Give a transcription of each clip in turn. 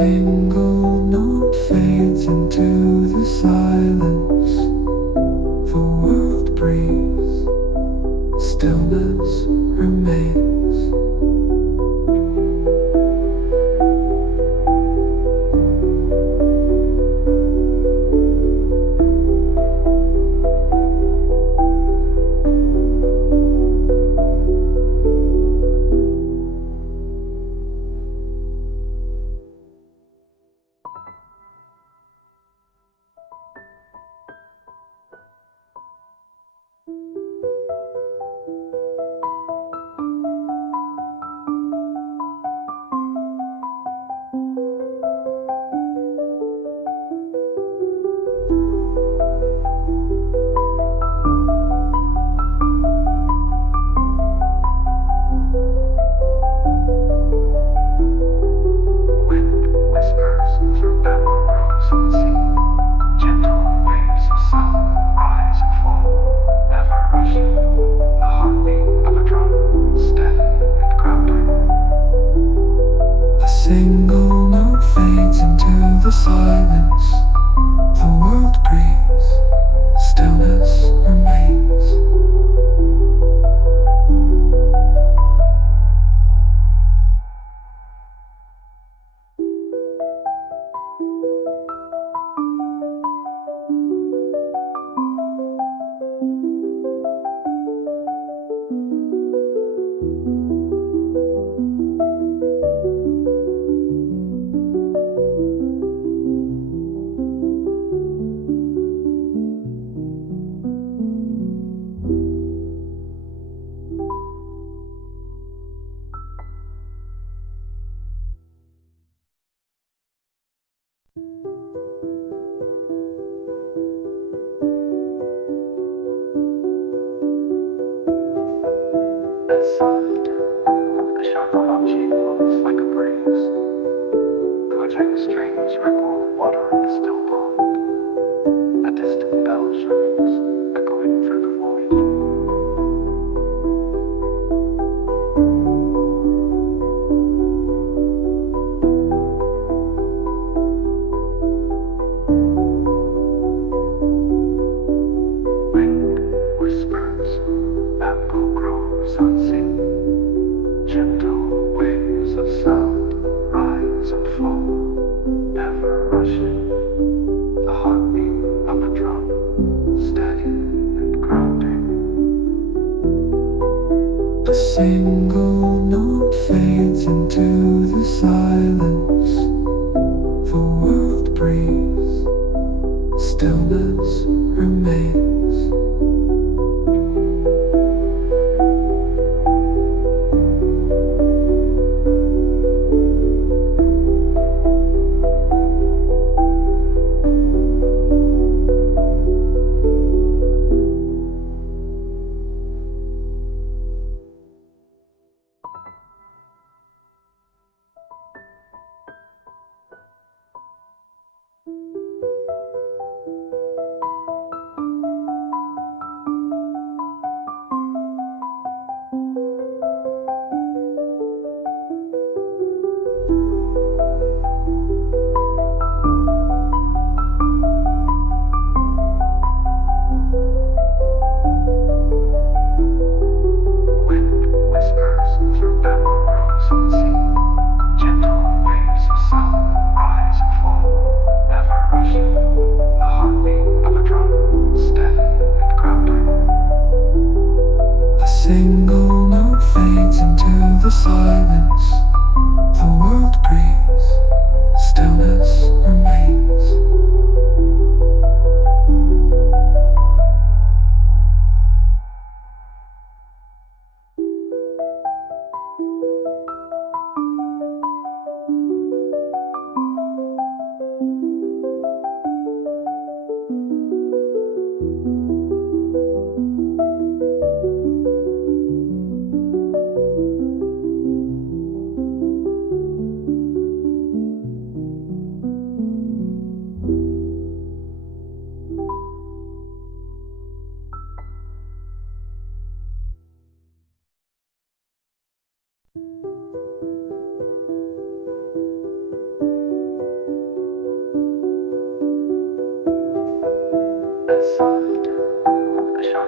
single note fades into the silence. The world breathes, stillness remains. Single note fades into the silence. The world breathes, stillness remains. Inside, the sharp cheek blows like a breeze. Coaching streams ripple, watering the still pond. A distant bell shrieks, echoing through the void. Wind whispers, bamboo grows unseen. Gentle waves of sound rise and fall, never rushing. The heartbeat of a drum, steady and grounding. A single note fades into the silence. The world breathes, stillness remains.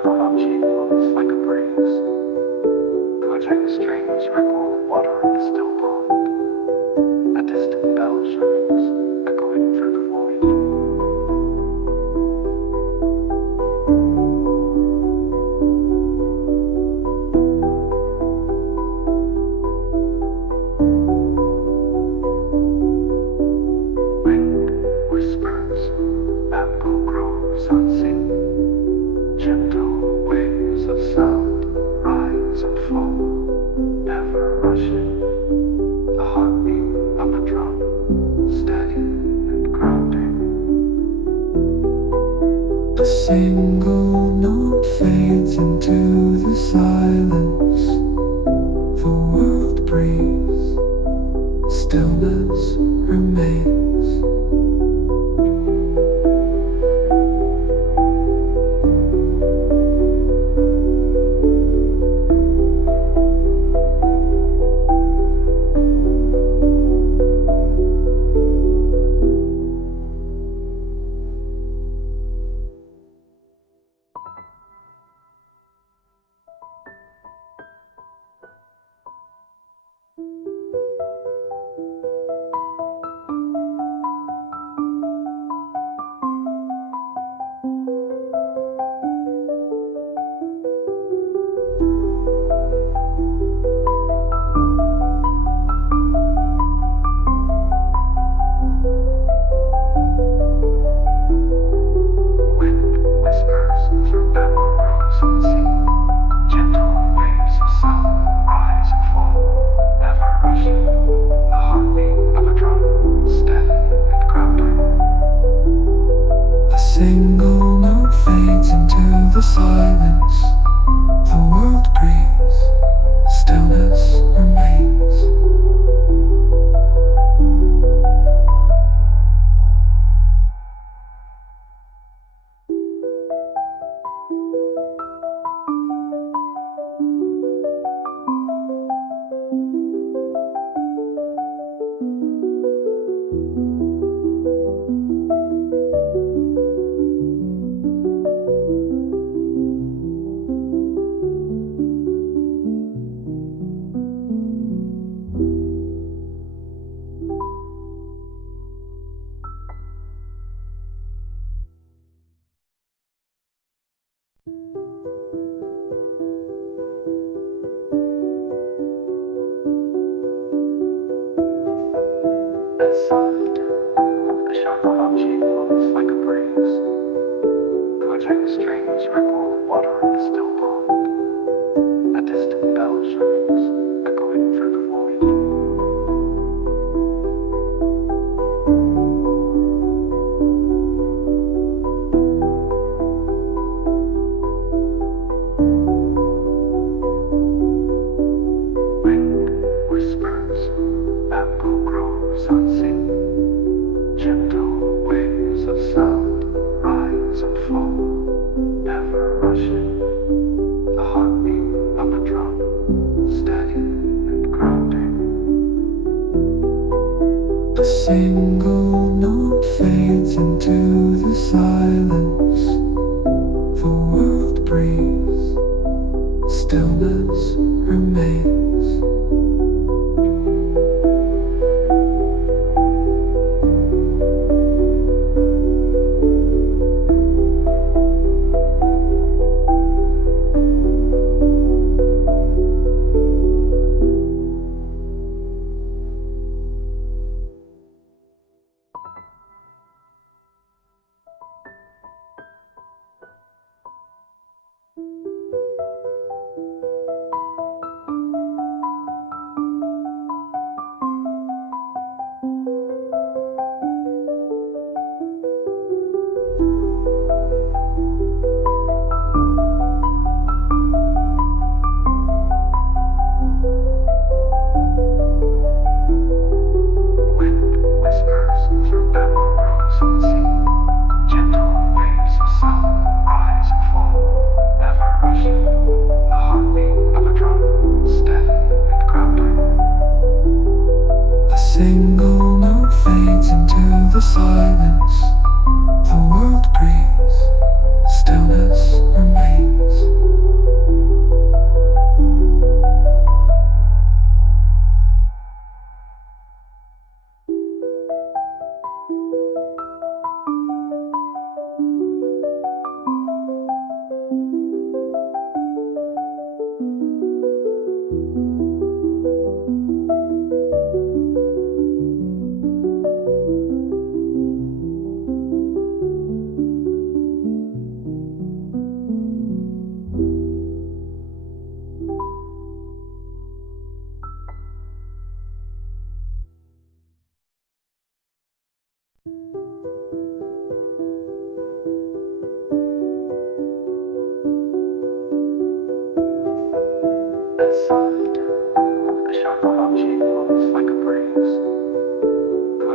shuffle of cheekbones like a breeze, clutching strings ripple water in the still pond. A distant bell rings, echoing through the void. Wind whispers, bamboo grows unseen. Gentle waves of sound rise and fall, never rushing. The heartbeat of a drum, steady and grounding. A single note fades into the silence. The world breathes, stillness remains. Soft, the shuffle of cheekbones like a breeze, clutching strings ripple water in the still pond. A distant bell rings, echoing through the void. Wind whispers, bamboo grows unseen. Gentle waves of sound rise and fall, never rushing. The heartbeat of a drum, steady and grounding. A single note fades into the silence. The world breathes, stillness remains.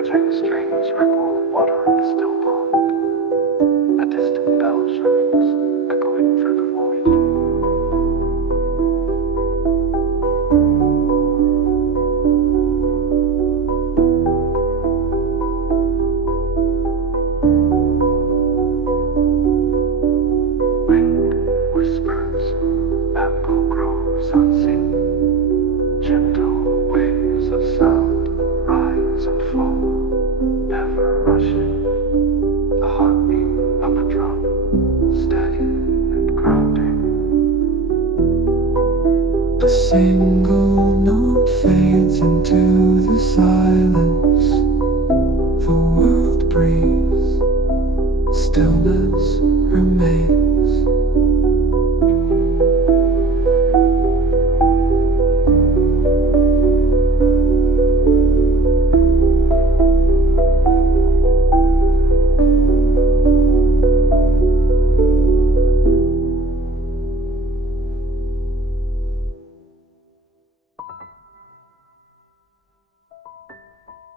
Clutching strings ripple water in the still pond. A distant bell rings, echoing through the void. Wind whispers, bamboo grows unseen. Gentle waves of sound rise and fall, never rushing. The heartbeat of a drum, steady and grounding. A single note fades into the silence. The world breathes, stillness remains.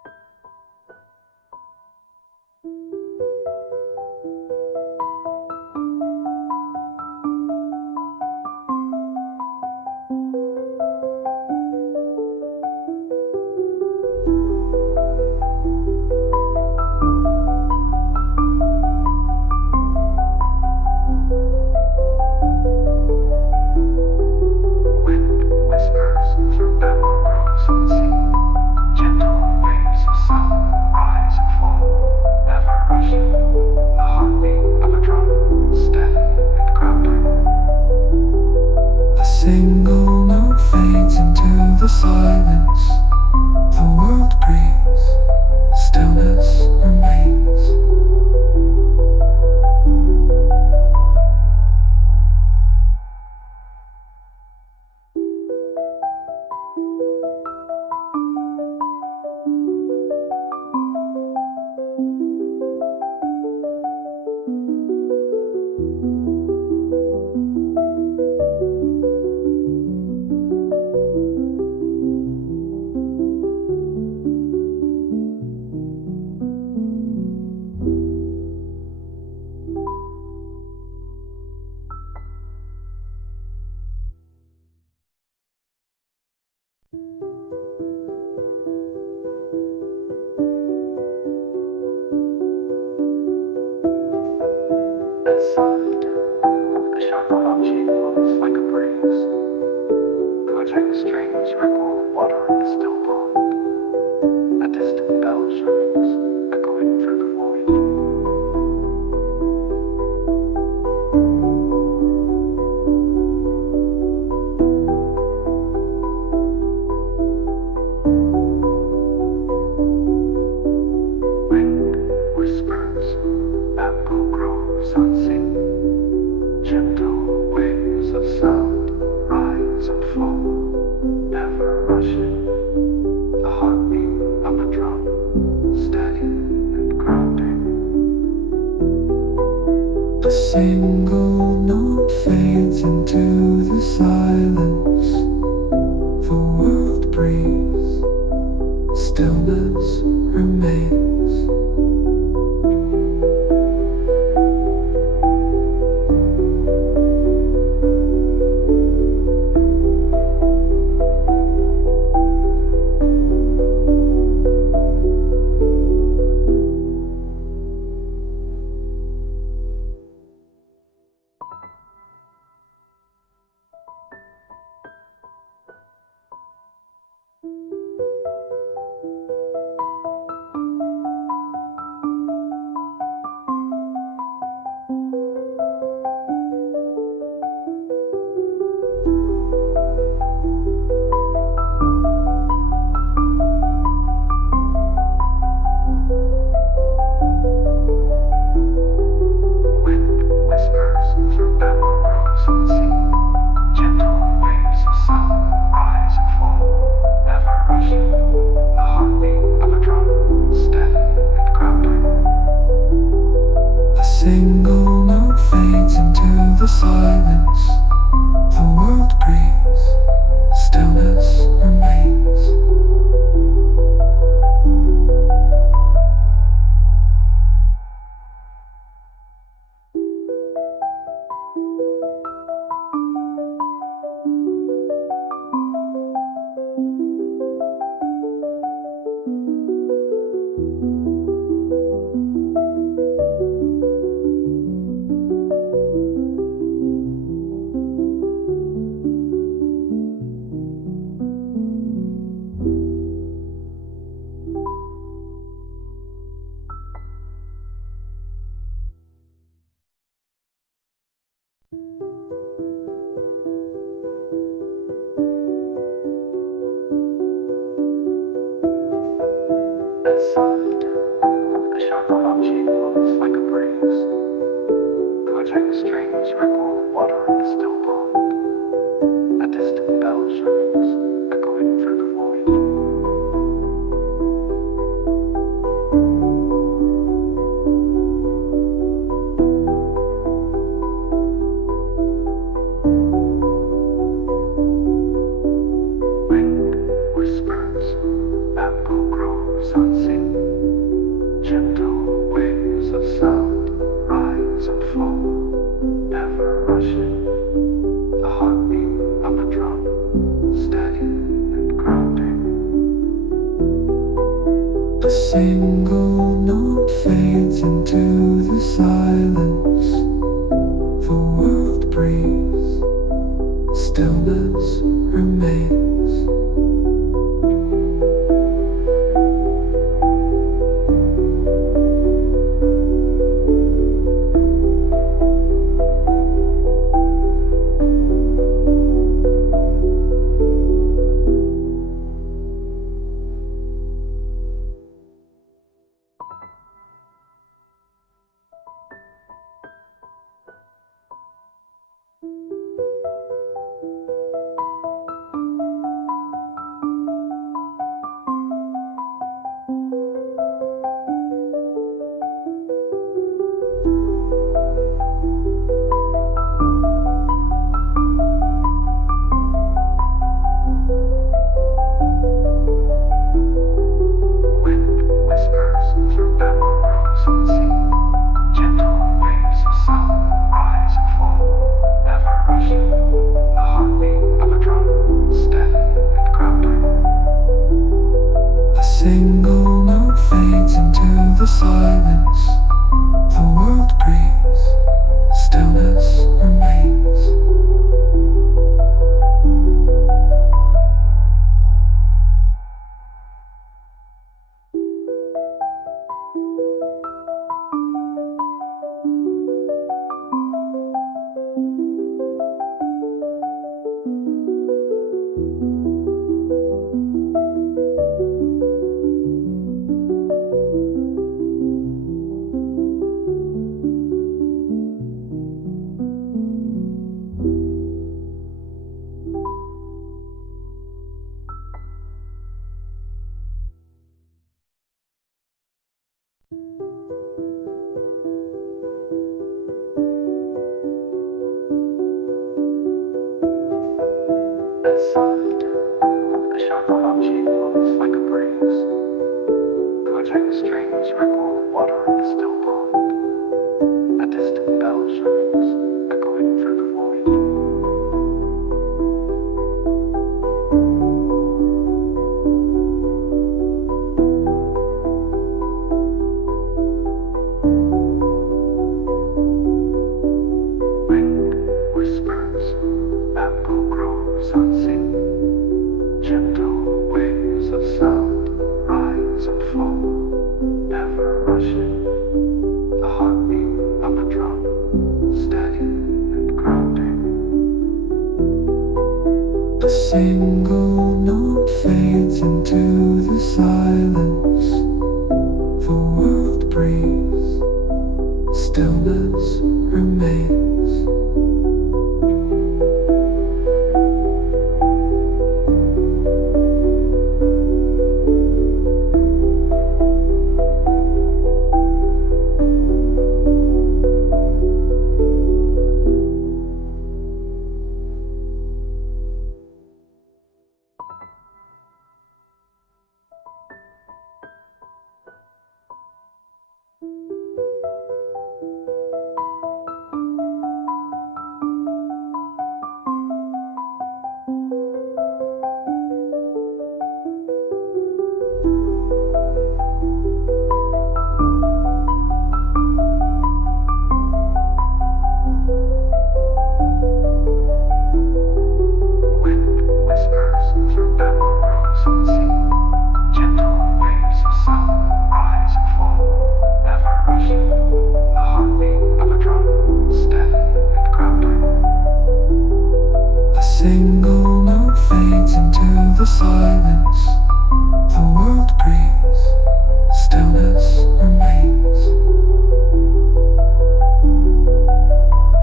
clutching strings ripple water in the still pond. A distant bell rings, echoing through the void. Wind whispers, bamboo grows unseen. Gentle waves of sound rise and fall, never rushing. The heartbeat of a drum, steady and grounding. A single note fades into the silence. The world breathes, stillness remains. Soft, a sharp cheek moves like a breeze. Clutching strings ripple water in the still pond. A distant bell rings, echoing through the void. Wind whispers, bamboo grows unseen. Gentle waves of sound rise and fall, never rushing. The heartbeat of a drum, steady and grounding. A single note fades into the silence. The world breathes, stillness remains.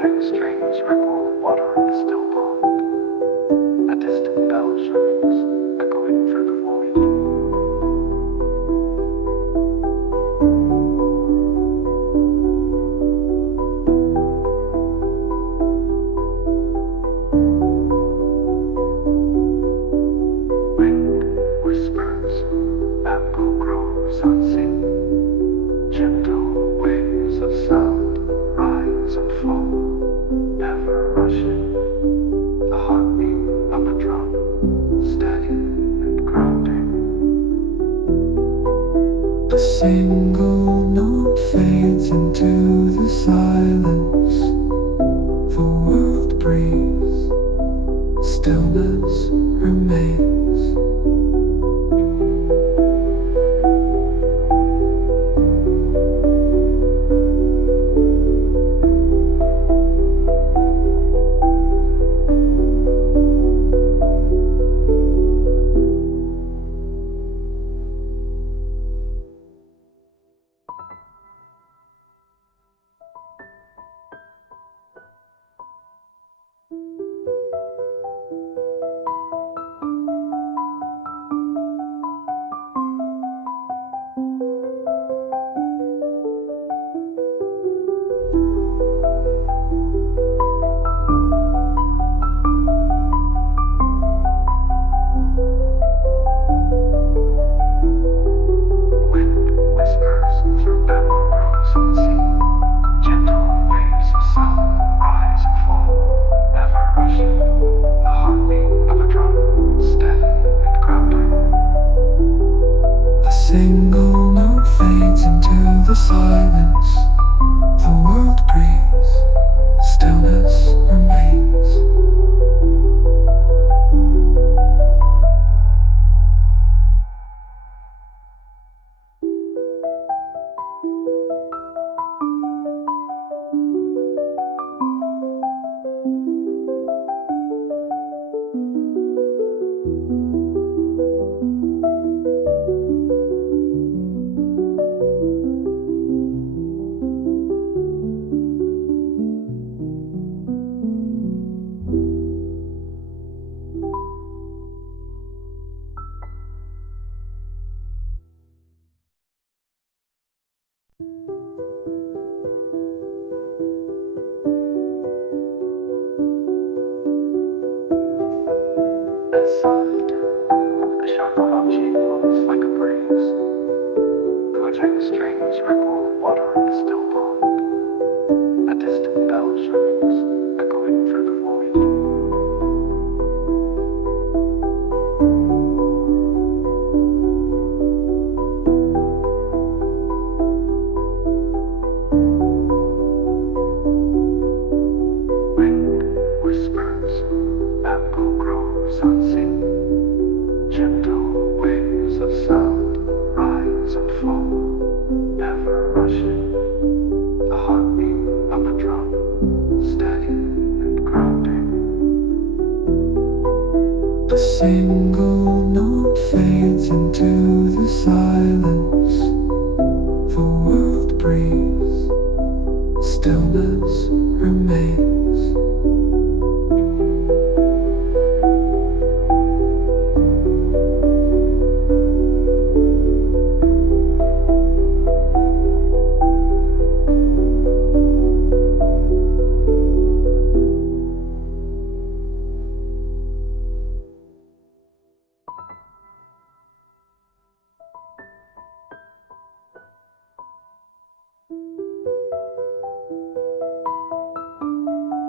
clutching strings ripple water in the still pond. A distant bell rings, echoing through the void. Wind whispers, bamboo grows unseen. Gentle waves of sound rise and fall, never rushing. The heartbeat of a drum, steady and grounding. A single note fades into the silence. The world breathes, stillness remains. Soft, a sharp object moves like a breeze. Clutching strings ripple water in the still pond. A distant bell rings, echoing through the void. Wind whispers, bamboo grows unseen. Gentle waves of sound rise and fall, never rushing. The heartbeat of a drum, steady and grounding. A single note fades into the silence. The world breathes, stillness remains.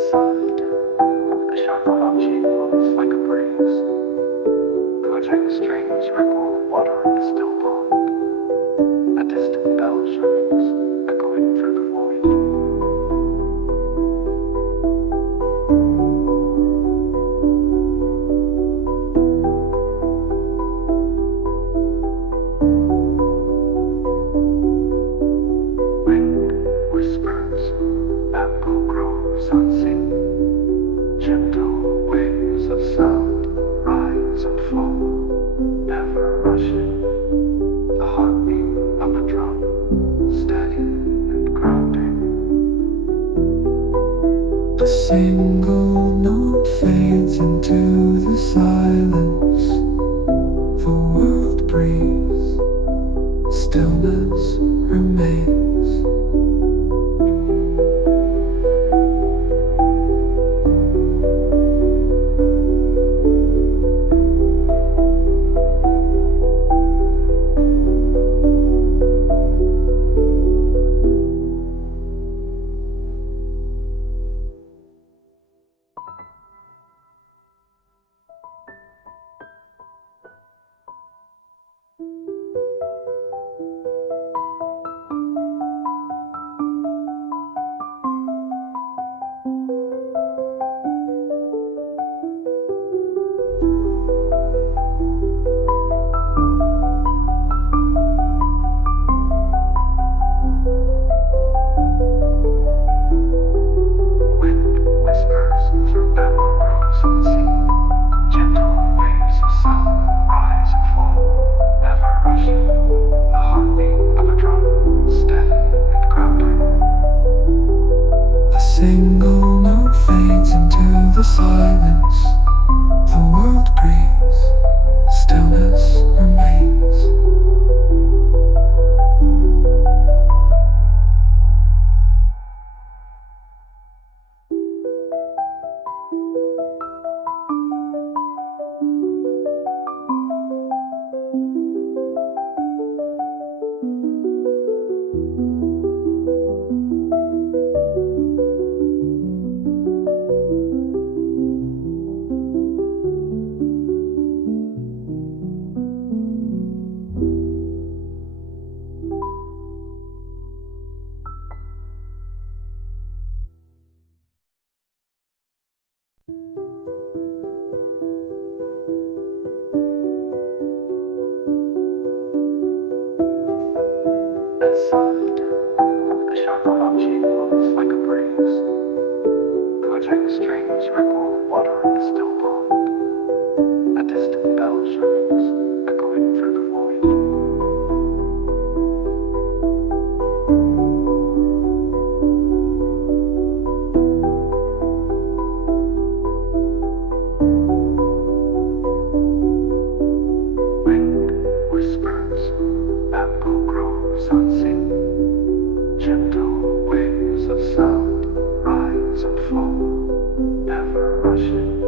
sound of the sharp cheek moves like a breeze, clutching strings ripple water in the still pond. A distant bell rings, echoing through the void. Wind whispers, bamboo groves unseen. Gentle waves of sound rise and fall, never rushing. The heartbeat of a drum, steady and grounding. A single note fades into the silence. The world breathes, stillness remains. The sound of the sharp cheek moves like a breeze, clutching strings ripple water in the still pond. A distant bell rings, echoing through the void. Wind whispers, bamboo groves unseen. Gentle waves of sound rise and fall, never rushing.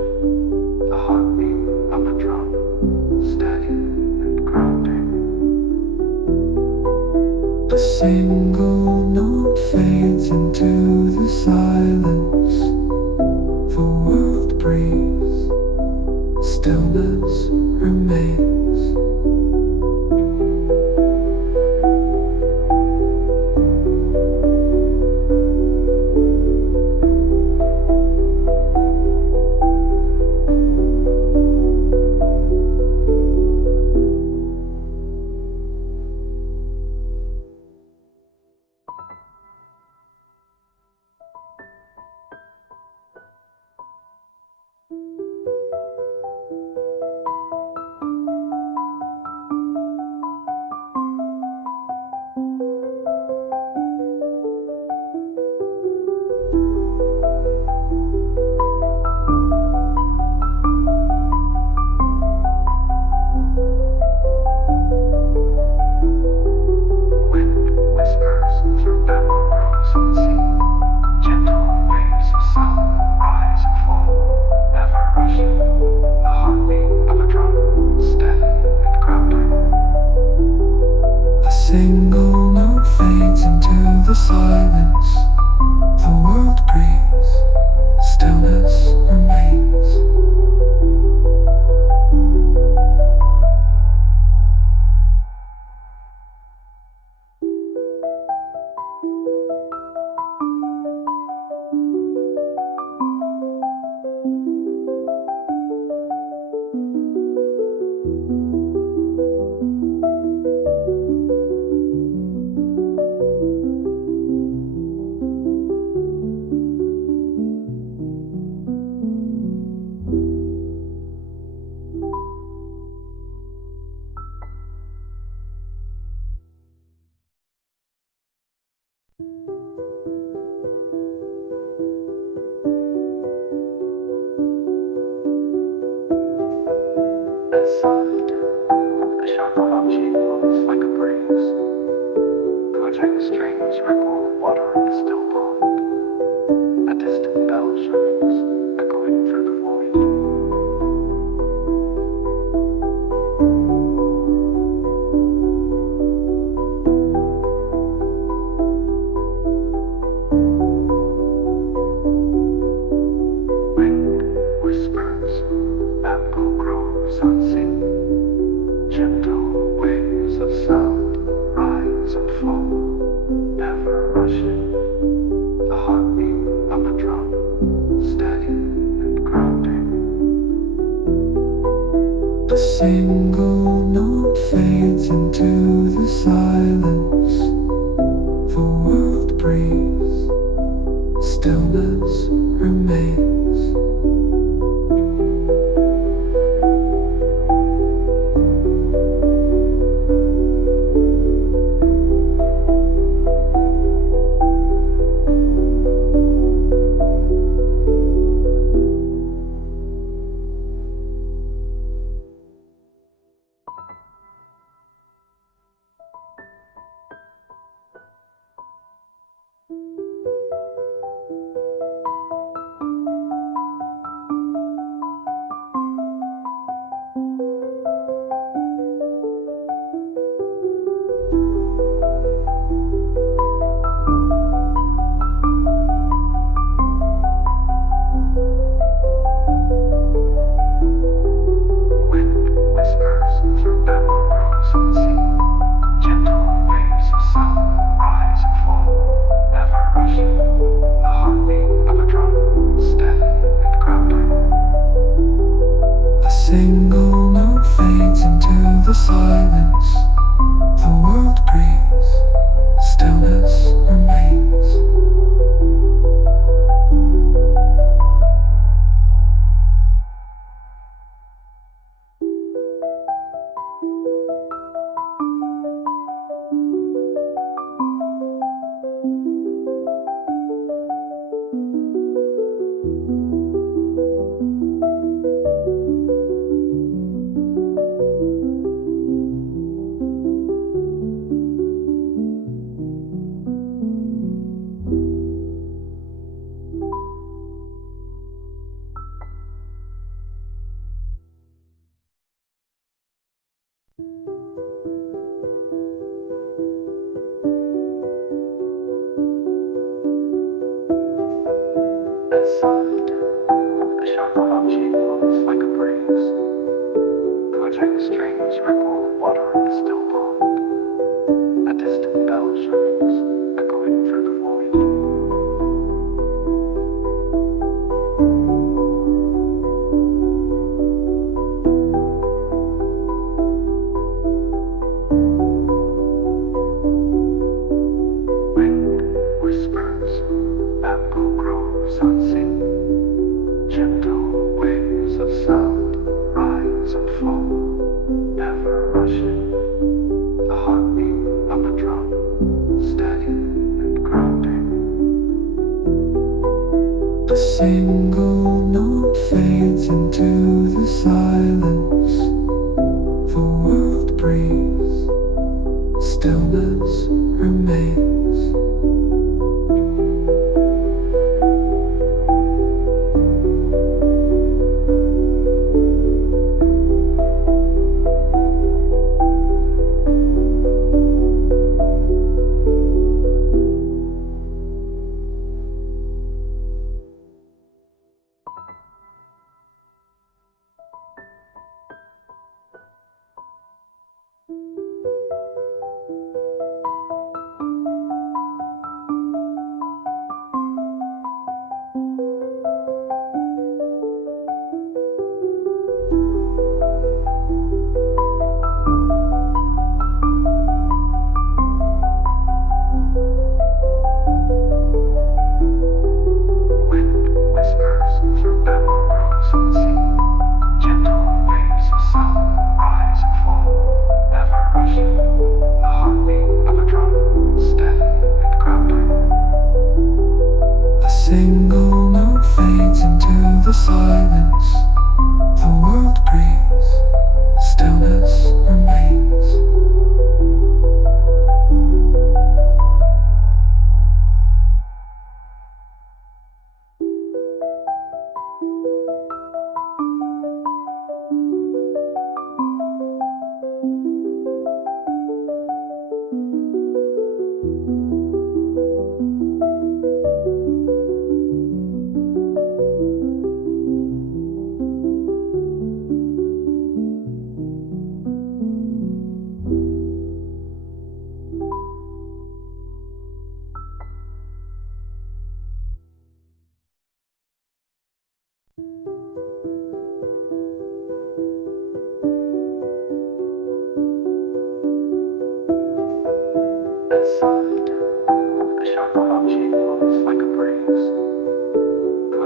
streams ripple water in the still pond. A distant bell rings, echoing through the void. Wind whispers, bamboo grows unseen. Gentle waves of sound rise and fall, never rushing. The heartbeat of a drum, steady and grounding. A single note fades into the silence. The world breathes, stillness remains. Single note fades into the silence. The world breathes, stillness remains. Soft, the sharp of cheek moves like a breeze. Clutching strings ripple water in the still pond. A distant bell rings, echoing through the void. Wind whispers, bamboo grows unseen. Gentle waves of sound rise and fall, never rushing. The heartbeat of a drum, steady and grounding. A single note fades into the silence. The world breathes, stillness remains.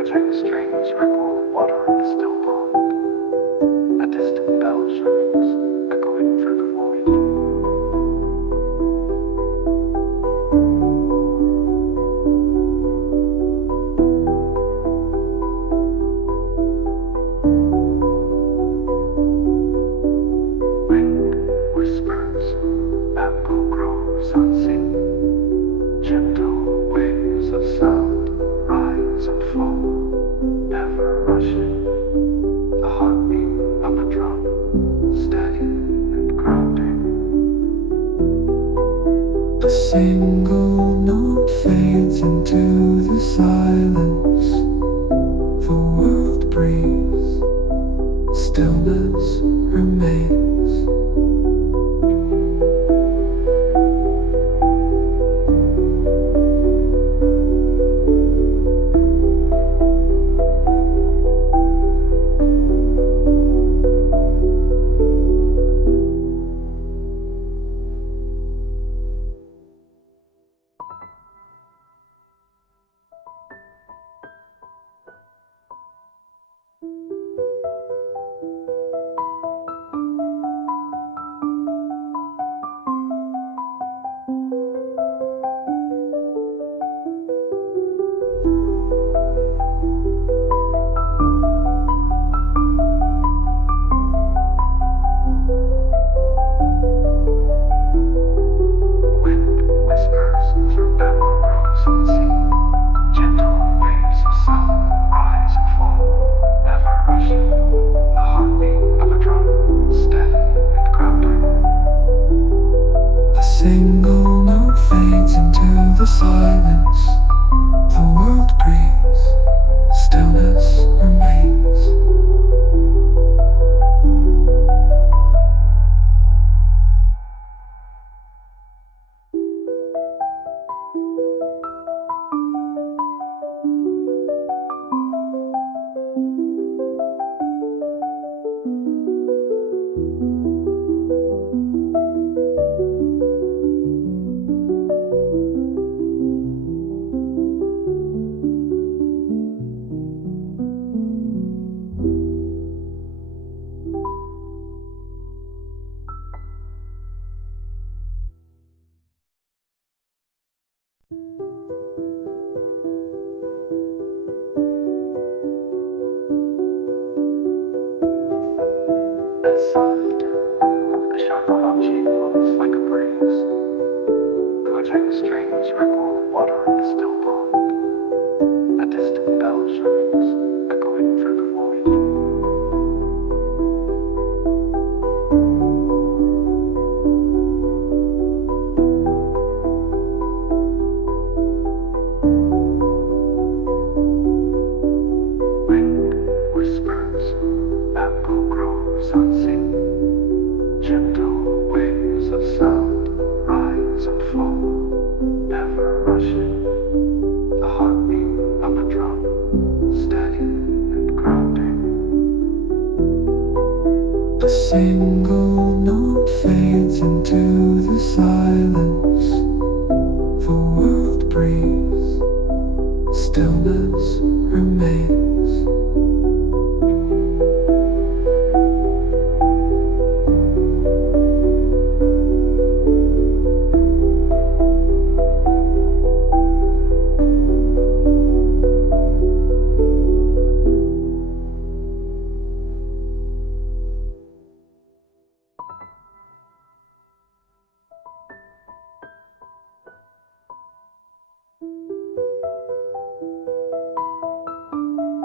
Clutching strings ripple water in the still pond. A distant bell rings, echoing through the void. Wind whispers, bamboo grows unseen. Gentle waves of sound rise and fall, never rushing. The heartbeat of a drum, steady and grounding. A single note fades into the silence. The world breathes, stillness remains. Soft, the sharp arching moves like a breeze. Clutching strings ripple water in the still pond. A distant bell rings, echoing through the void. Wind whispers, bamboo grows unseen. Gentle waves of sound rise and fall, never rushing. The heartbeat of a drum, steady and grounding. A single note fades into the silence. The world breathes, stillness remains.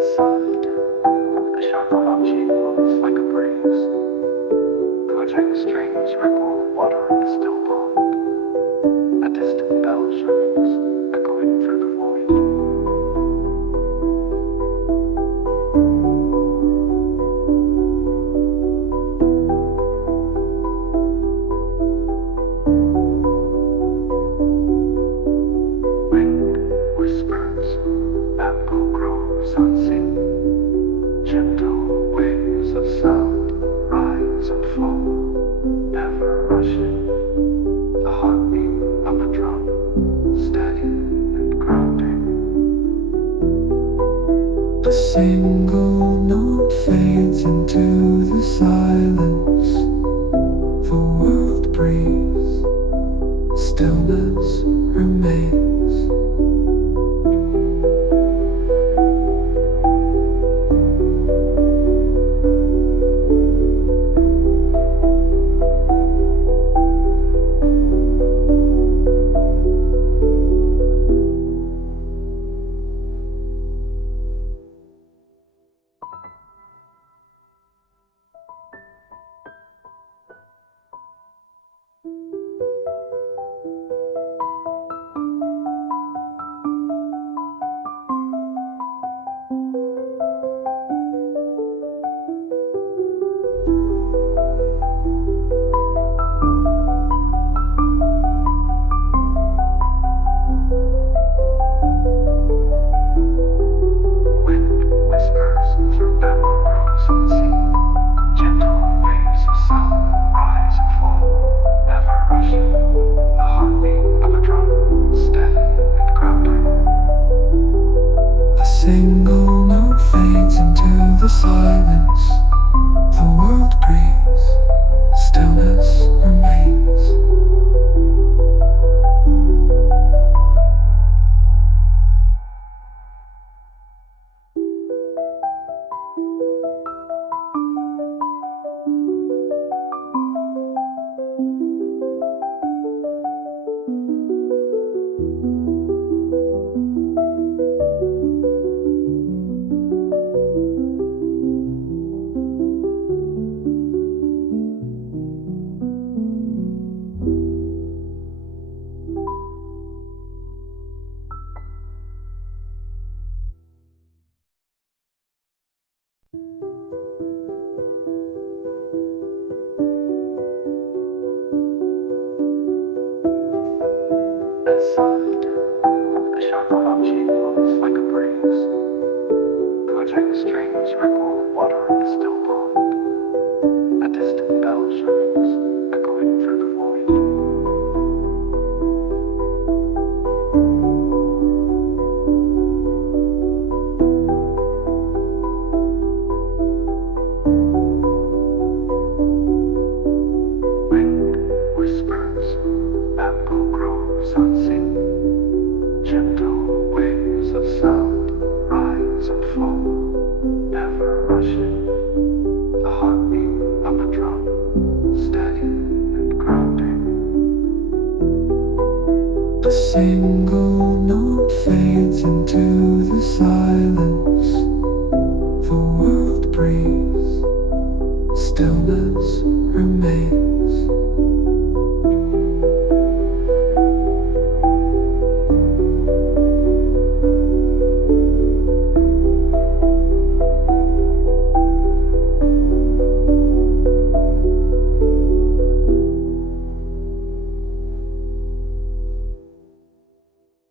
soft, the sharp of our cheek moves like a breeze, clutching strings ripple water in the still pond. A distant bell rings, echoing through the void. Wind whispers, bamboo grows unseen. Gentle waves of sound rise and fall, never rushing. The heartbeat of a drum, steady and grounding. A single note fades into the silence. The world breathes, stillness remains. Soft, the sharp of our cheek moves like a breeze, clutching strings ripple water in the still pond. A distant bell rings, echoing through the void. Wind whispers, bamboo grows unseen. Gentle waves of sound rise and fall, never rushing. The heartbeat of a drum, steady and grounding. A single note fades into the silence. The world breathes, stillness remains.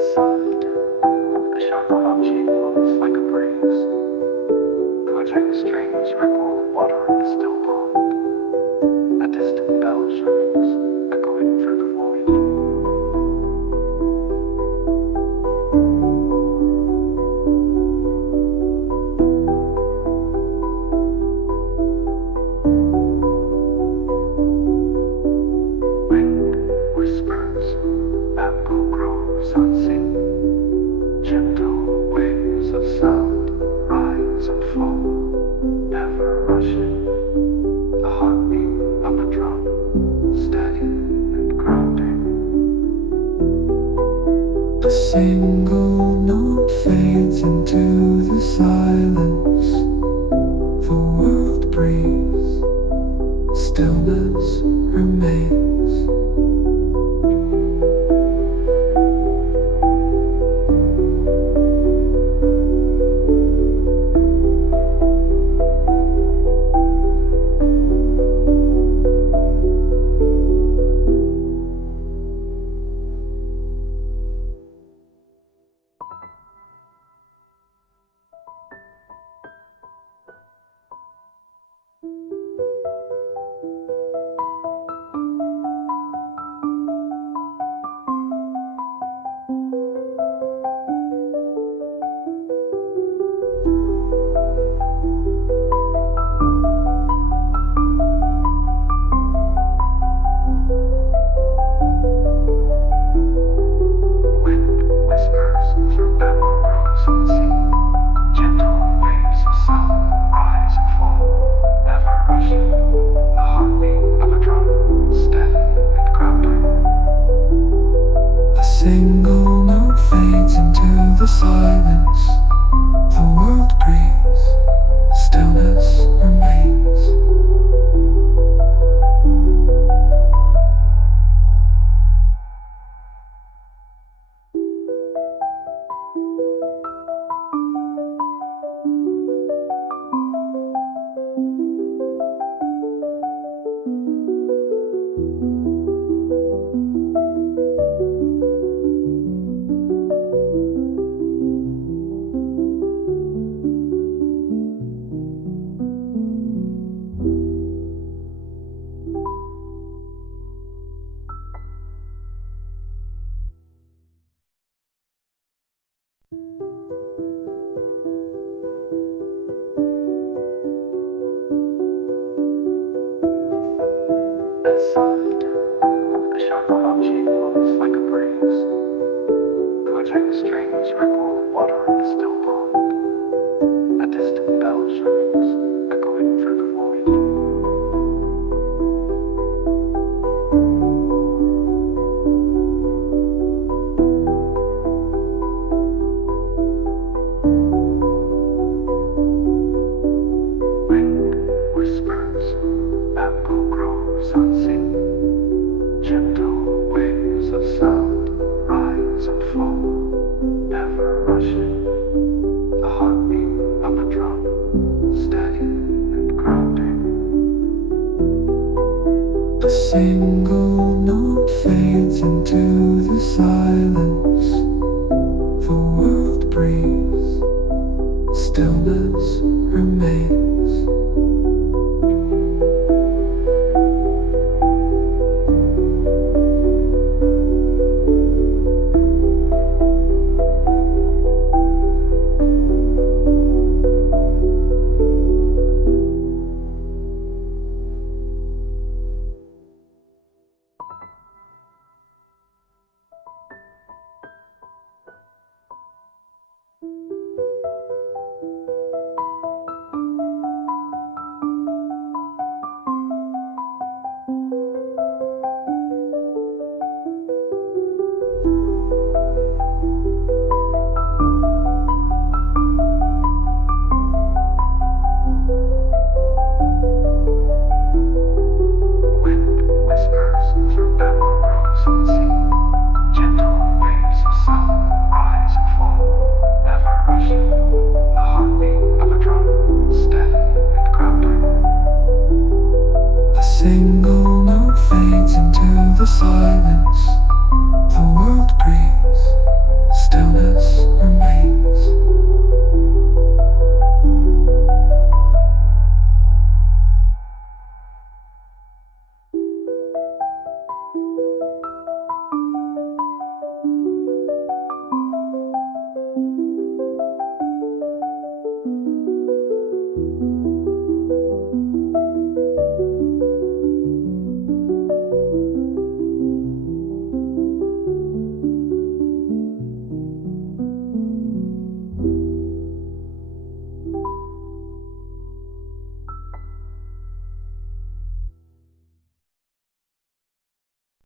soft, the sharp cheek moves like a breeze, clutching strings ripple water in the still pond. A distant bell rings, echoing through the void. Wind whispers, bamboo grows unseen. Gentle waves of sound rise and fall, never rushing. The heartbeat of a drum, steady and grounding. A single note fades into the silence. The world breathes, stillness remains. Soft, the sharp cheek moves like a breeze, clutching strings ripple water in the still pond. A distant bell rings, echoing through the void. Wind whispers, bamboo grows unseen. Gentle waves of sound rise and fall, never rushing. The heartbeat of a drum, steady and grounding. A single note fades into the silence. The world breathes, stillness remains.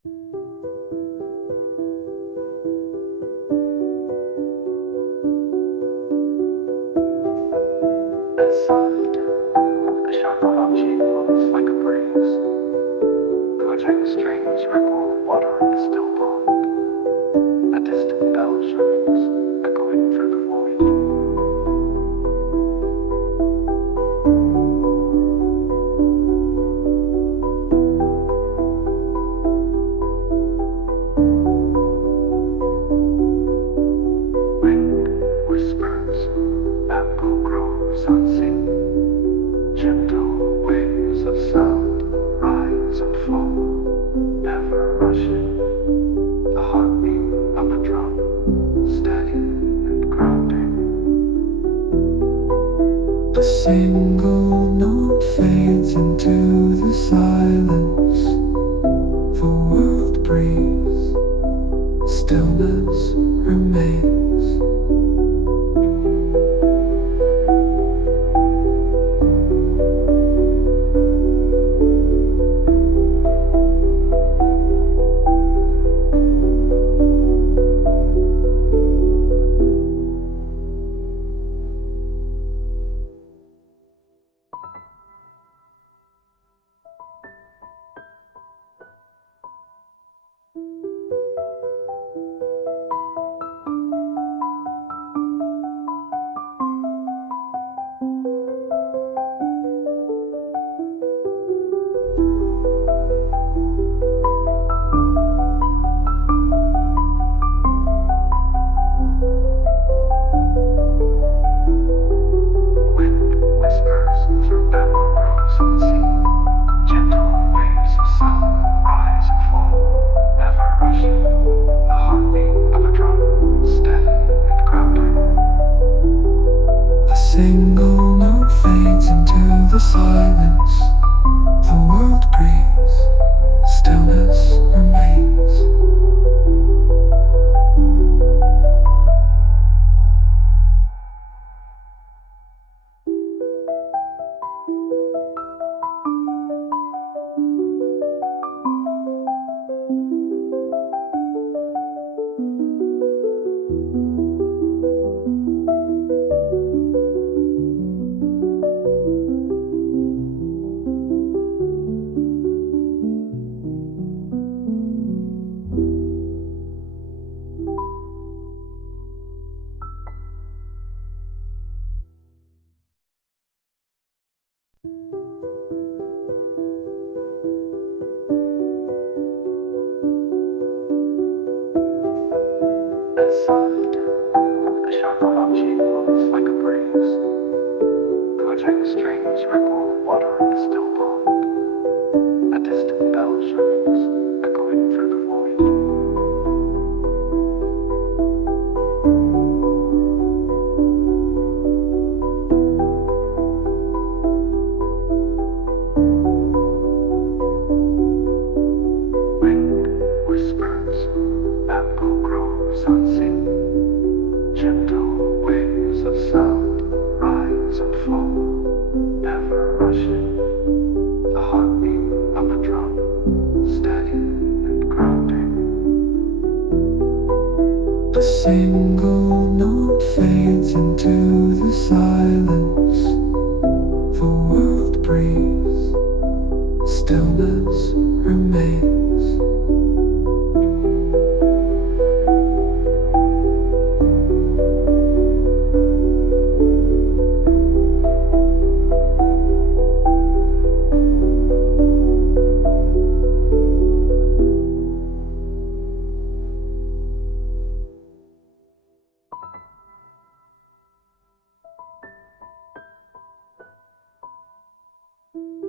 Inside, a sharp cheek moves like a breeze, clutching a strange ripple of water in a still pond. A distant bell rings, echoing through the void. Wind whispers, bamboo groves unseen. Gentle waves of sound rise and fall, never rushing. The heartbeat of a drum, steady and grounding. A single note fades into the silence. The world breathes, stillness remains. Inside, a sharp cheek moves like a breeze, clutching a strange ripple of water in a still pond. A distant bell rings, echoing through the void. Wind whispers, bamboo groves unseen. Gentle waves of sound rise and fall, never rushing. The heartbeat of a drum, steady and grounding. A single note fades into the silence. The world breathes, stillness remains.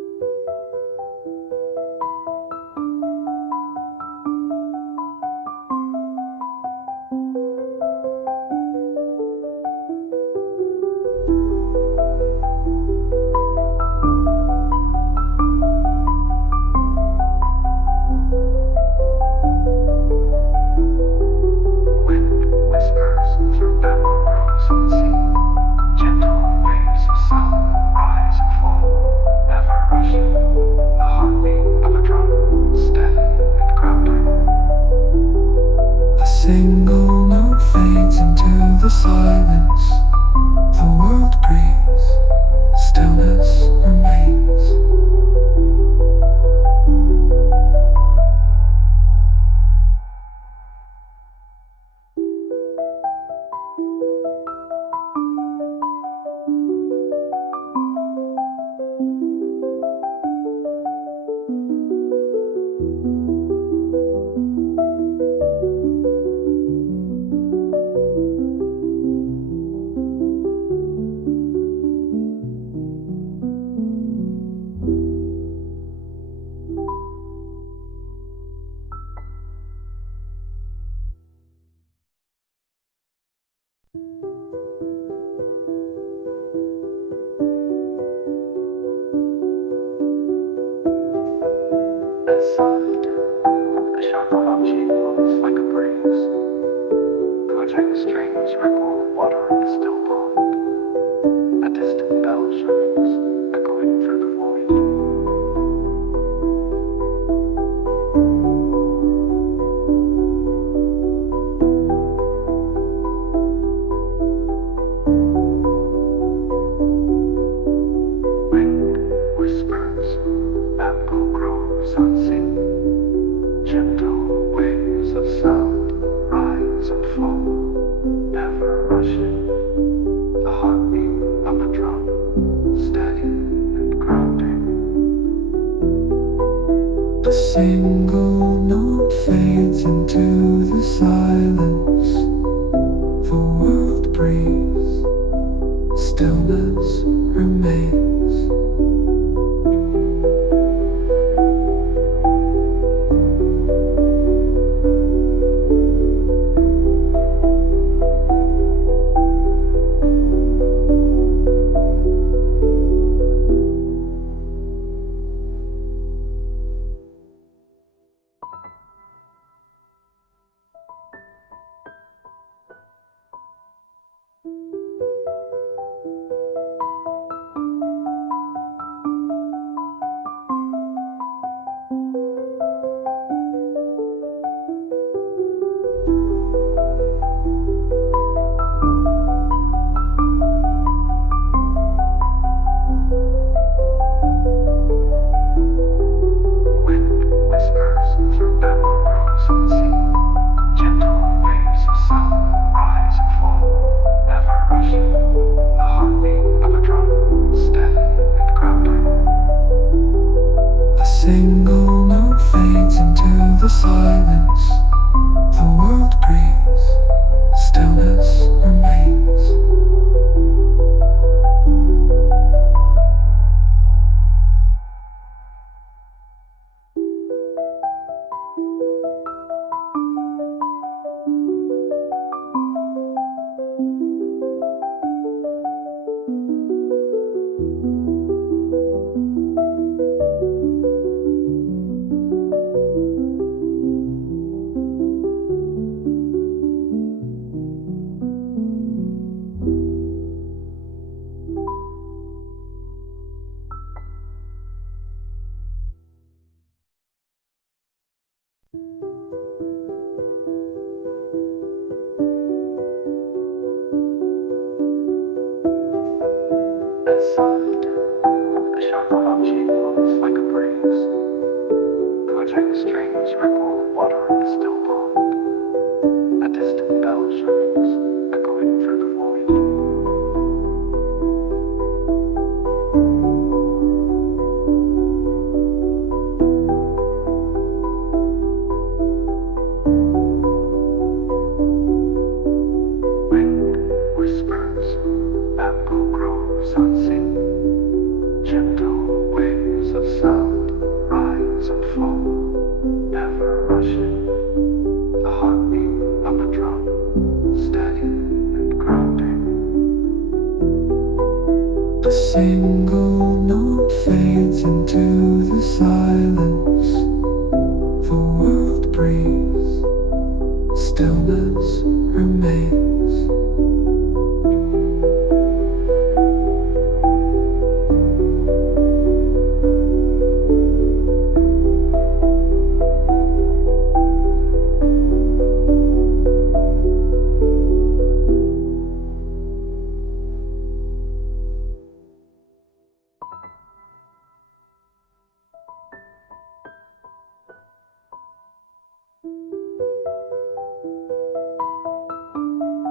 Clutching strings ripple water in the still pond. A distant bell rings, echoing through the void. Wind whispers, bamboo groves unseen. Gentle waves of sound rise and fall, never rushing. The heartbeat of a drum, steady and grounding. A single note fades into the silence. The world breathes, stillness remains. The sharp crouching moves like a breeze. Clutching strings ripple water in the still pond. A distant bell rings, echoing through the void. Wind whispers, bamboo groves unseen. Gentle waves of sound rise and fall, never rushing. The heartbeat of a drum, steady and grounding. A single note fades into the silence. The world breathes, stillness remains.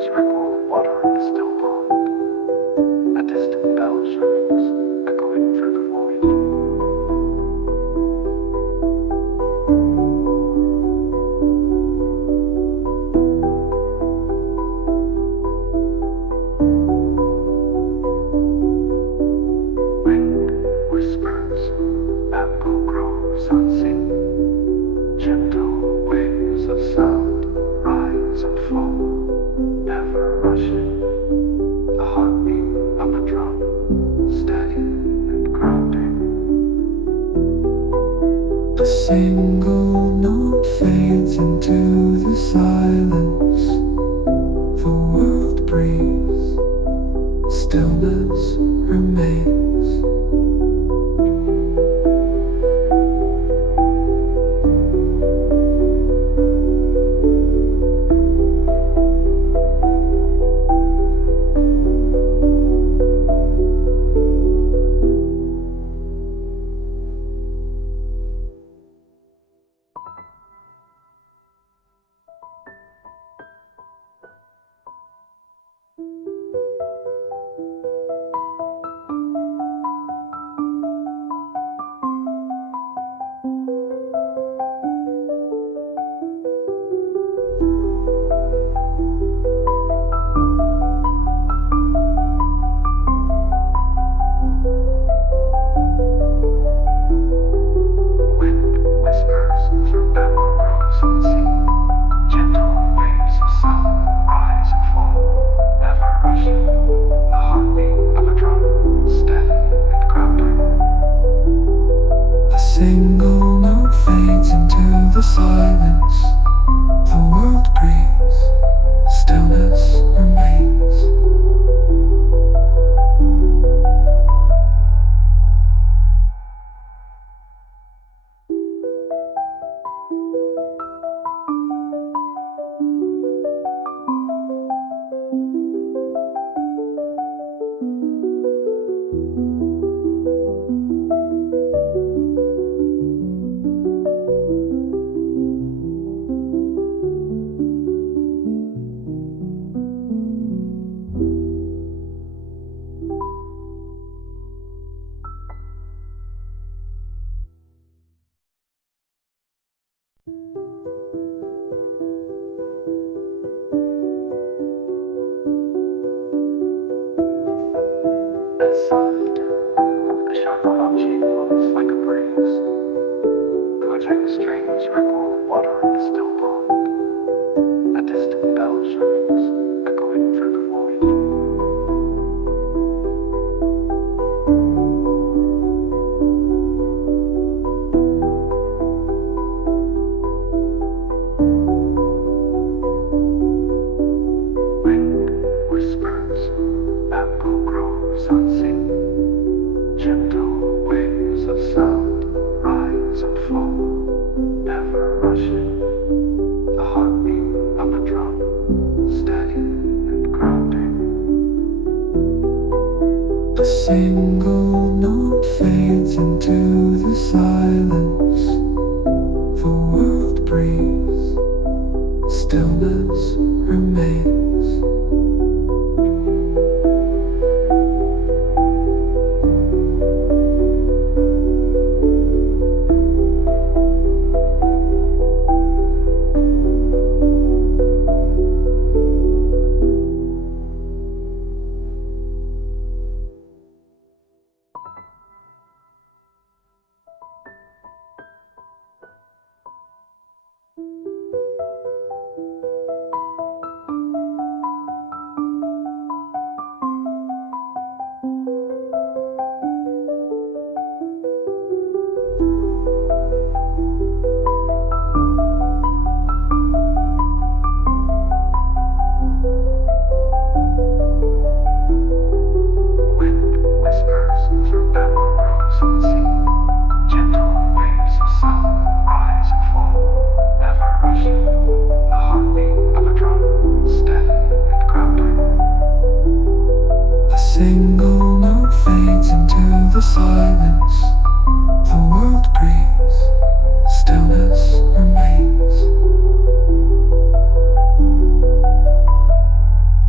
streams ripple water in the still pond. A distant bell rings, echoing through the void. Wind whispers, bamboo groves unseen. Gentle waves of sound rise and fall, never rushing. The heartbeat of a drum, steady and grounding. A single note fades into the silence. The world breathes, stillness remains. Soft, the sharp approaching moves like a breeze, clutching strings ripple water in the still pond. A distant bell rings, echoing through the void. Wind whispers, bamboo groves unseen. Gentle waves of sound rise and fall, never rushing. The heartbeat of a drum, steady and grounding. A single note fades into the silence. The world breathes, stillness remains.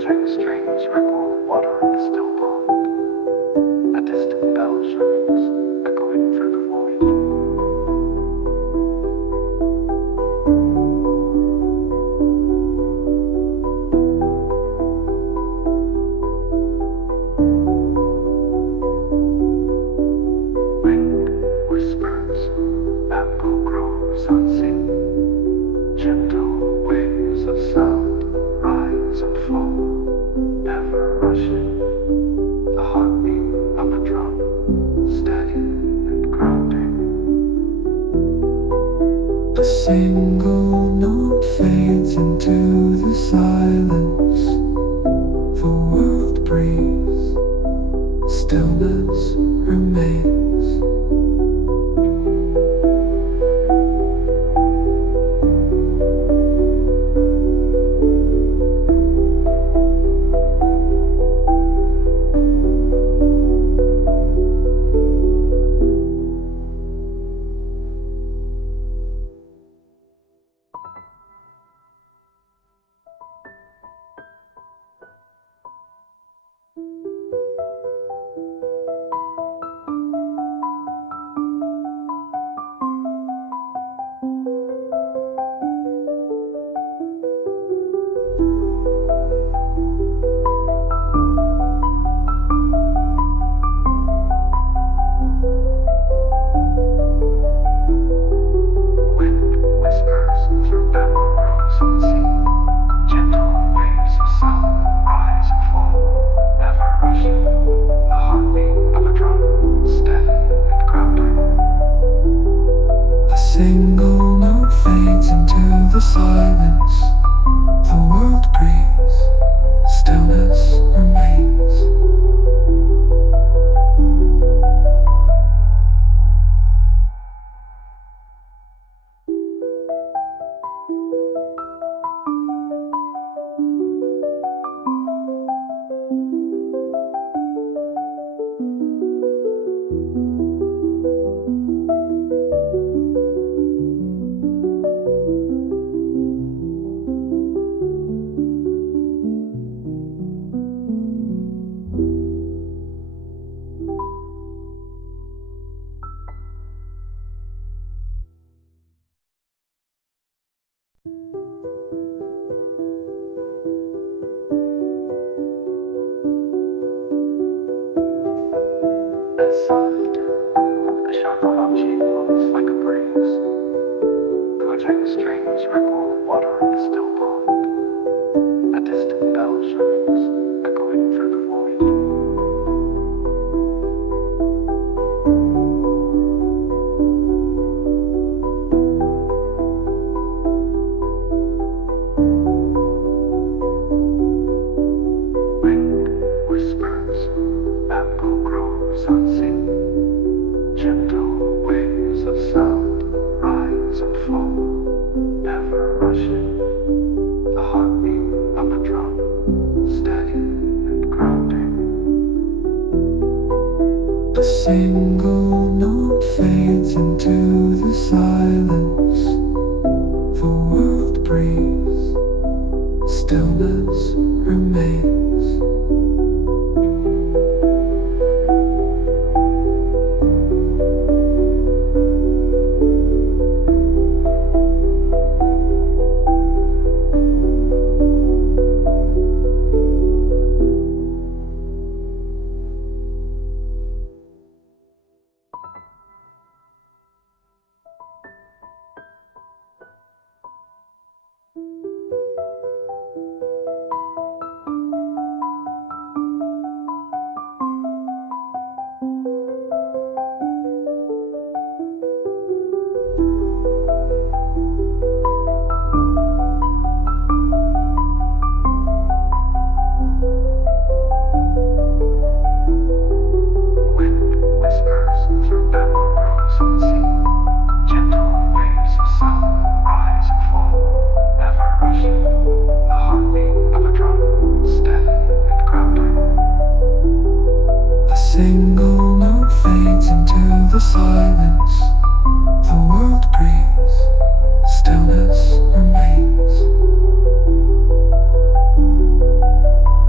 clutching strings ripple water in the still pond. A distant bell rings, echoing through the void. Wind whispers, bamboo grows unseen. Gentle waves of sound rise and fall, never rushing. The heartbeat of a drum, steady and grounding. A single note fades into the silence. The world breathes, stillness remains. Soft, the sharp arching moves like a breeze. Clutching strings ripple water in the still pond. A distant bell rings, echoing through the void. Wind whispers, bamboo grows unseen. Gentle waves of sound rise and fall, never rushing. The heartbeat of a drum, steady and grounding. A single note fades into the silence. The world breathes, stillness remains.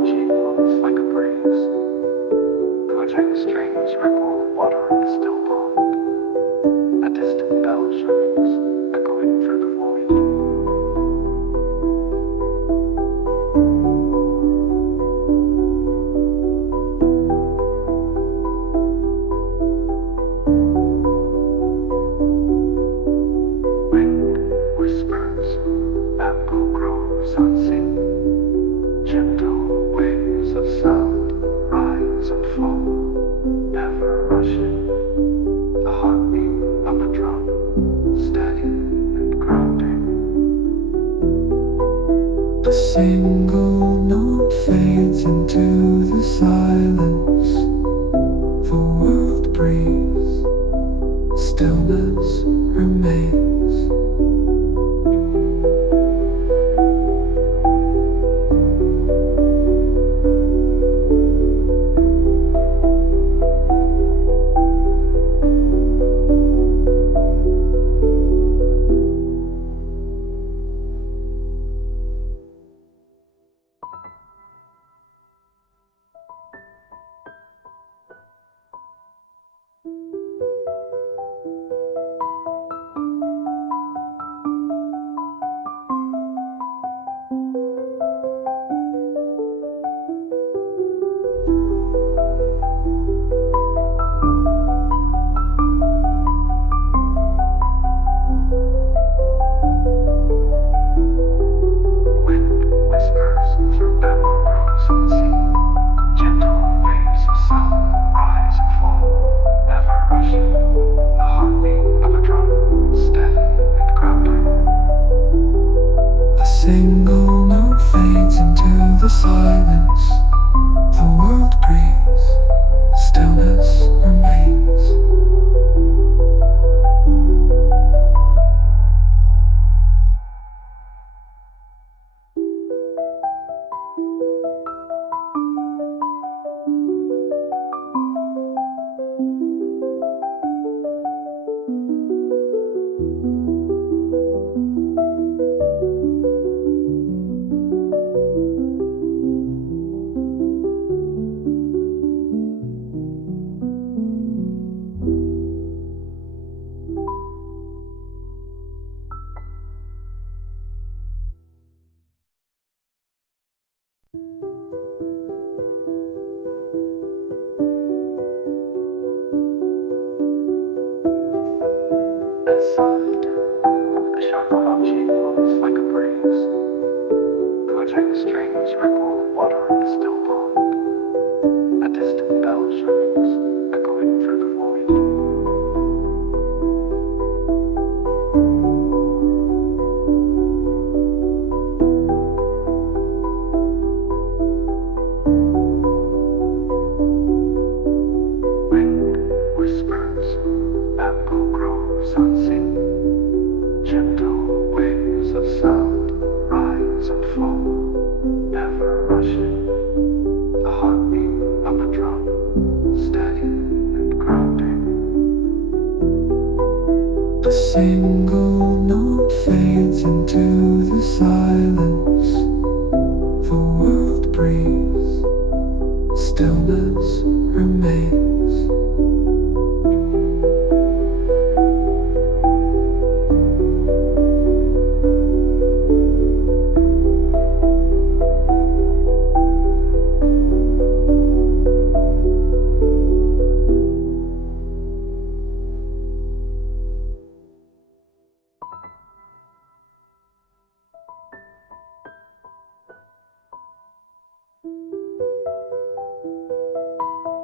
on cheek moves like a breeze, clutching strings ripple water in the still pond. A distant bell rings, echoing through the void. Wind whispers, bamboo grows unseen. Gentle waves of sound rise and fall, never rushing. The heartbeat of a drum, steady and grounding. A single note fades into the silence. The world breathes, stillness remains. Inside, the sharp on cheek moves like a breeze, clutching strings ripple water in the still pond. A distant bell rings, echoing through the void. Wind whispers, bamboo grows unseen. Gentle waves of sound rise and fall, never rushing. The heartbeat of a drum, steady and grounding. A single note fades into the silence. The world breathes, stillness remains.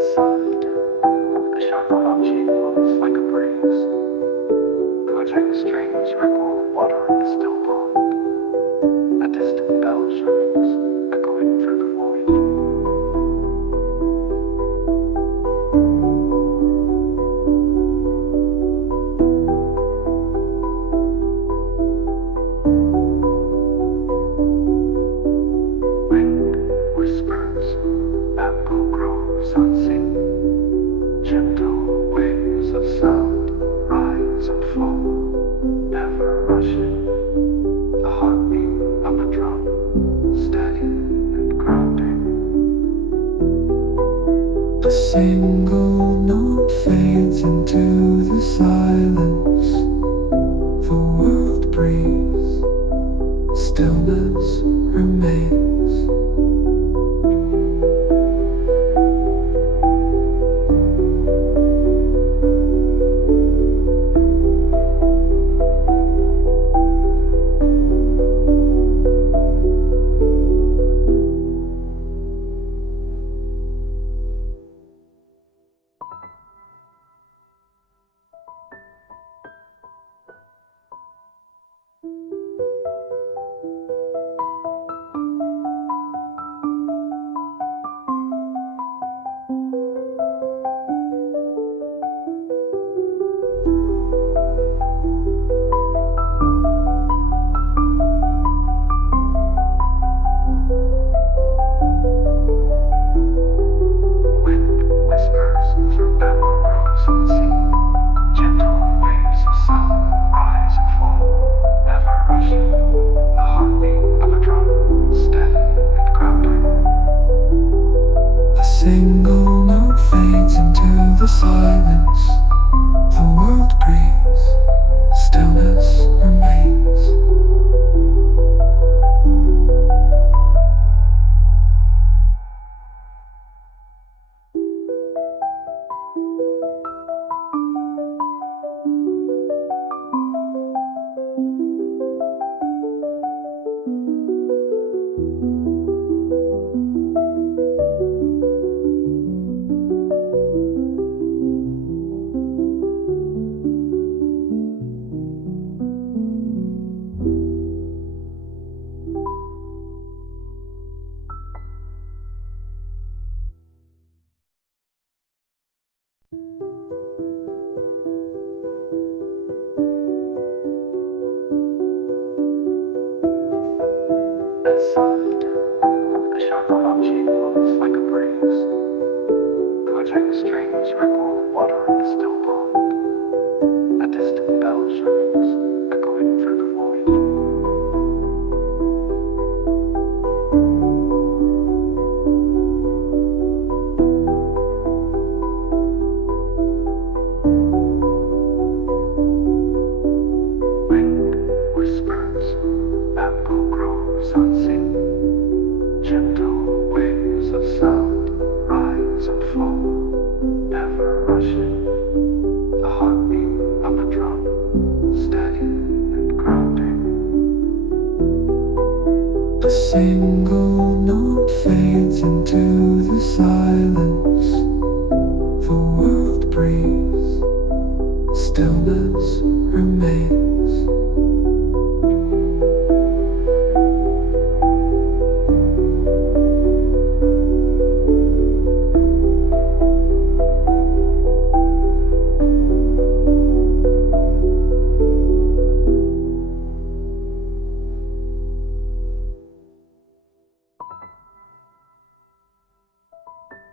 soft, the sharp approaching moves like a breeze, clutching strings ripple water in the still pond. A distant bell rings, echoing through the void. Wind whispers, bamboo grows unseen. Gentle waves of sound rise and fall, never rushing. The heartbeat of a drum, steady and grounding. A single note fades into the silence. The world breathes, stillness remains. Single note fades into the silence. The world breathes, stillness remains. It's soft, the sharp approaching moves like a breeze, clutching strings ripple water in the still pond. A distant bell rings, echoing through the void. Wind whispers, bamboo grows unseen. Gentle waves of sound rise and fall, never rushing. The heartbeat of a drum, steady and grounding. A single note fades into the silence. The world breathes, stillness remains.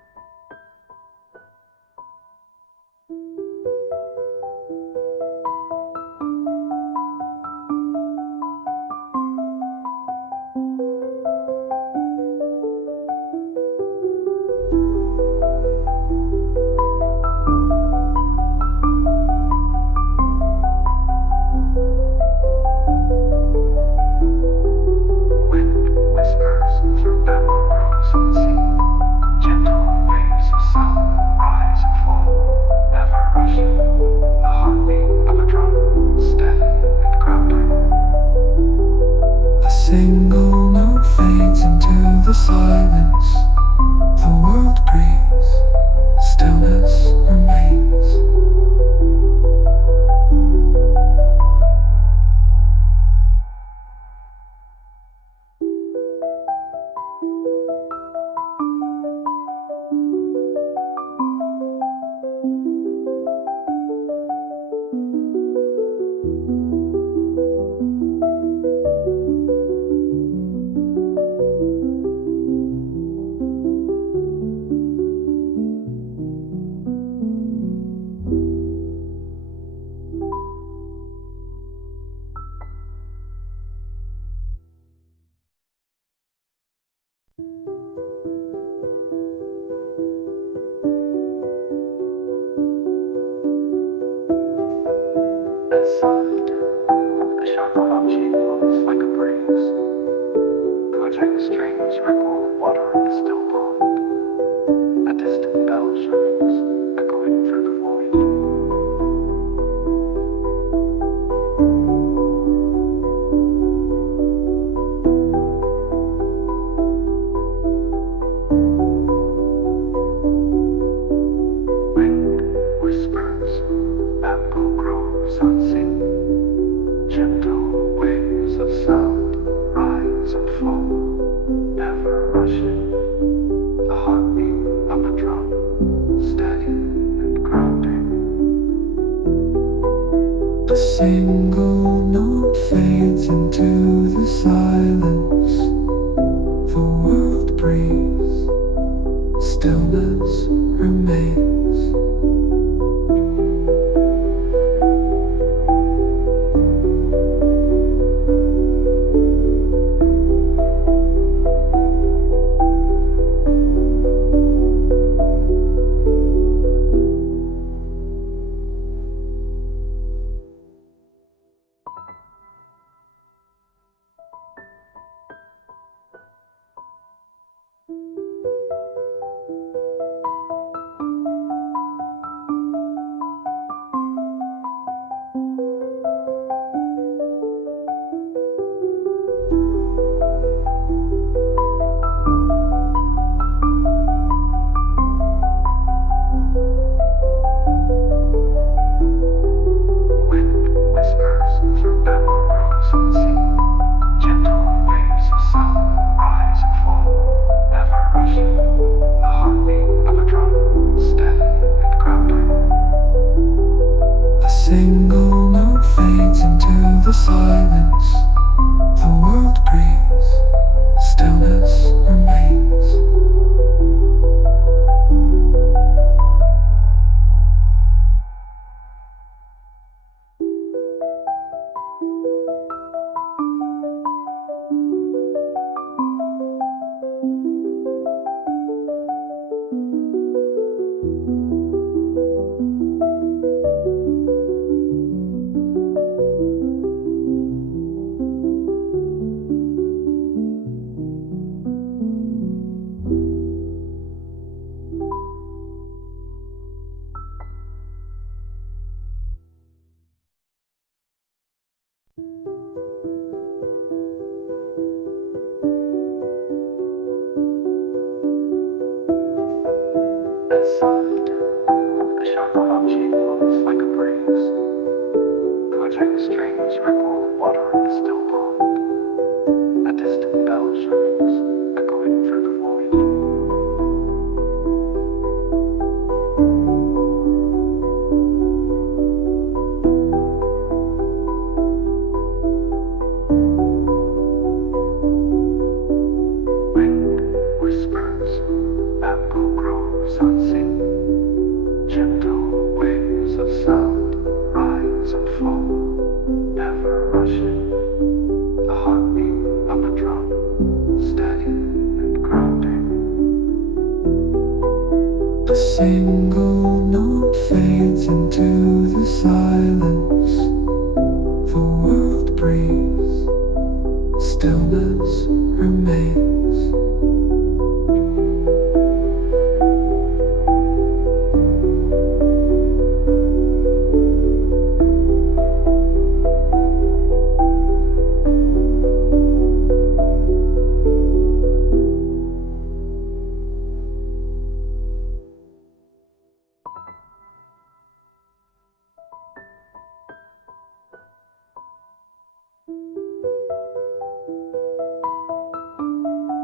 streams ripple water in the still pond. A distant bell rings, echoing through the void. Wind whispers, bamboo grows unseen. Gentle waves of sound rise and fall, never rushing. The heartbeat of a drum, steady and grounding. A single note fades into the silence. The world breathes, stillness remains. Soft, a sharp cheek moves like a breeze. Clutching strings ripple water in the still pond. A distant bell rings, echoing through the void. Wind whispers, bamboo grows unseen. Gentle waves of sound rise and fall, never rushing. The heartbeat of a drum, steady and grounding. A single note fades into the silence. The world breathes, stillness remains.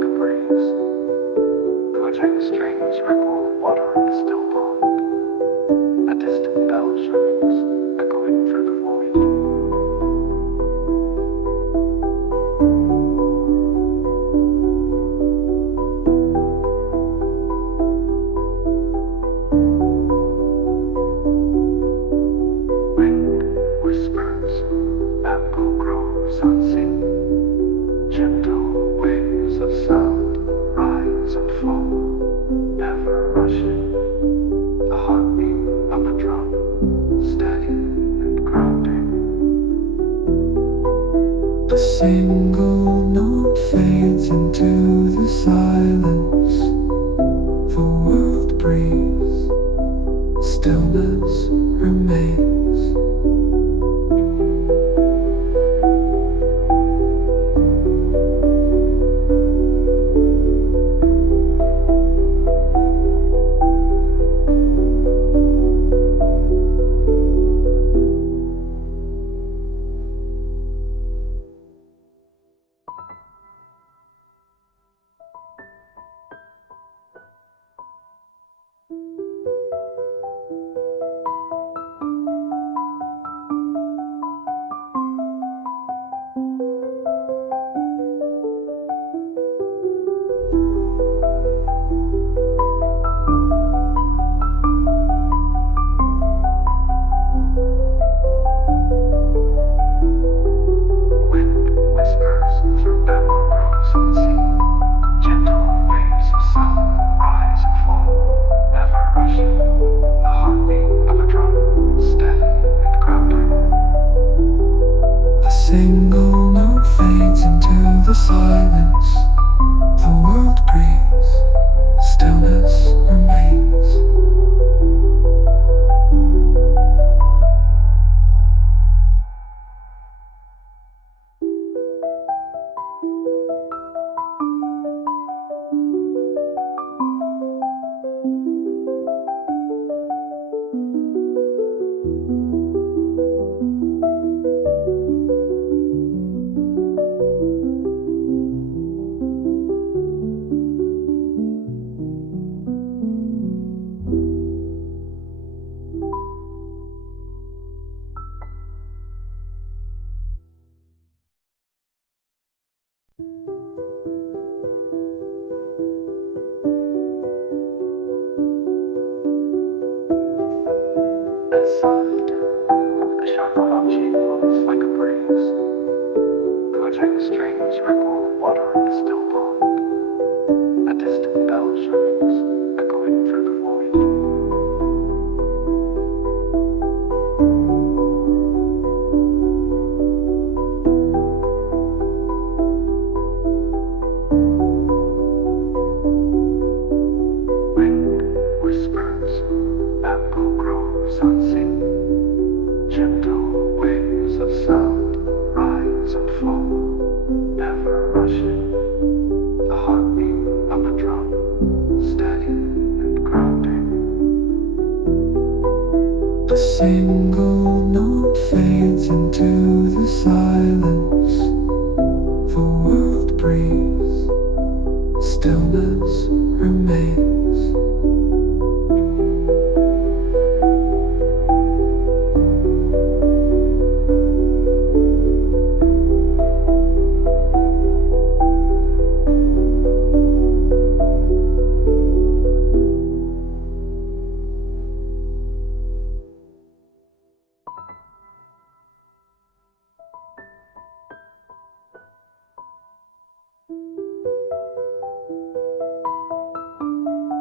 like a breeze, clutching strings ripple water in the still pond. A distant bell rings, echoing through the void. Wind whispers, bamboo groves unseen. Gentle waves of sound rise and fall, never rushing. The heartbeat of a drum, steady and grounding. A single note fades into the silence. The world breathes, stillness remains. Wind whispers through bamboo groves unseen. Gentle waves of sound rise and fall, never rushing. The heartbeat of a drum, steady and grounding. A single note fades into the silence. The world breathes, stillness remains. Inside, the sharp cheek moves like a breeze, clutching strings ripple water in the still pond. A distant bell rings, echoing through the void. Wind whispers, bamboo groves unseen. Gentle waves of sound rise and fall, never rushing. The heartbeat of a drum, steady and grounding. A single note fades into the silence. The world breathes, stillness remains.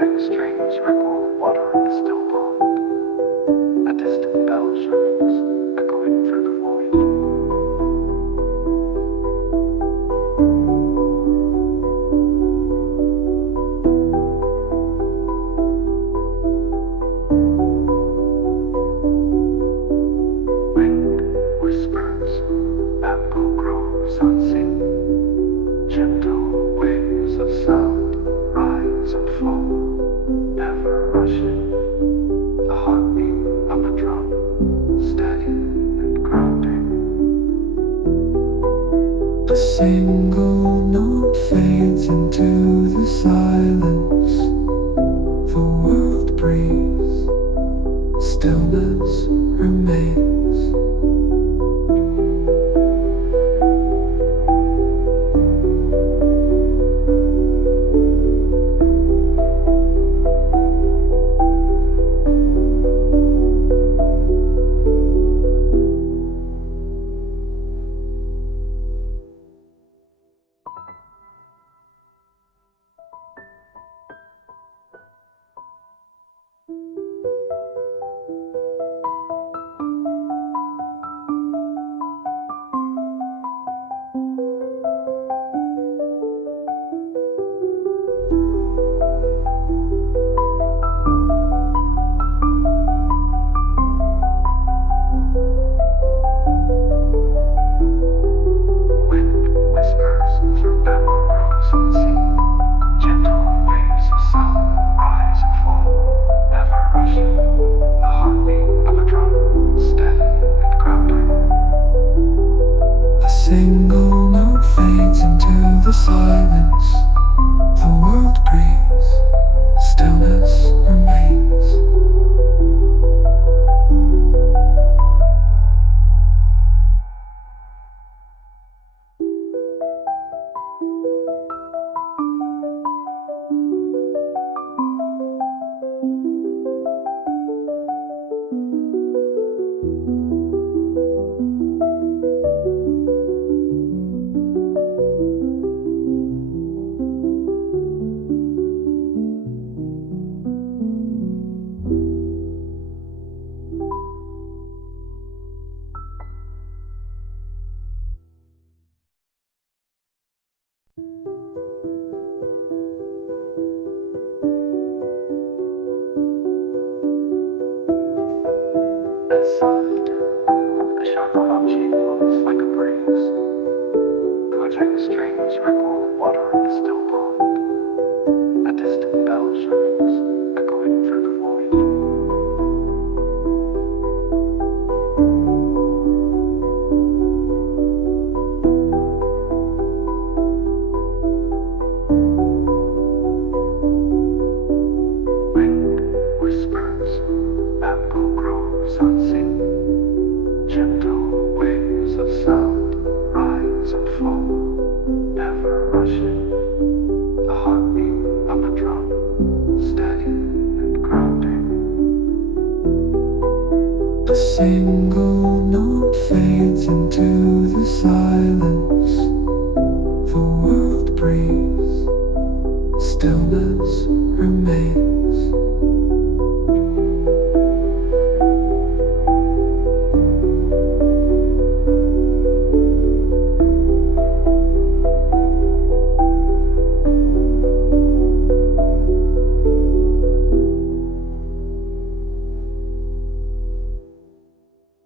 Clutching strings ripple water in the still pond. A distant bell rings, echoing through the void. Wind whispers, bamboo grows unseen. Gentle waves of sound rise and fall, never rushing. The heartbeat of a drum, steady and grounding. A single note fades into the silence. The world breathes, stillness remains. Single note fades into the silence. The world breathes, stillness remains. Soft, the sharp crouching moves like a breeze. Clutching strings ripple water in the still pond. A distant bell rings, echoing through the void. Wind whispers, bamboo grows unseen. Gentle waves of sound rise and fall, never rushing. The heartbeat of a drum, steady and grounding. A single note fades into the silence. The world breathes, stillness remains.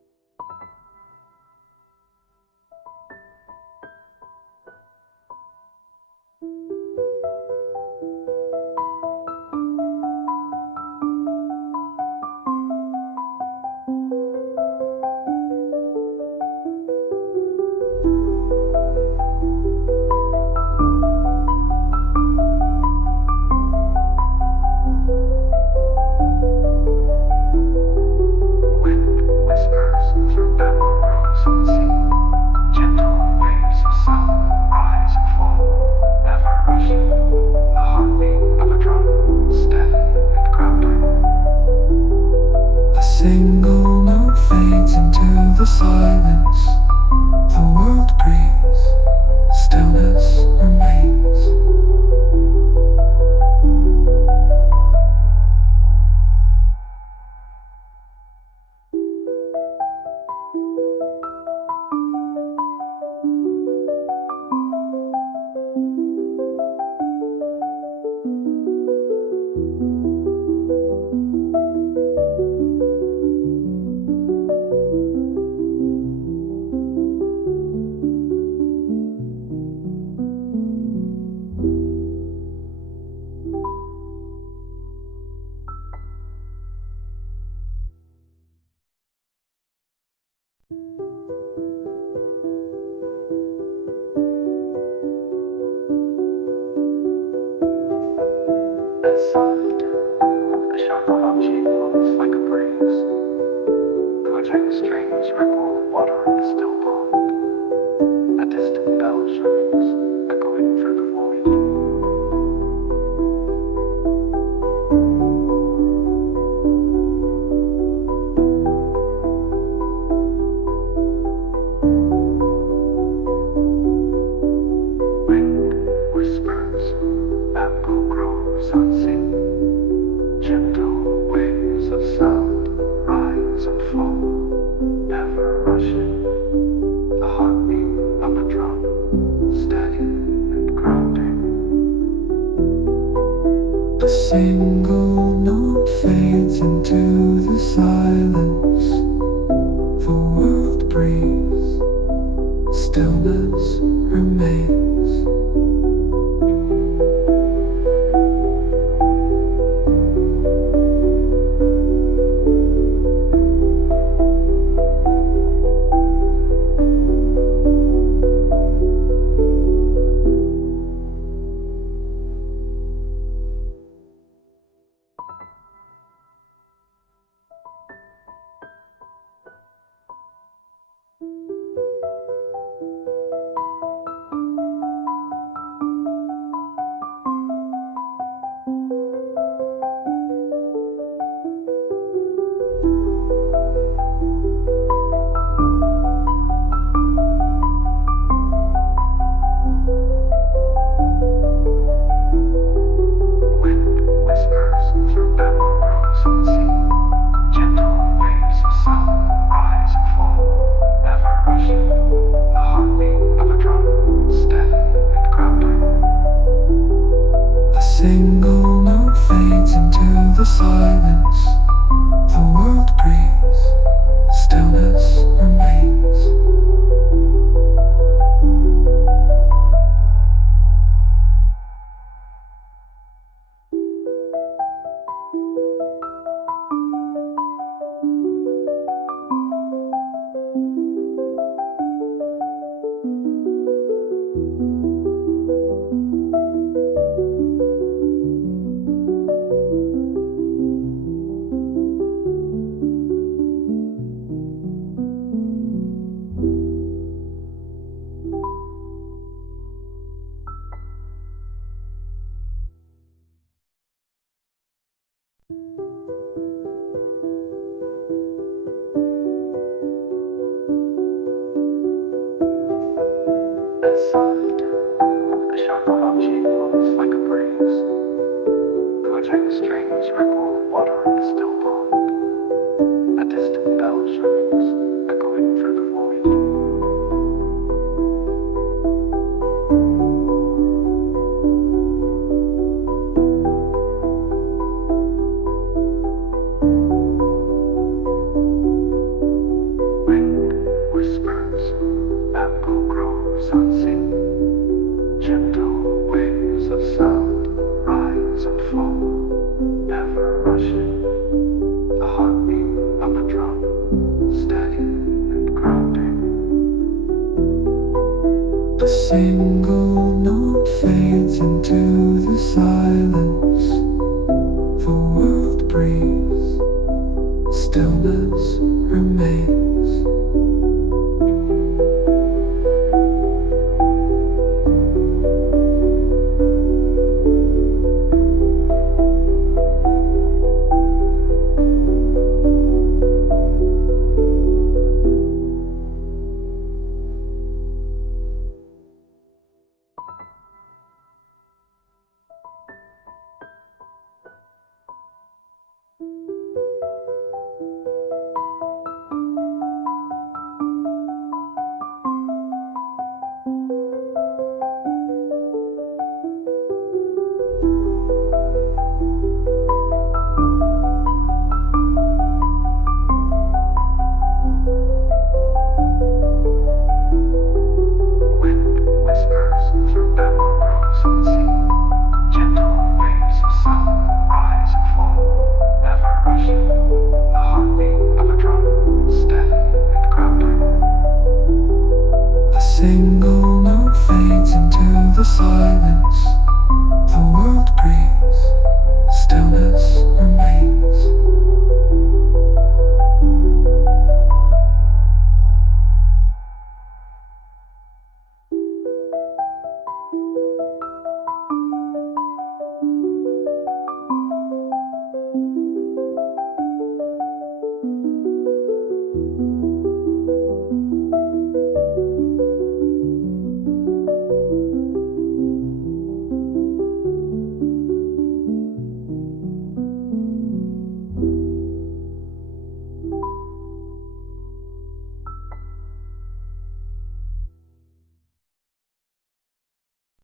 clutching strings ripple water in the still pond. A distant bell rings, echoing through the void. Wind whispers, bamboo grows unseen. Gentle waves of sound rise and fall, never rushing. The heartbeat of a drum, steady and grounding. A single note fades into the silence. The world breathes, stillness remains. Inside, the sharp arching moves like a breeze. Clutching strings ripple water in the still pond. A distant bell rings, echoing through the void. Wind whispers, bamboo grows unseen. Gentle waves of sound rise and fall, never rushing. The heartbeat of a drum, steady and grounding. A single note fades into the silence. The world breathes, stillness remains.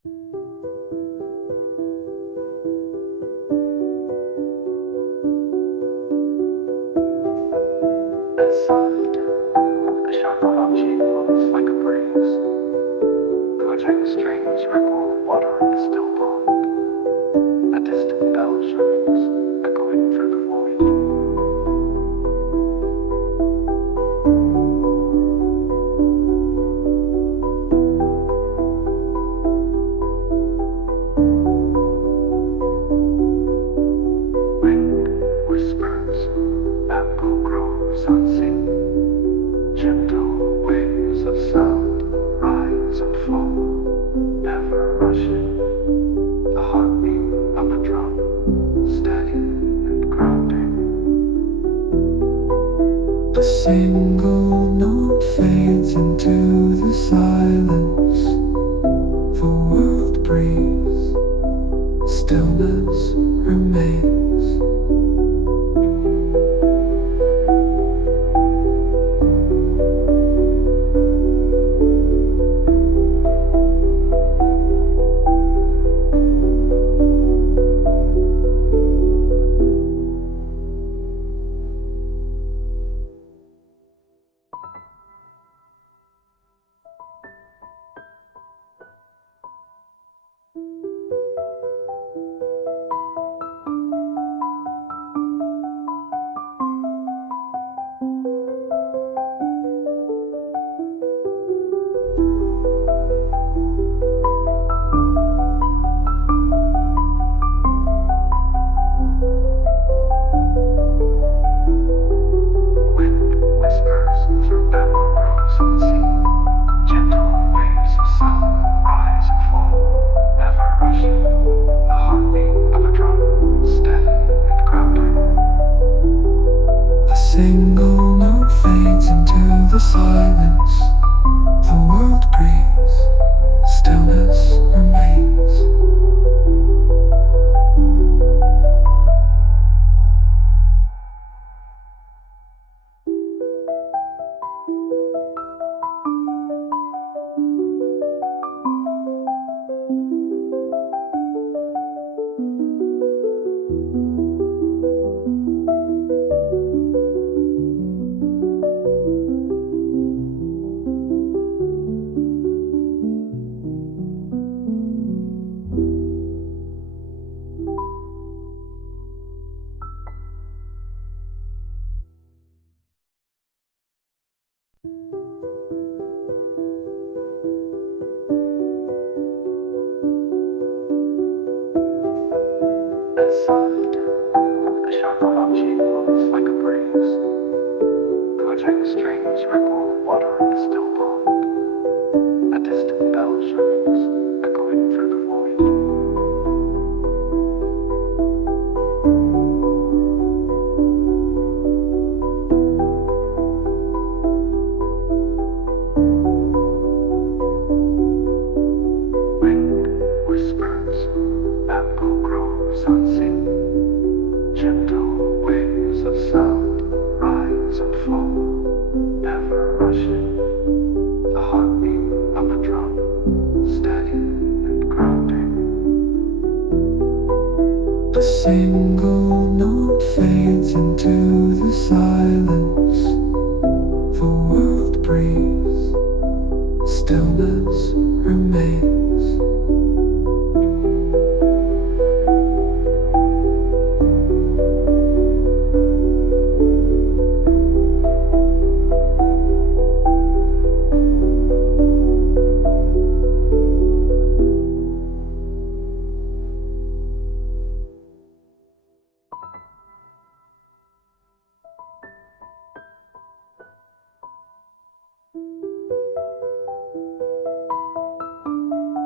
It's soft, the sharp of our cheek moves like a breeze, clutching strings ripple water in the still pond. A distant bell rings, echoing through the void. Wind whispers, bamboo grows unseen. Gentle waves of sound rise and fall, never rushing. The heartbeat of a drum, steady and grounding. A single note fades into the silence. The world breathes, stillness remains. It's soft, the sharp of our cheek moves like a breeze, clutching strings ripple water in the still pond. A distant bell rings, echoing through the void. Wind whispers, bamboo grows unseen. Gentle waves of sound rise and fall, never rushing. The heartbeat of a drum, steady and grounding. A single note fades into the silence. The world breathes, stillness remains.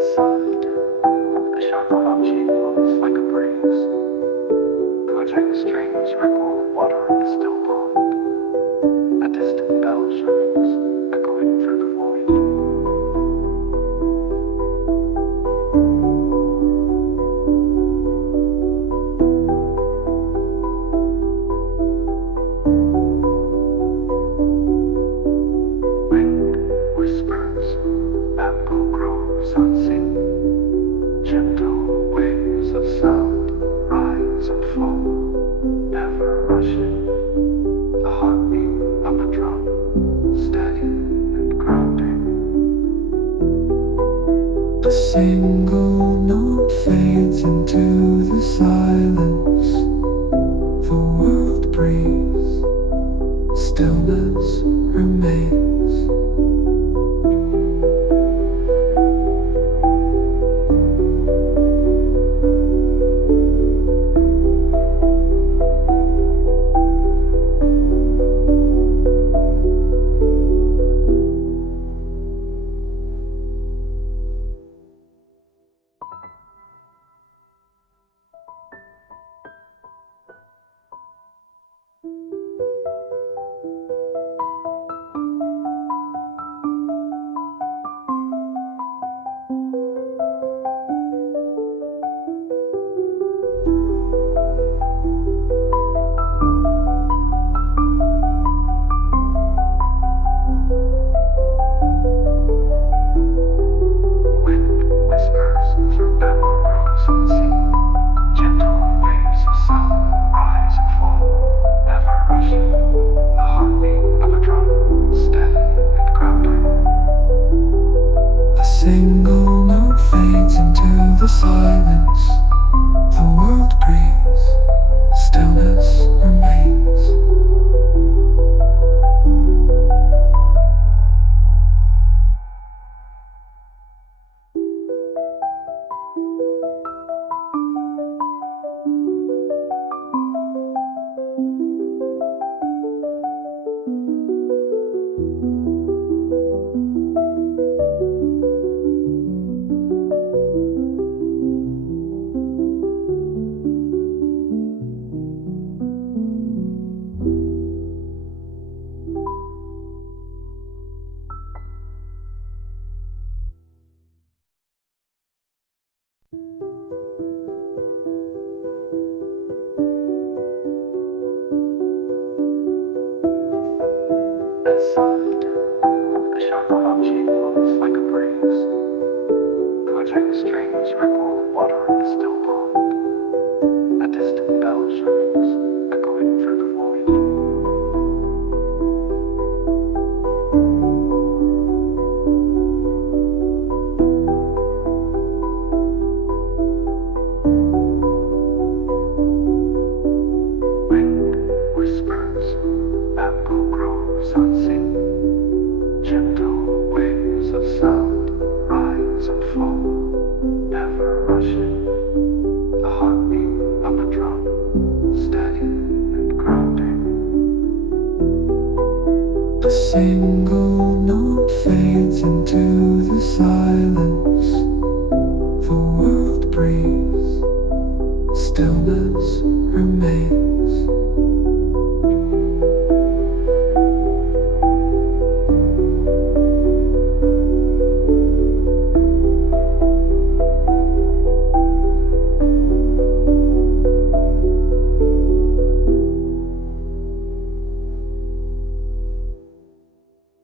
soft, the sharp of cheek moves like a breeze, clutching strings ripple water in the still pond. A distant bell rings, echoing through the void. Wind whispers, bamboo grows unseen. Gentle waves of sound rise and fall, never rushing. The heartbeat of a drum, steady and grounding. A single note fades into the silence. The world breathes, stillness remains. Soft, the sharp of cheek moves like a breeze, clutching strings ripple water in the still pond. A distant bell rings, echoing through the void. Wind whispers, bamboo grows unseen. Gentle waves of sound rise and fall, never rushing. The heartbeat of a drum, steady and grounding. A single note fades into the silence. The world breathes, stillness remains.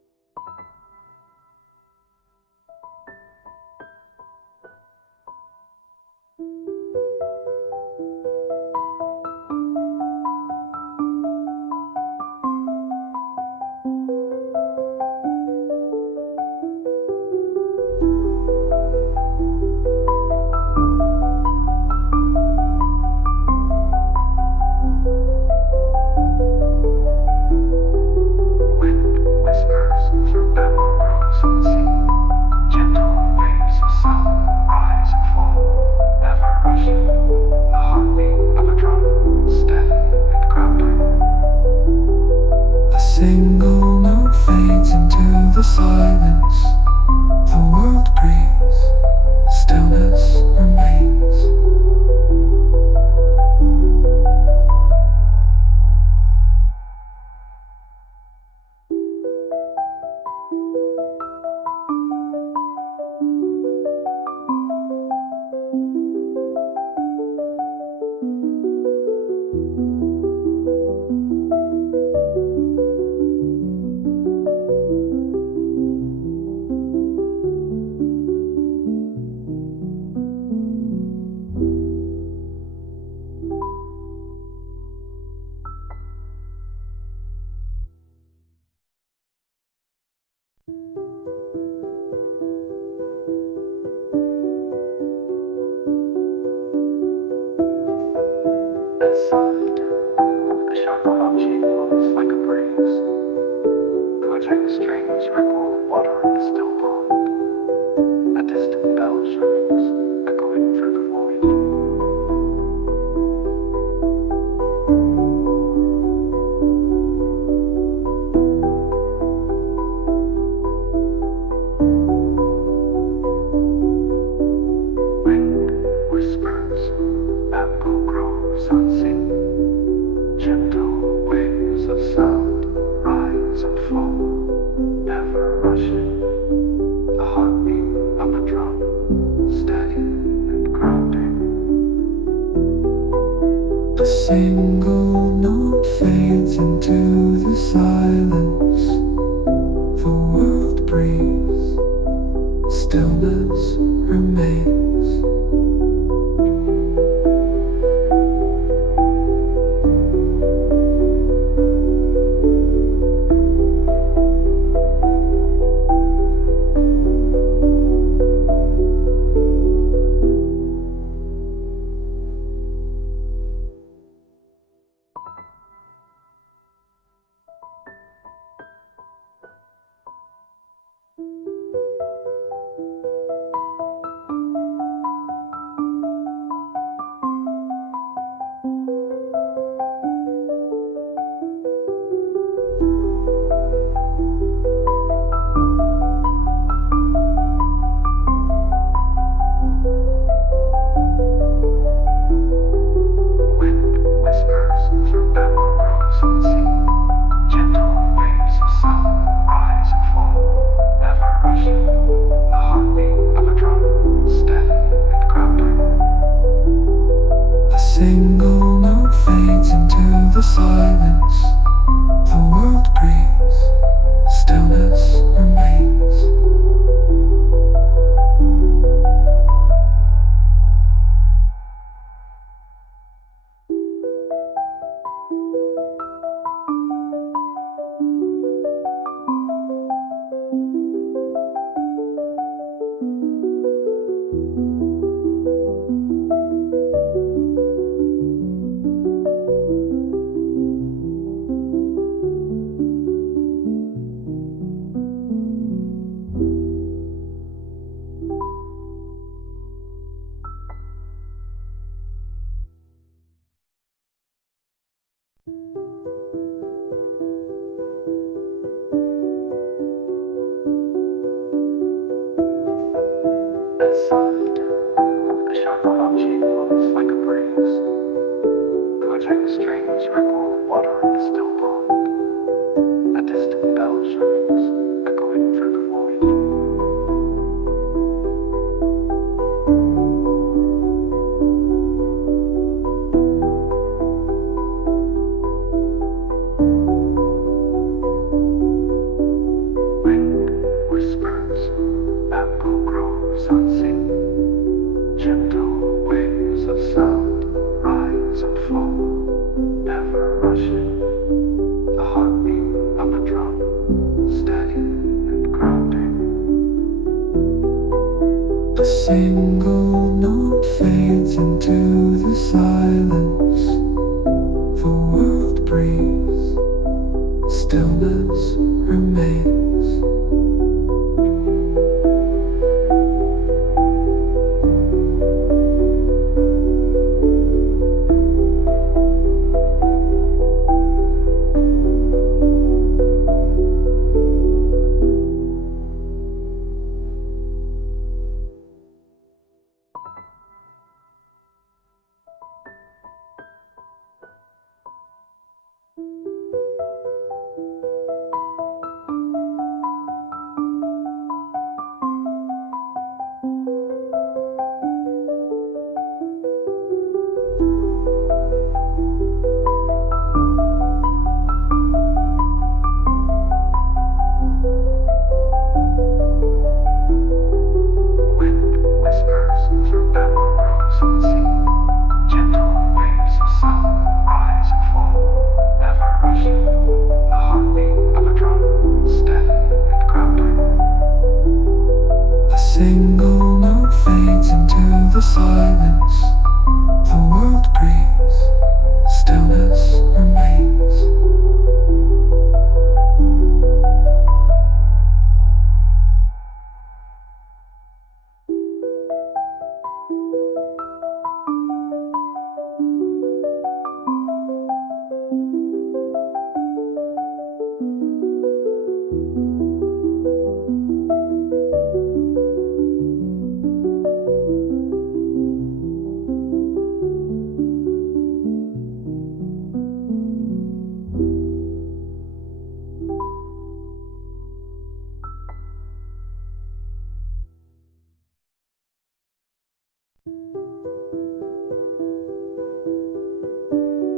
single note fades into the silence. The world breathes, stillness remains. Inside, a sharp cheek moves like a breeze, clutching a strange ripple of water in the still pond. A distant bell rings, echoing through the void. Wind whispers, bamboo groves unseen. Gentle waves of sound rise and fall, never rushing. The heartbeat of a drum, steady and grounding. A single note fades into the silence. The world breathes, stillness remains. Single note fades into the silence. The world breathes, stillness remains.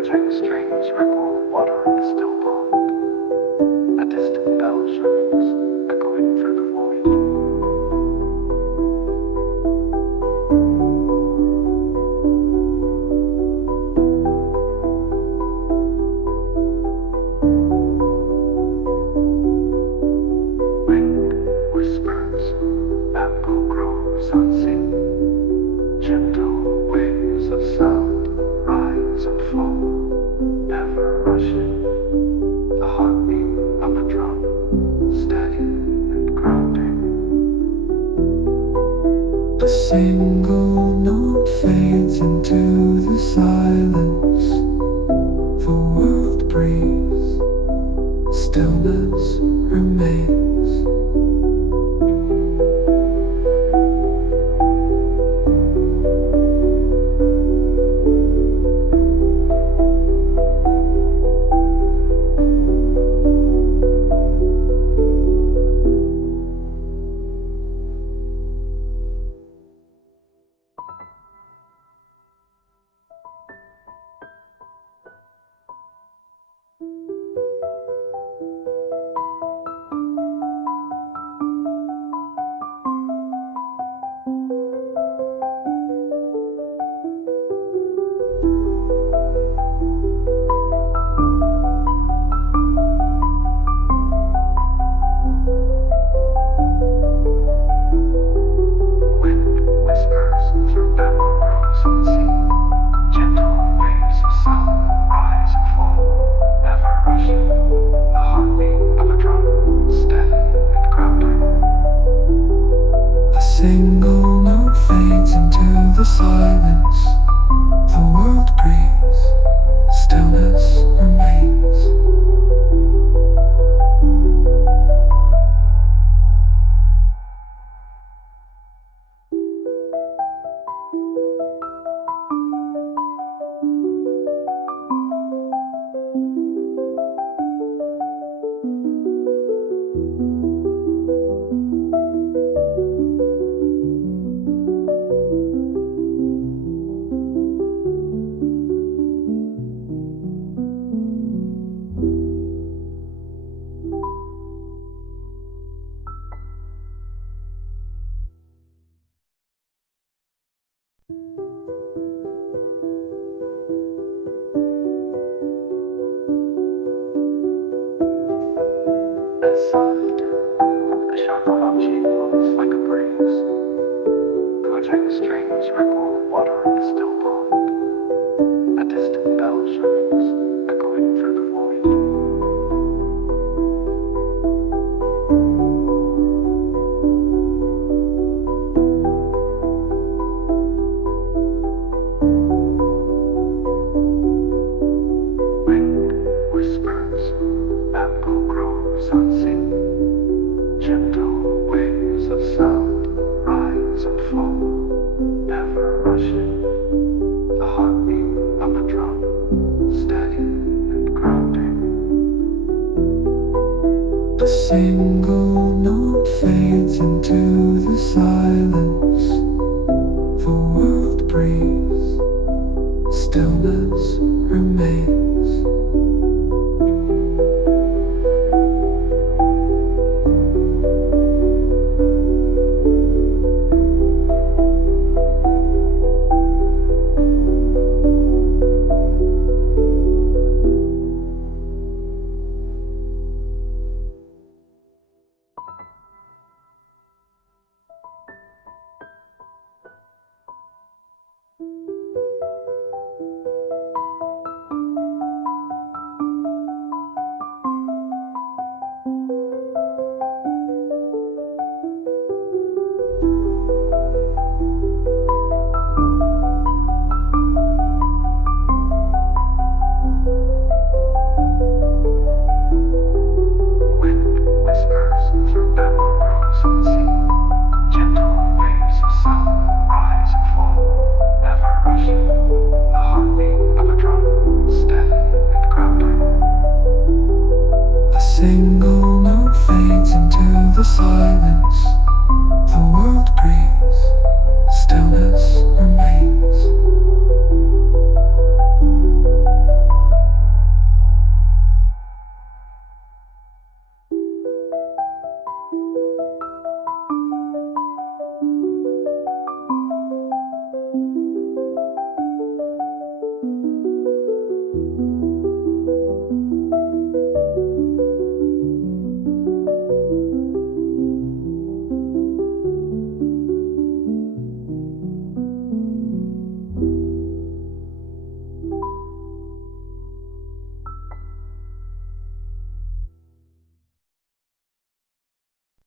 Clutching strings ripple water in the still pond. A distant bell rings, echoing through the void. Wind whispers, bamboo grows unseen. Gentle waves of sound rise and fall, never rushing. The heartbeat of a drum, steady and grounding. A single note fades into the silence. The world breathes, stillness remains. Inside, the sharp object moves like a breeze. Clutching strings ripple water in the still pond. A distant bell rings, echoing through the void. Wind whispers, bamboo grows unseen. Gentle waves of sound rise and fall, never rushing. The heartbeat of a drum, steady and grounding. A single note fades into the silence. The world breathes, stillness remains.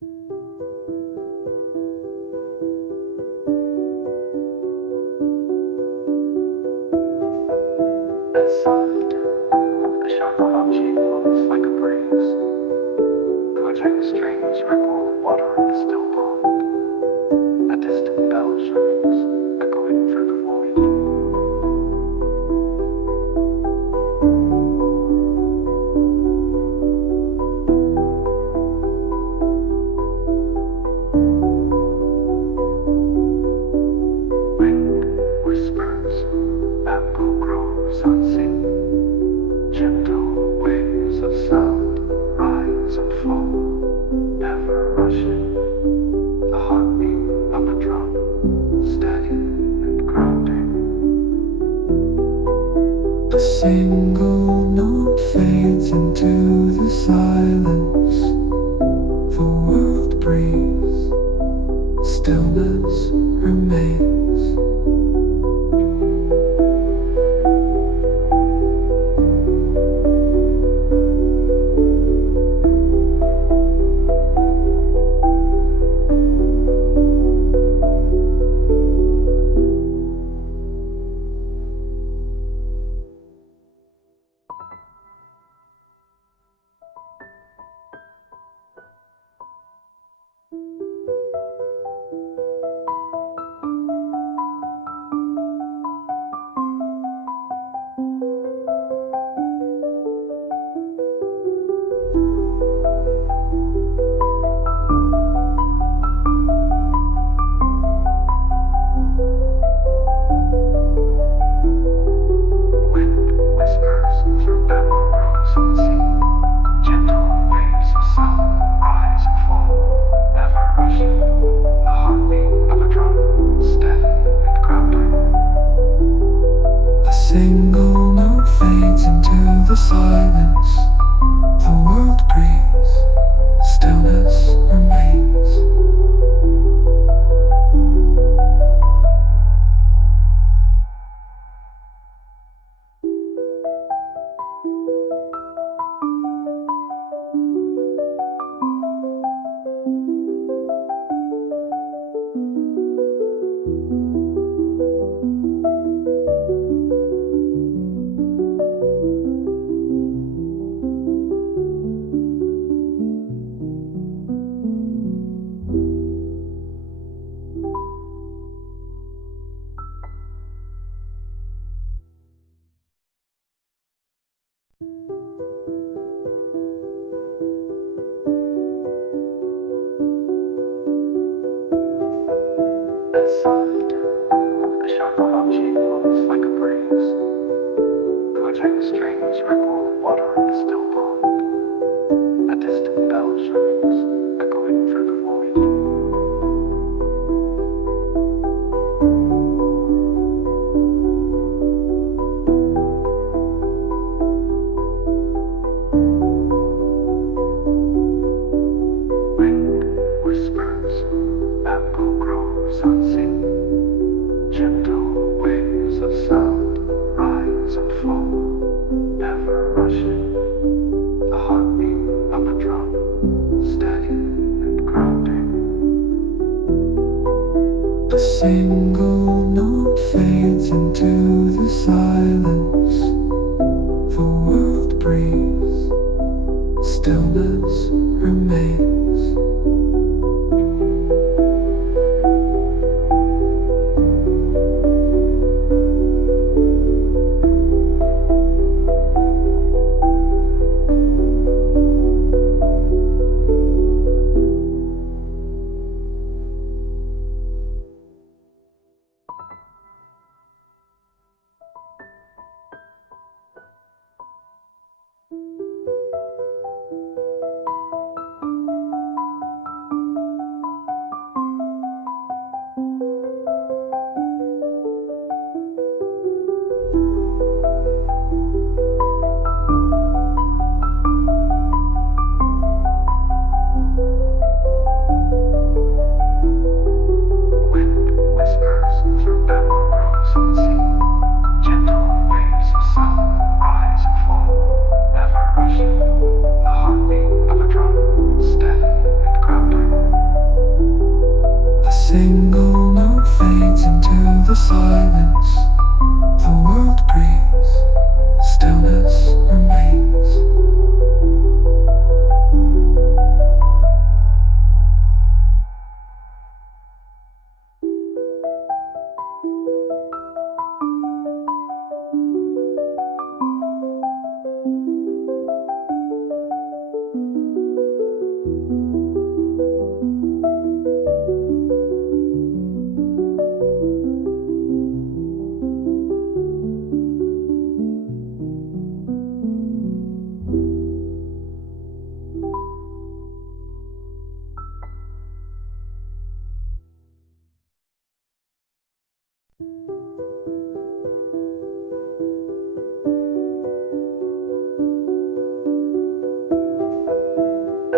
It's soft, the sharp cheek moves like a breeze, clutching strings ripple water in the still pond. A distant bell rings, echoing through the void. Wind whispers, bamboo grows unseen. Gentle waves of sound rise and fall, never rushing. The heartbeat of a drum, steady and grounding. A single note fades into the silence. The world breathes, stillness remains. It's soft, the sharp cheek moves like a breeze, clutching strings ripple water in the still pond. A distant bell rings, echoing through the void. Wind whispers, bamboo grows unseen. Gentle waves of sound rise and fall, never rushing. The heartbeat of a drum, steady and grounding. A single note fades into the silence. The world breathes, stillness remains.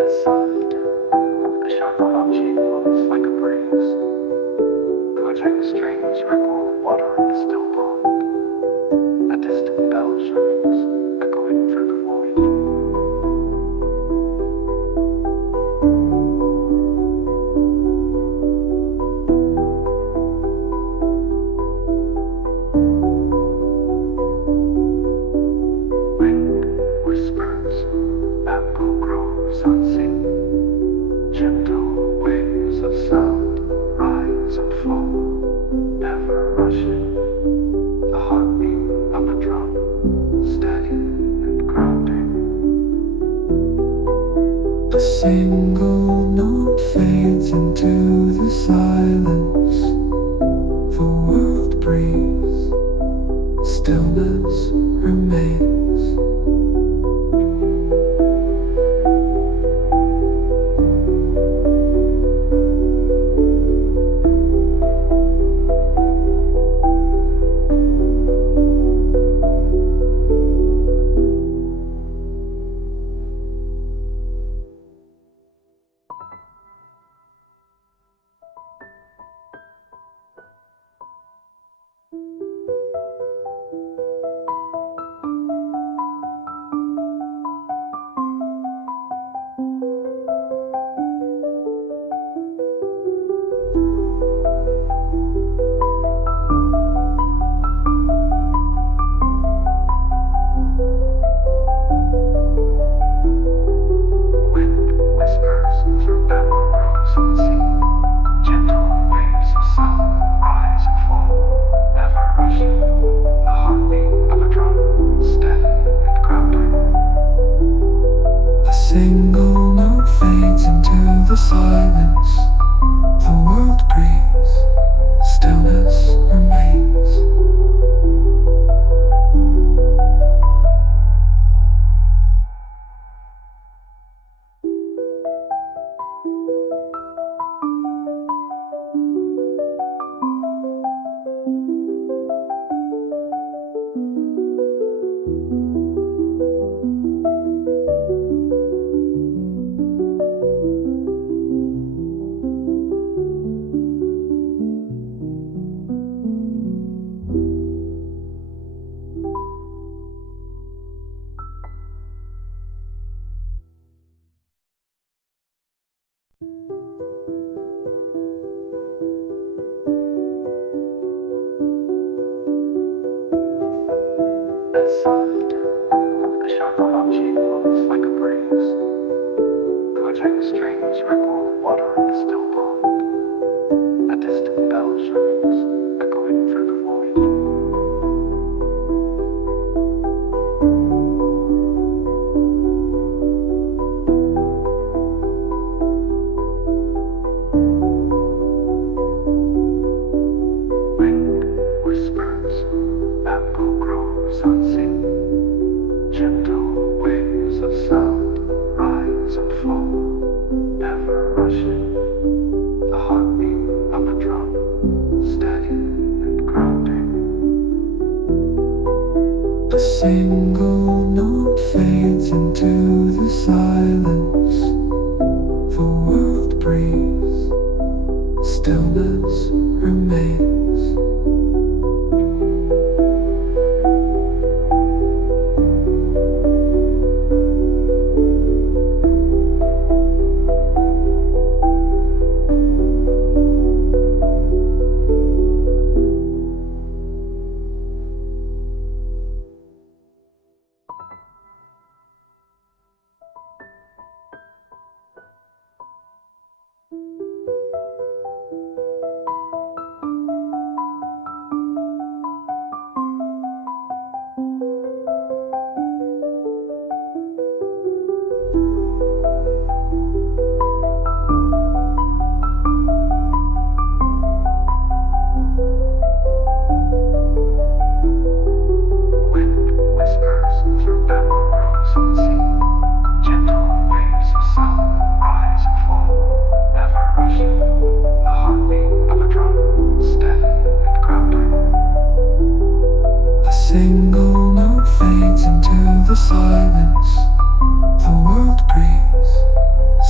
Inside, the sharp arching moves like a breeze, clutching strings ripple water in the still pond. A distant bell rings, echoing through the void. Wind whispers, bamboo groves unseen. Gentle waves of sound rise and fall, never rushing. The heartbeat of a drum, steady and grounding. A single note fades into the silence. The world breathes, stillness remains. Single note fades into the silence. The world breathes, stillness remains. Inside, the sharp arching moves like a breeze, clutching strings ripple water in the still pond. A distant bell rings, echoing through the void. Wind whispers, bamboo groves unseen. Gentle waves of sound rise and fall, never rushing. The heartbeat of a drum, steady and grounding. A single note fades into the silence. The world breathes, stillness remains. the silence, the world breathes,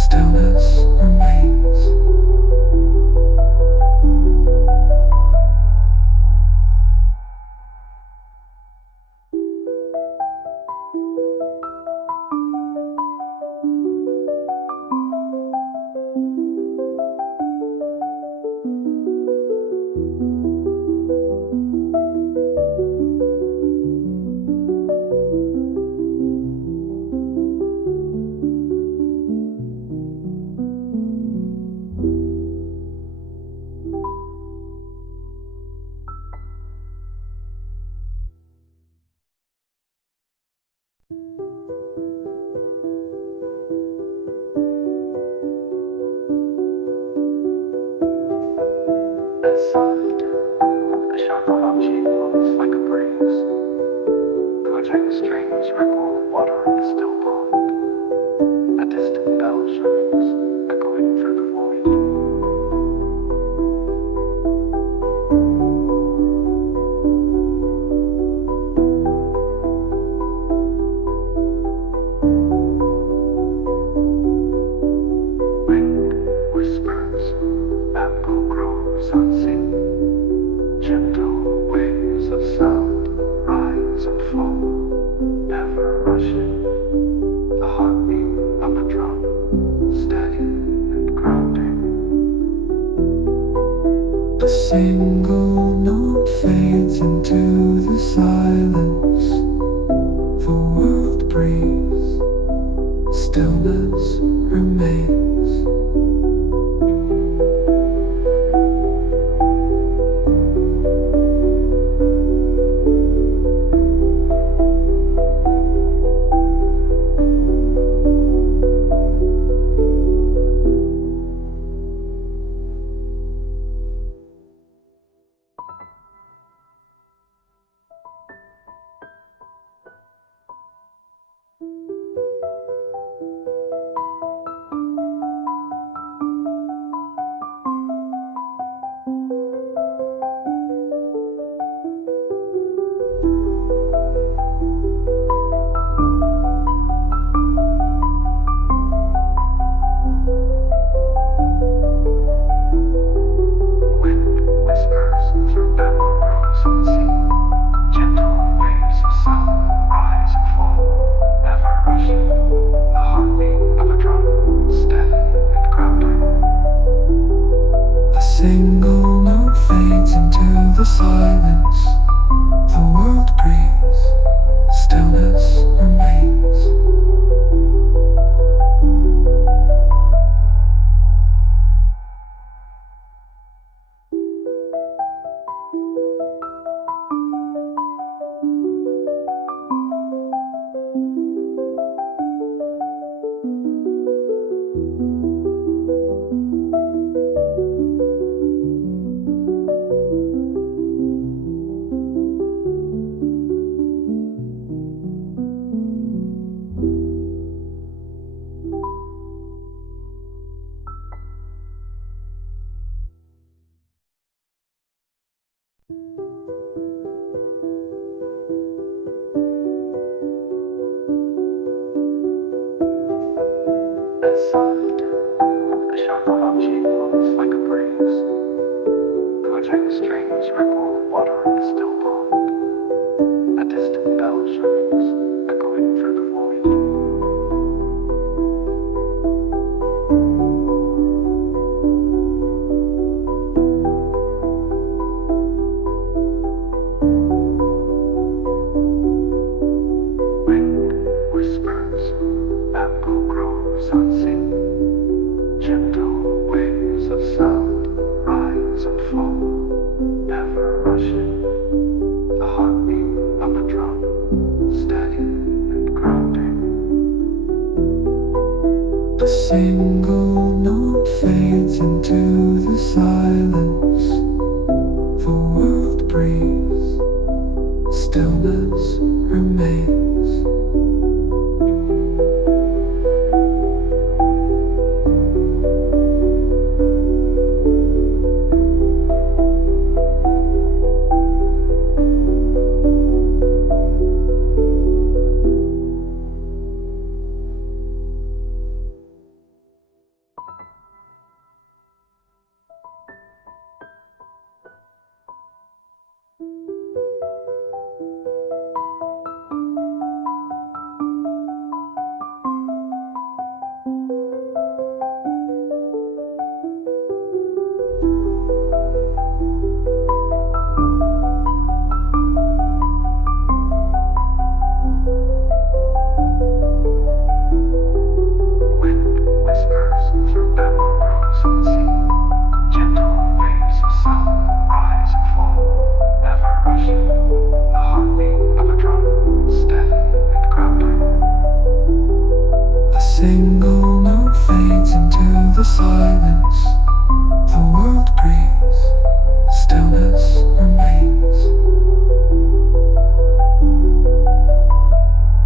streams ripple water in the still pond. A distant bell rings, echoing through the void. Wind whispers, bamboo grows unseen. Gentle waves of sound rise and fall, never rushing. The heartbeat of a drum, steady and grounding. A single note fades into the silence. The world breathes, stillness remains. Soft, the sharp of cheek moves like a breeze. Clutching strings ripple water in the still pond. A distant bell rings, echoing through the void. Wind whispers, bamboo grows unseen. Gentle waves of sound rise and fall, never rushing. The heartbeat of a drum, steady and grounding. A single note fades into the silence. The world breathes, stillness remains.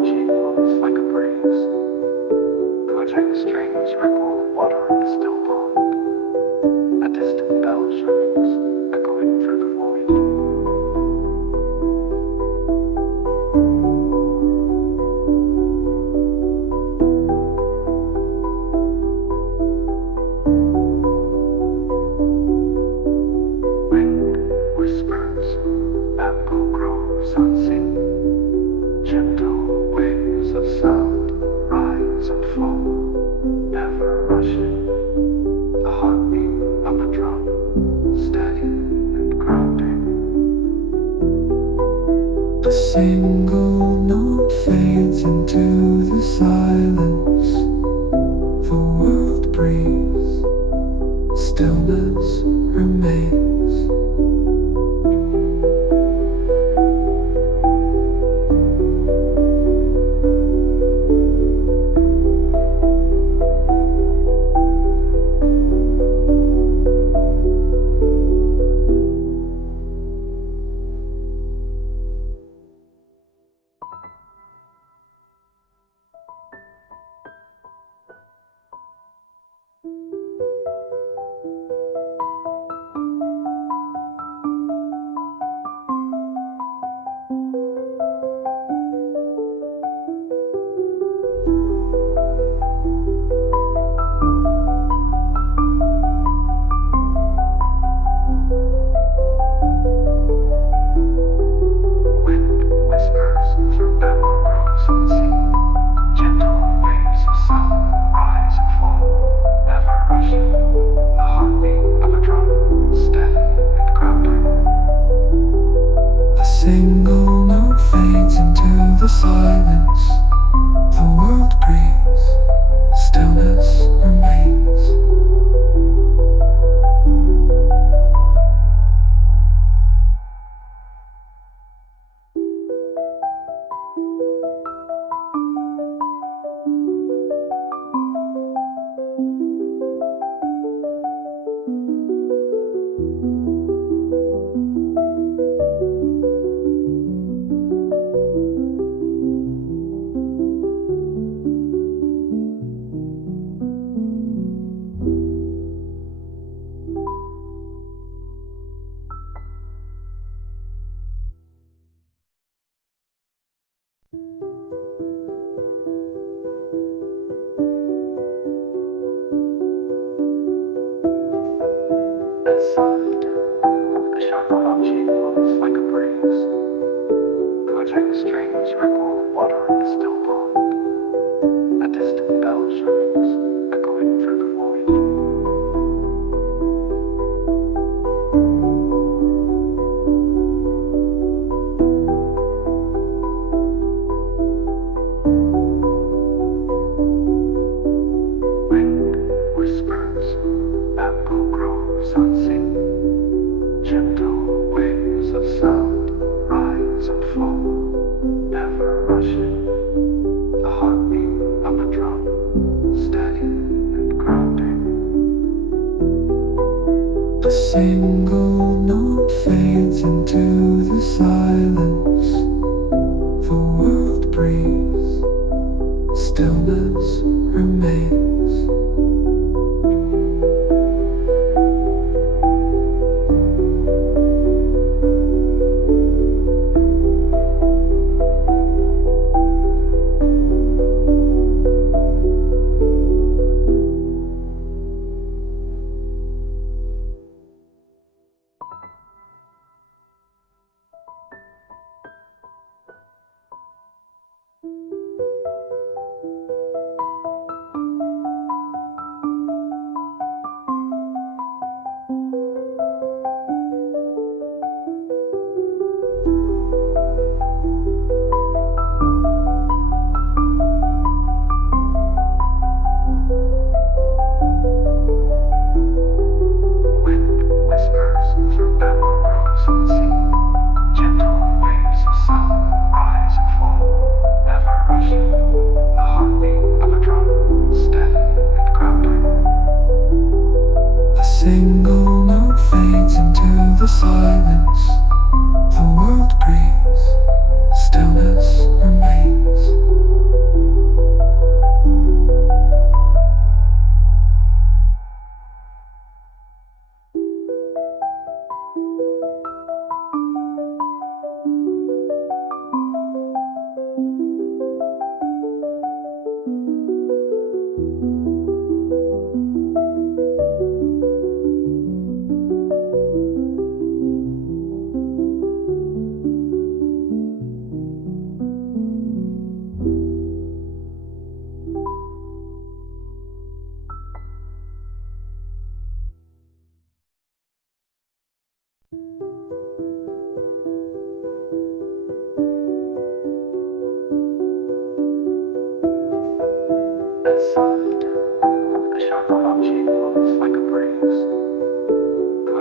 on cheek moves like a breeze, clutching strings ripple water in the still pond. A distant bell rings, echoing through the void. Wind whispers, bamboo grows unseen. Gentle waves of sound rise and fall, never rushing. The heartbeat of a drum, steady and grounding. A single note fades into the silence. The world breathes, stillness remains. Soft, the sharp on cheek moves like a breeze, clutching strings ripple water in the still pond. A distant bell rings, echoing through the void. Wind whispers, bamboo grows unseen. Gentle waves of sound rise and fall, never rushing. The heartbeat of a drum, steady and grounding. A single note fades into the silence. The world breathes, stillness remains.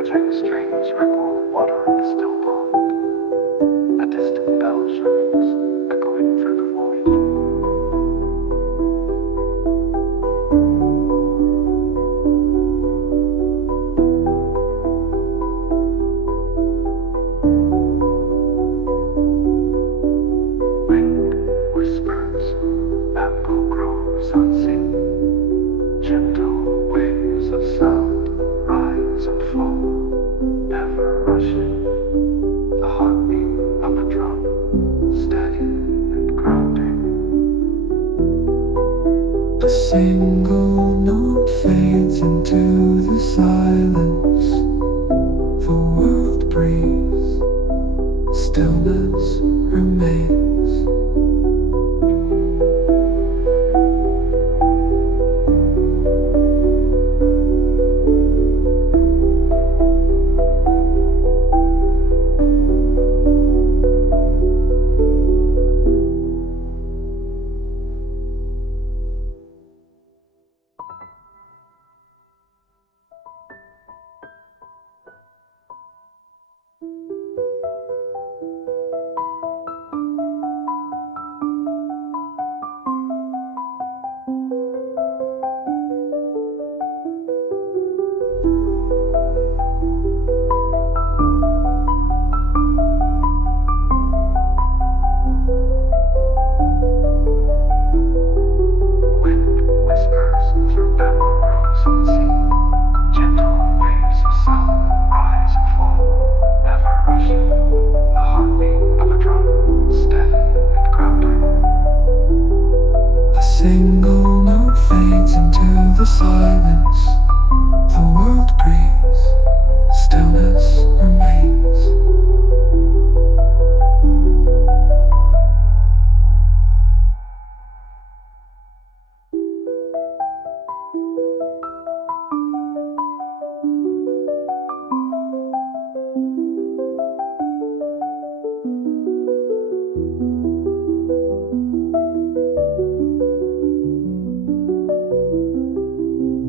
Clutching strings ripple water in the still pond. A distant bell rings, echoing through the void. Wind whispers, bamboo grows unseen. Gentle waves of sound rise and fall, never rushing. The heartbeat of a drum, steady and grounding. A single note fades into the silence. The world breathes, stillness remains.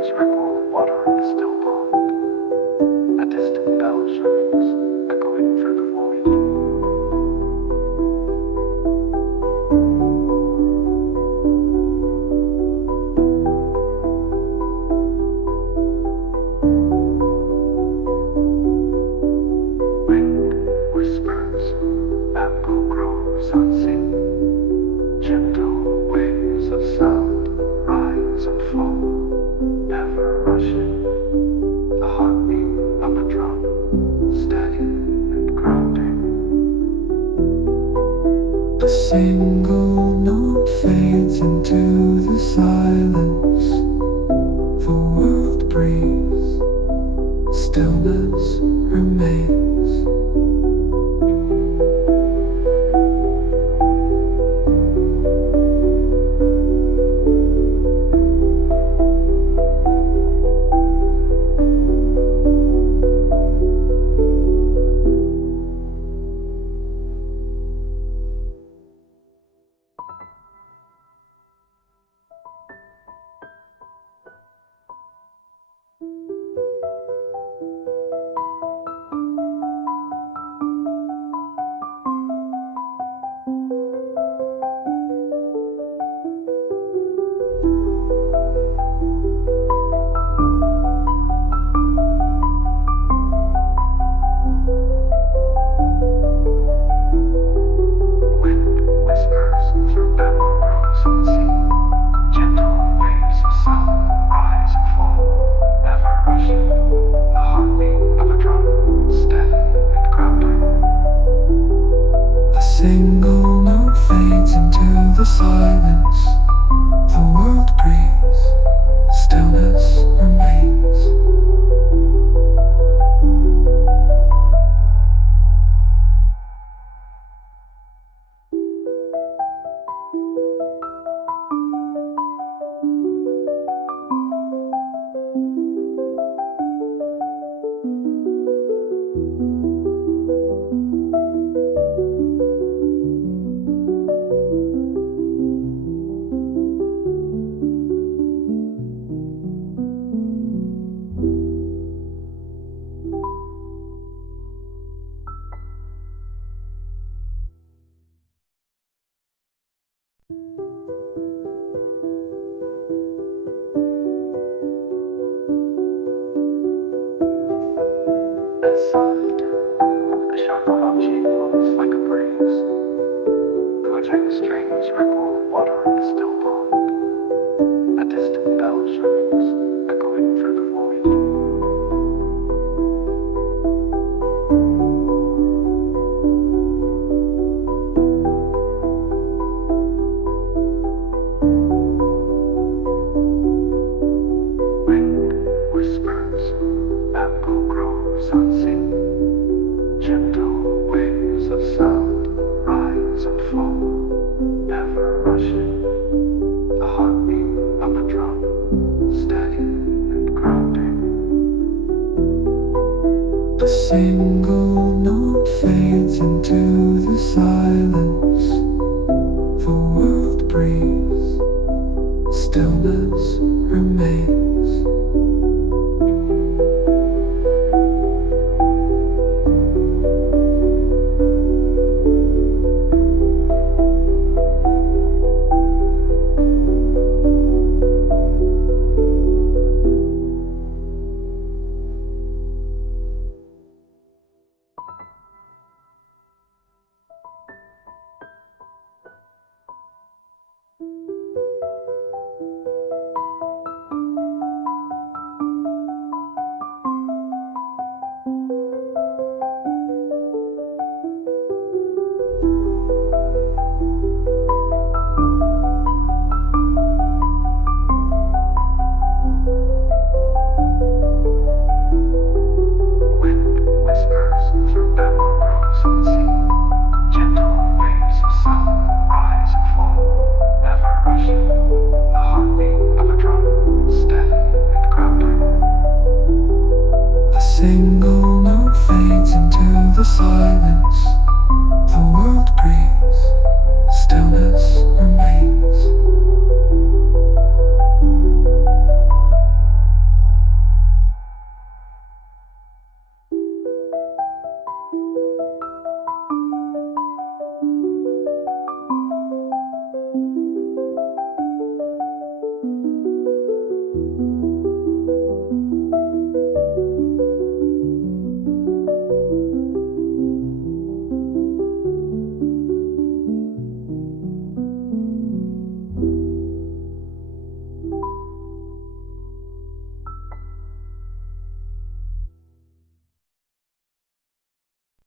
strings ripple water in the still pond. A distant bell rings, echoing through the void. Wind whispers, bamboo grows unseen. Gentle waves of sound rise and fall, never rushing. The heartbeat of a drum, steady and grounding. A single note fades into the silence. The world breathes, stillness remains. Soft, a sharp object moves like a breeze. Clutching strings ripple water in the still pond. A distant bell rings, echoing through the void. Wind whispers, bamboo grows unseen. Gentle waves of sound rise and fall, never rushing. The heartbeat of a drum, steady and grounding. A single note fades into the silence. The world breathes, stillness remains.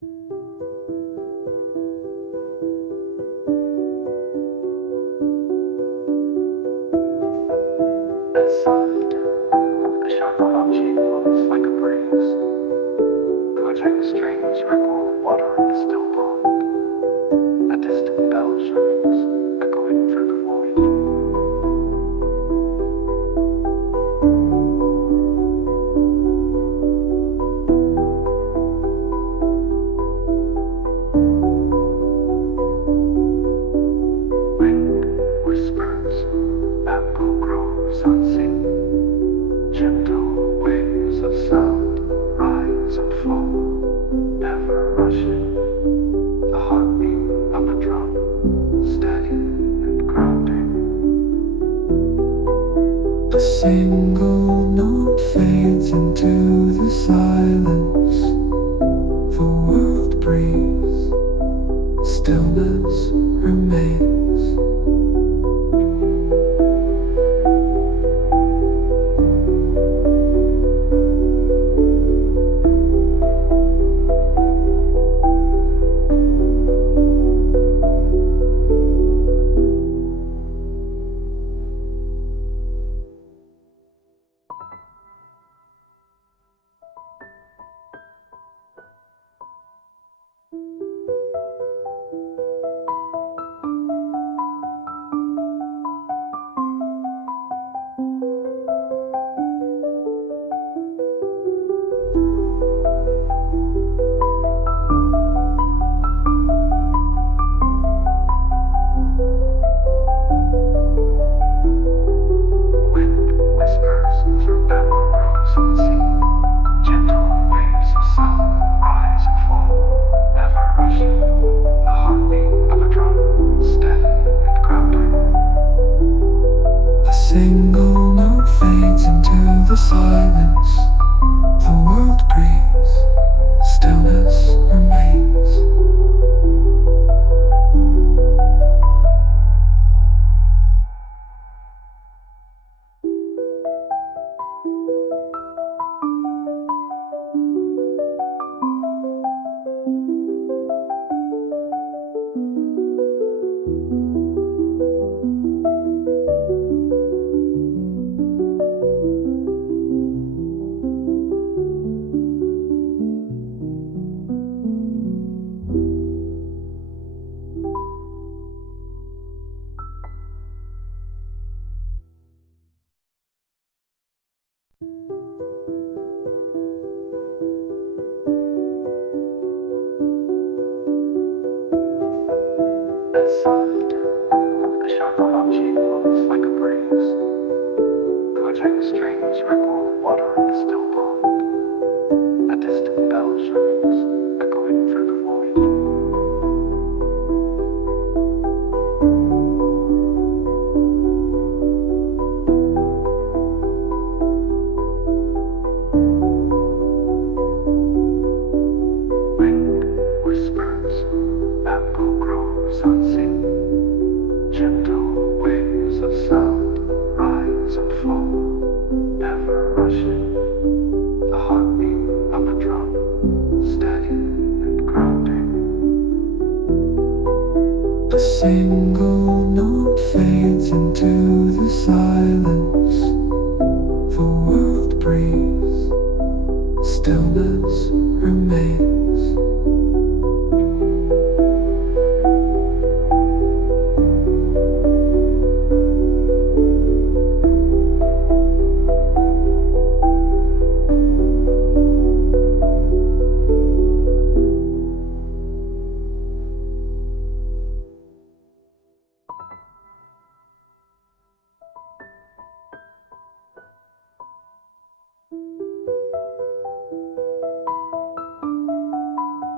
Inside, the sharp cheek moves like a breeze, clutching strange ripple of water in the still pond. A distant bell rings, echoing through the void. Wind whispers, bamboo groves unseen. Gentle waves of sound rise and fall, never rushing. The heartbeat of a drum, steady and grounding. A single note fades into the silence. The world breathes, stillness remains. Inside, the sharp cheek moves like a breeze, clutching strange ripple of water in the still pond. A distant bell rings, echoing through the void. Wind whispers, bamboo groves unseen. Gentle waves of sound rise and fall, never rushing. The heartbeat of a drum, steady and grounding. A single note fades into the silence. The world breathes, stillness remains.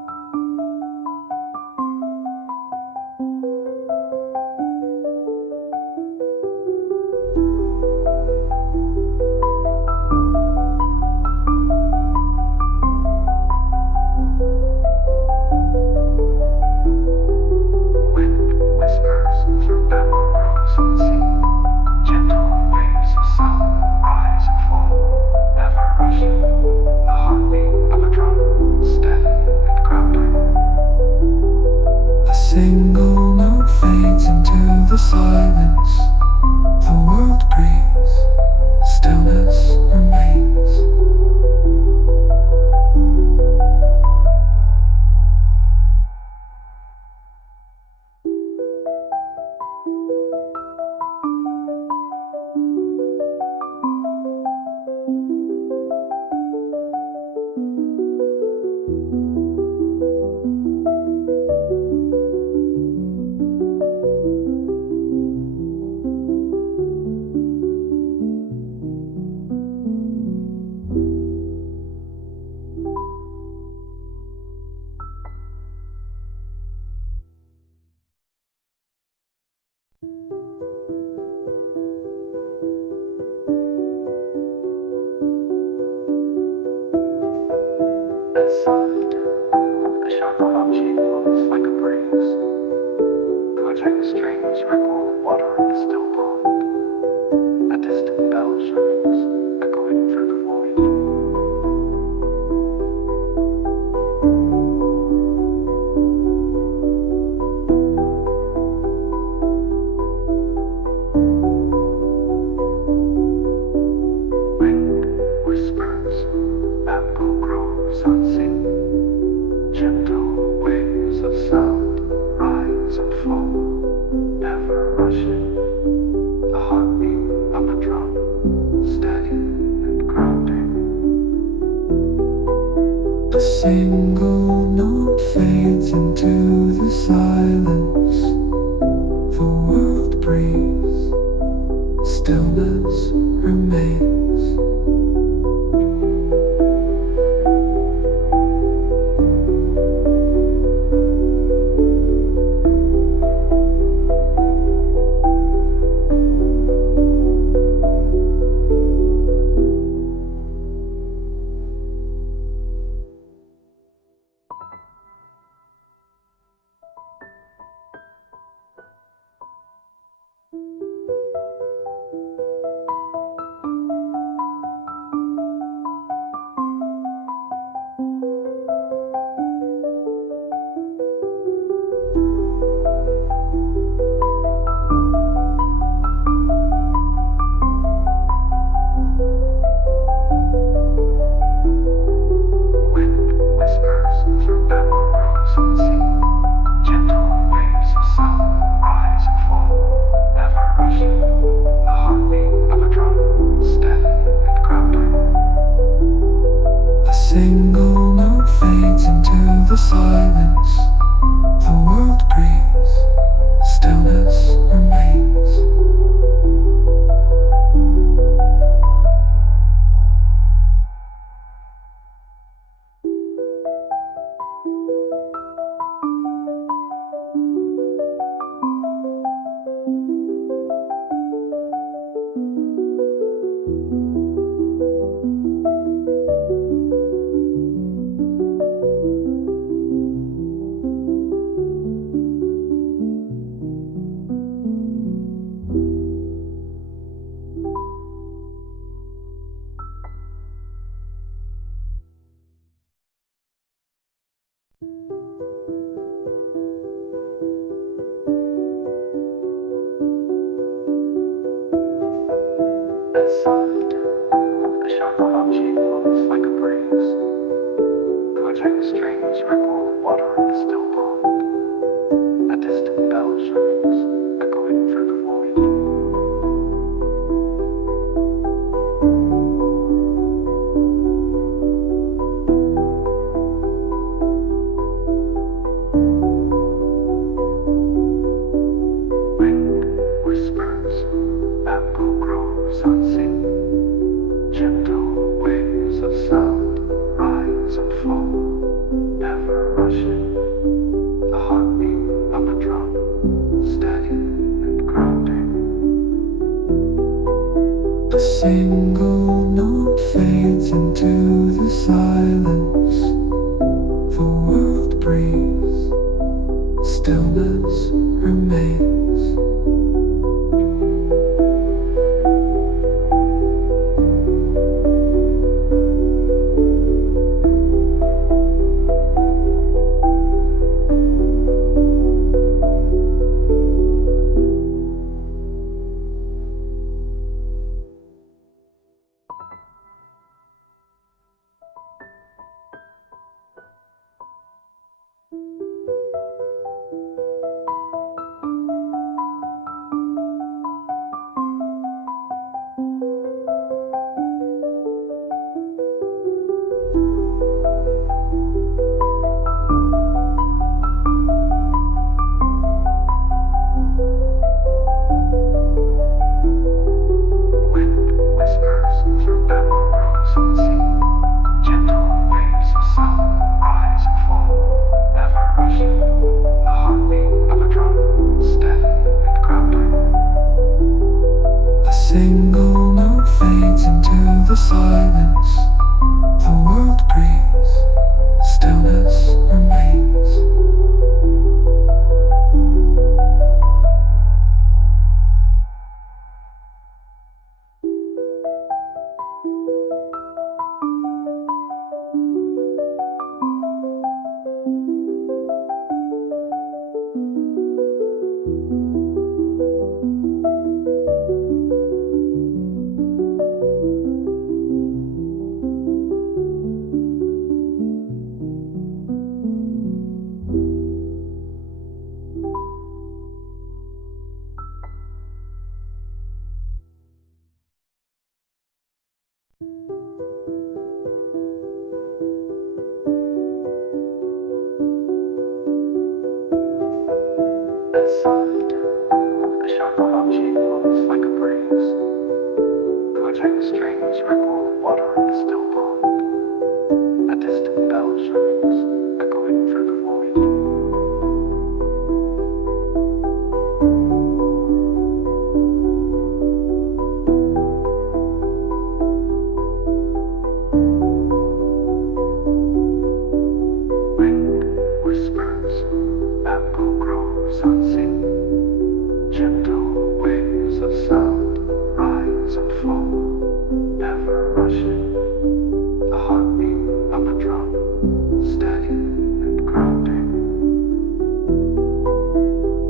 soft, the sharp crouching moves like a breeze, clutching strings ripple water in the still pond. A distant bell rings, echoing through the void. Wind whispers, bamboo groves unseen. Gentle waves of sound rise and fall, never rushing. The heartbeat of a drum, steady and grounding. A single note fades into the silence. The world breathes, stillness remains. Single note fades into the silence. The world breathes, stillness remains. It's soft, the sharp crouching moves like a breeze, clutching strings ripple water in the still pond. A distant bell rings, echoing through the void. Wind whispers, bamboo groves unseen. Gentle waves of sound rise and fall, never rushing. The heartbeat of a drum, steady and grounding. A single note fades into the silence. The world breathes, stillness remains.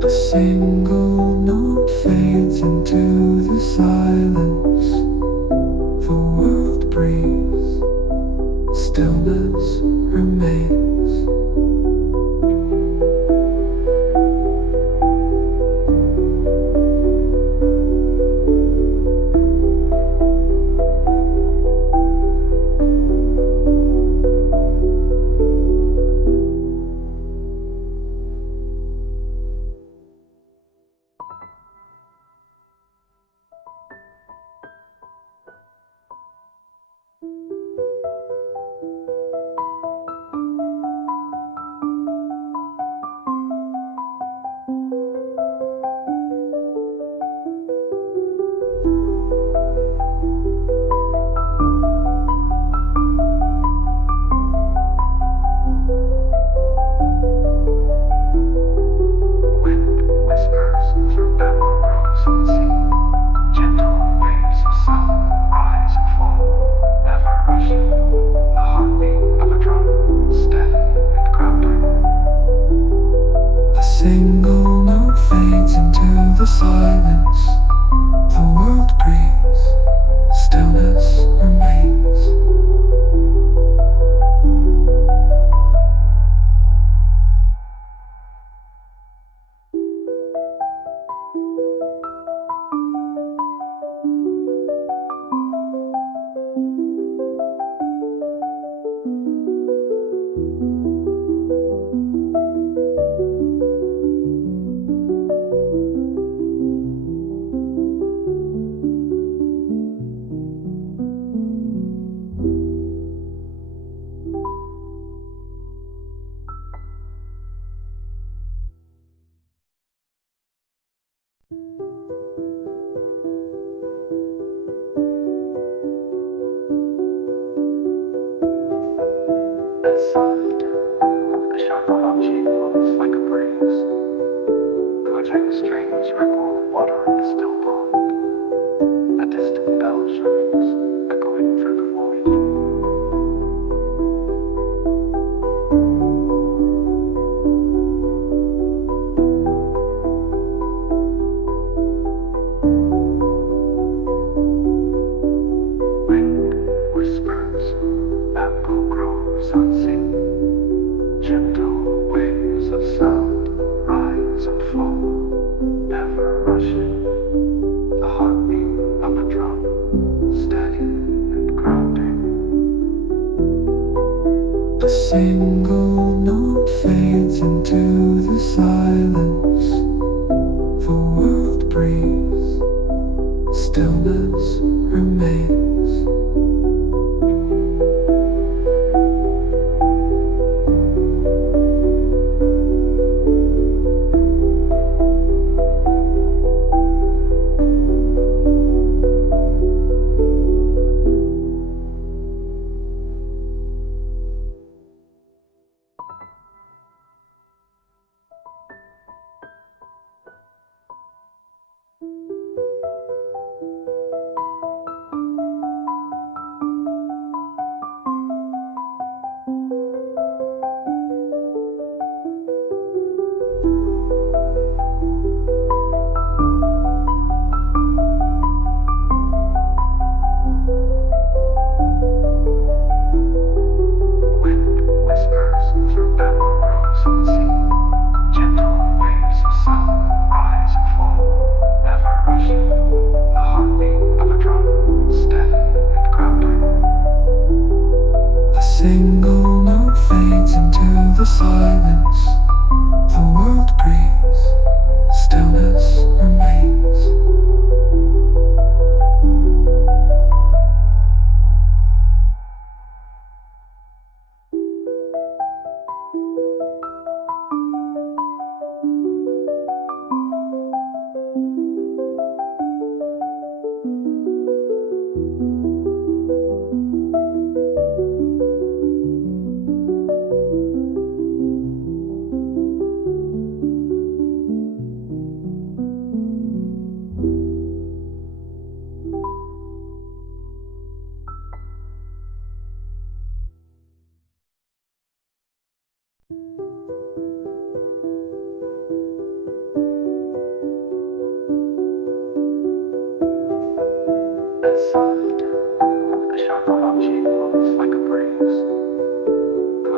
A single note fades into the silence. The world breathes, stillness remains. Inside, the sharp arching moves like a breeze, clutching strange ripple of water in the still pond. A distant bell rings, echoing through the void. Wind whispers, bamboo grows unseen. Gentle waves of sound rise and fall, never rushing. The heartbeat of a drum, steady and grounding. A single note fades into the silence. The world breathes, stillness remains.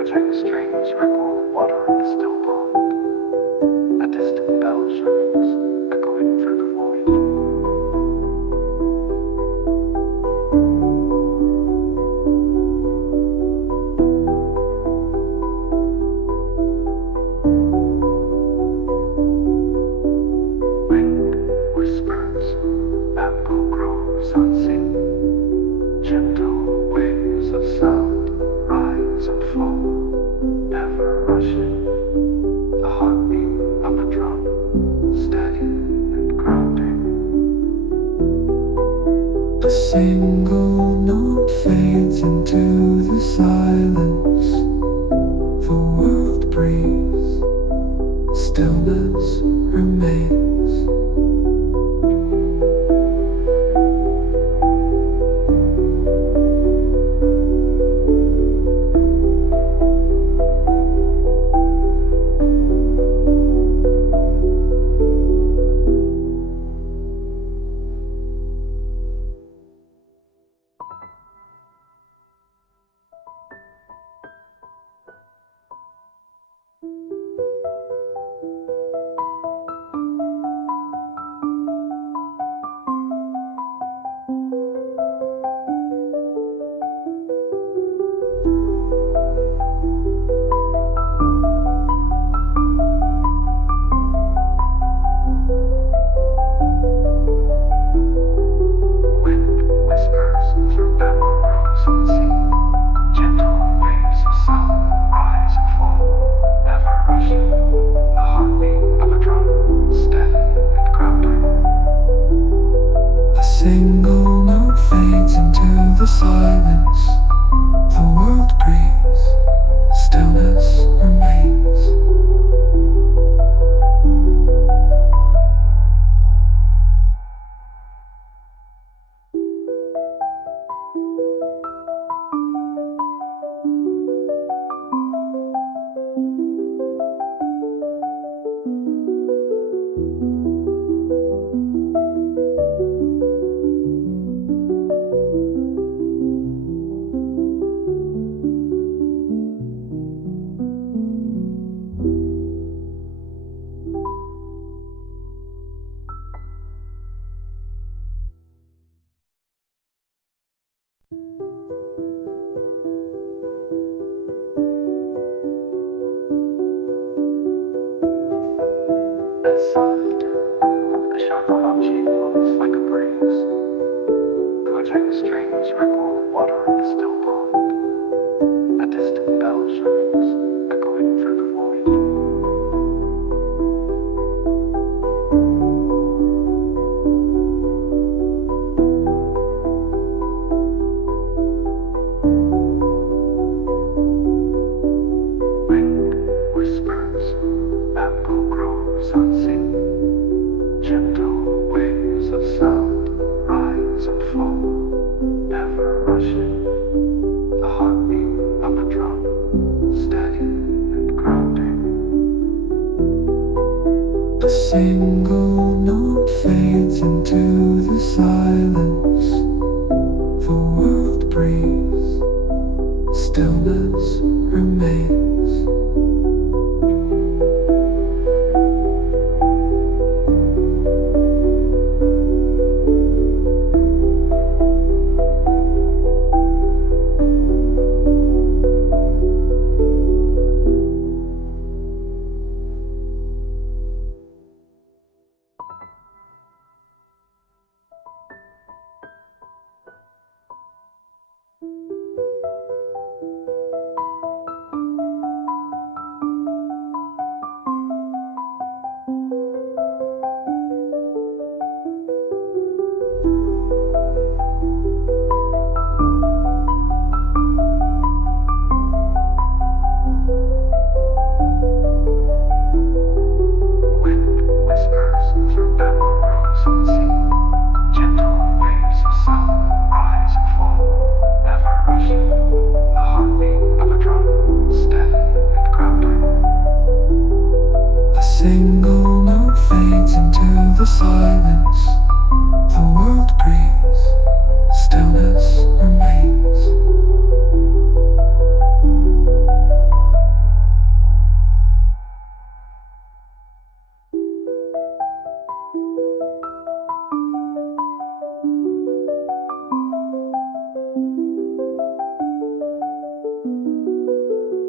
Clutching strings ripple water in the still pond. A distant bell rings, echoing through the void. Wind whispers, bamboo grows unseen. Gentle waves of sound rise and fall, never rushing. The heartbeat of a drum, steady and grounding. A single note fades into the silence. The world breathes, stillness remains. Inside, the sharp arching moves like a breeze. Clutching strings ripple water in the still pond. A distant bell rings, echoing through the void. Wind whispers, bamboo grows unseen. Gentle waves of sound rise and fall, never rushing. The heartbeat of a drum, steady and grounding. A single note fades into the silence. The world breathes, stillness remains.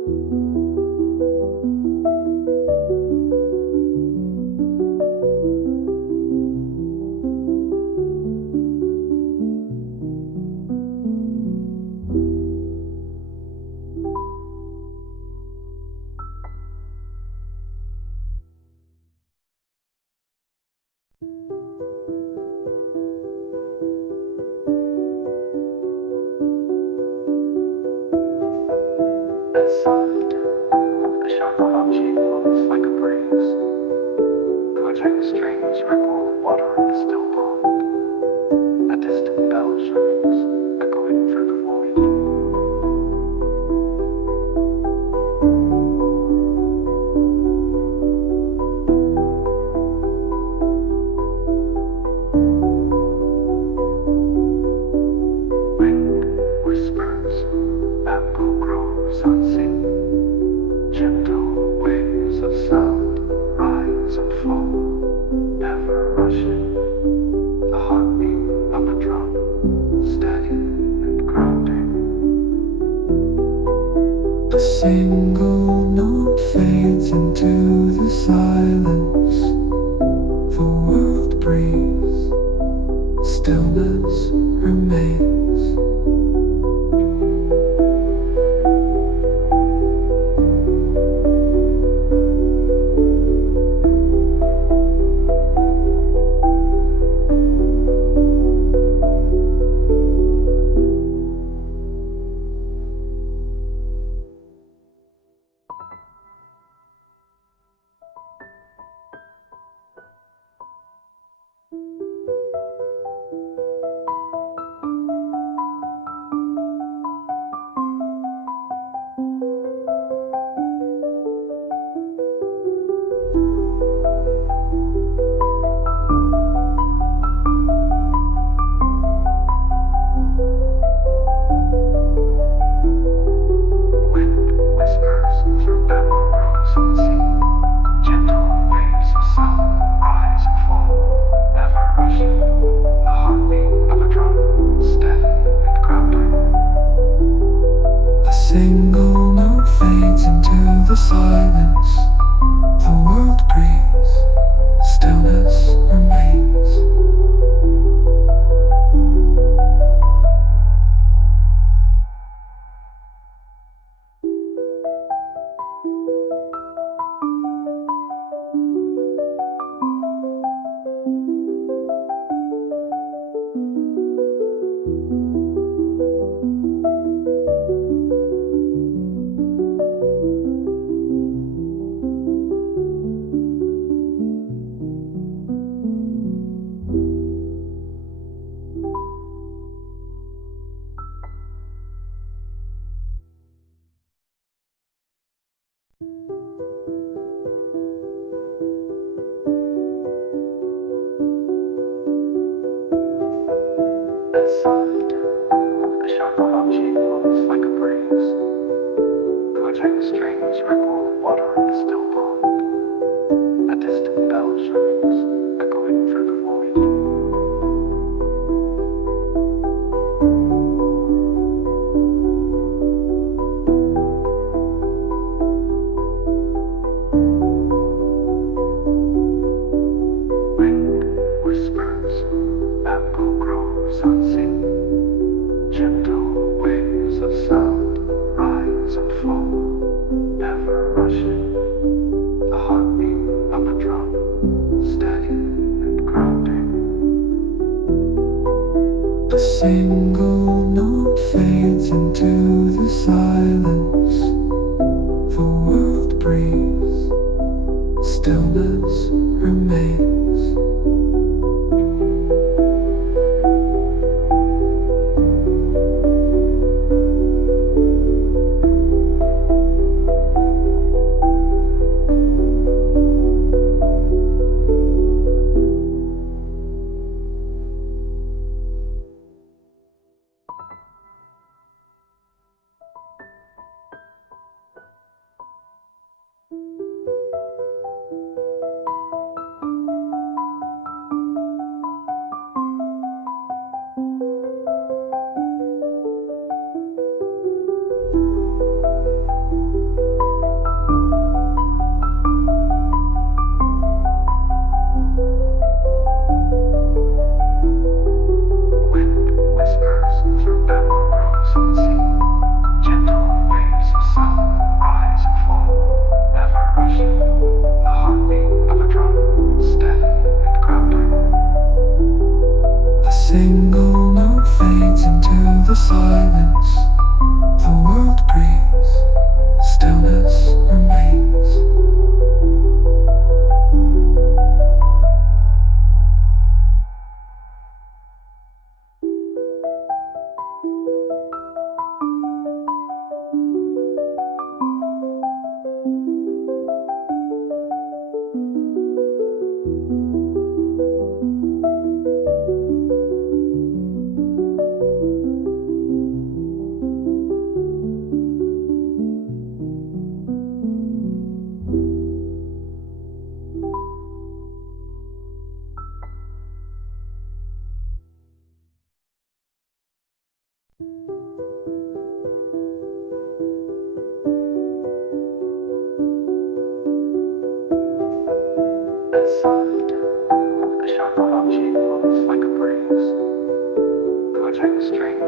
Soft, the sharp cheek moves like a breeze, clutching strings ripple water in the still pond. A distant bell rings, echoing through the void. Wind whispers, bamboo grows unseen. Gentle waves of sound rise and fall, never rushing. The heartbeat of a drum, steady and grounding. A single note fades into the silence. The world breathes, stillness remains. Soft, the sharp cheek moves like a breeze, clutching strings ripple water in the still pond. A distant bell rings, echoing through the void. Wind whispers, bamboo grows unseen. Gentle waves of sound rise and fall, never rushing. The heartbeat of a drum, steady and grounding. A single note fades into the silence. The world breathes, stillness remains.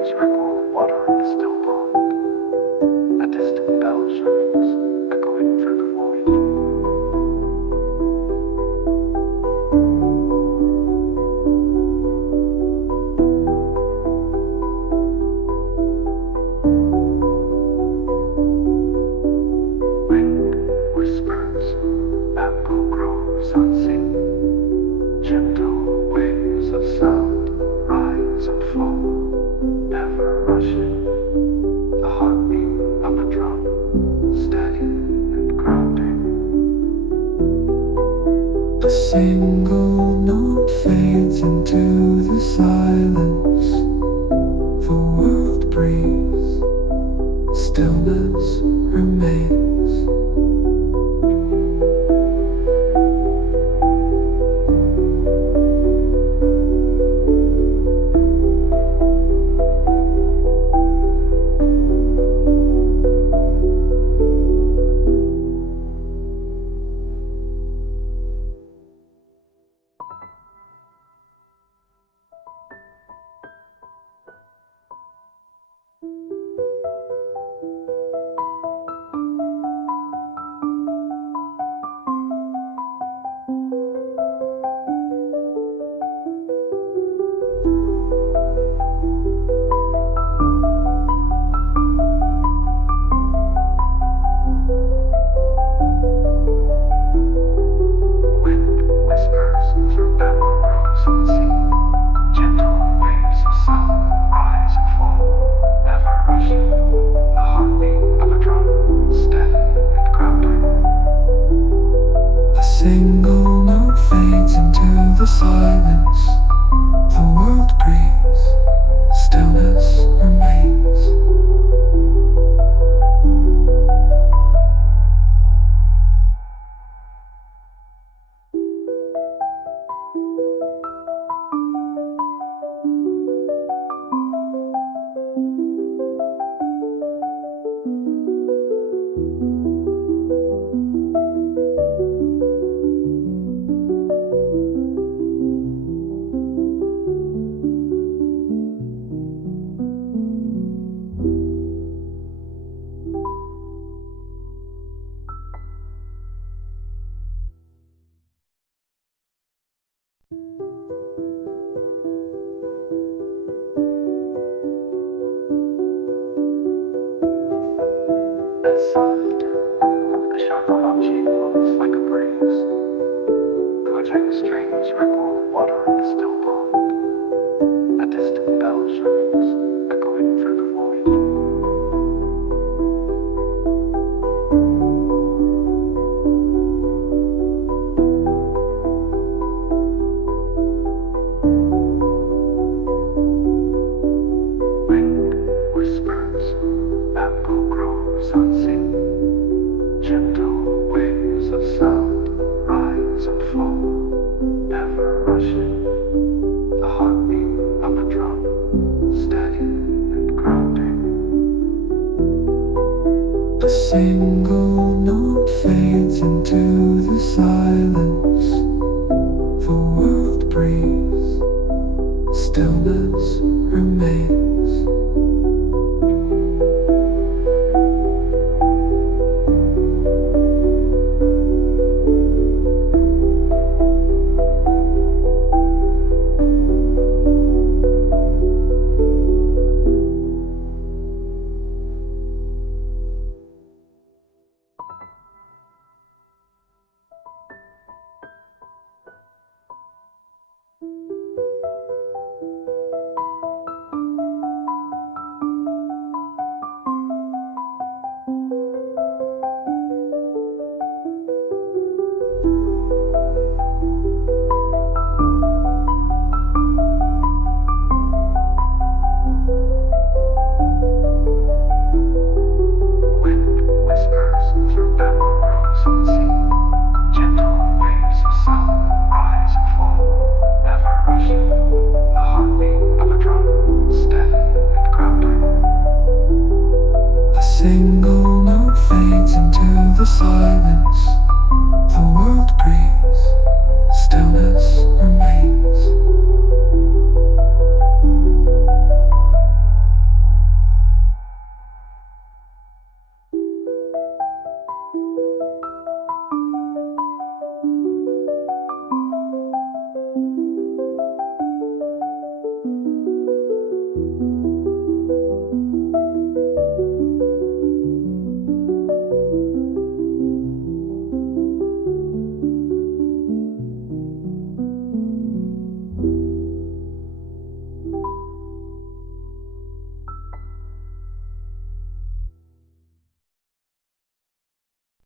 streams ripple water in the still pond. A distant bell rings, echoing through the void. Single note fades into the silence. The world breathes, stillness remains. Single note fades into the silence. The world breathes, stillness remains. Soft, the sharp cheek moves like a breeze. Clutching strings ripple water in the still pond. A distant bell rings, echoing through the void. A single note fades into the silence. The world breathes, stillness remains.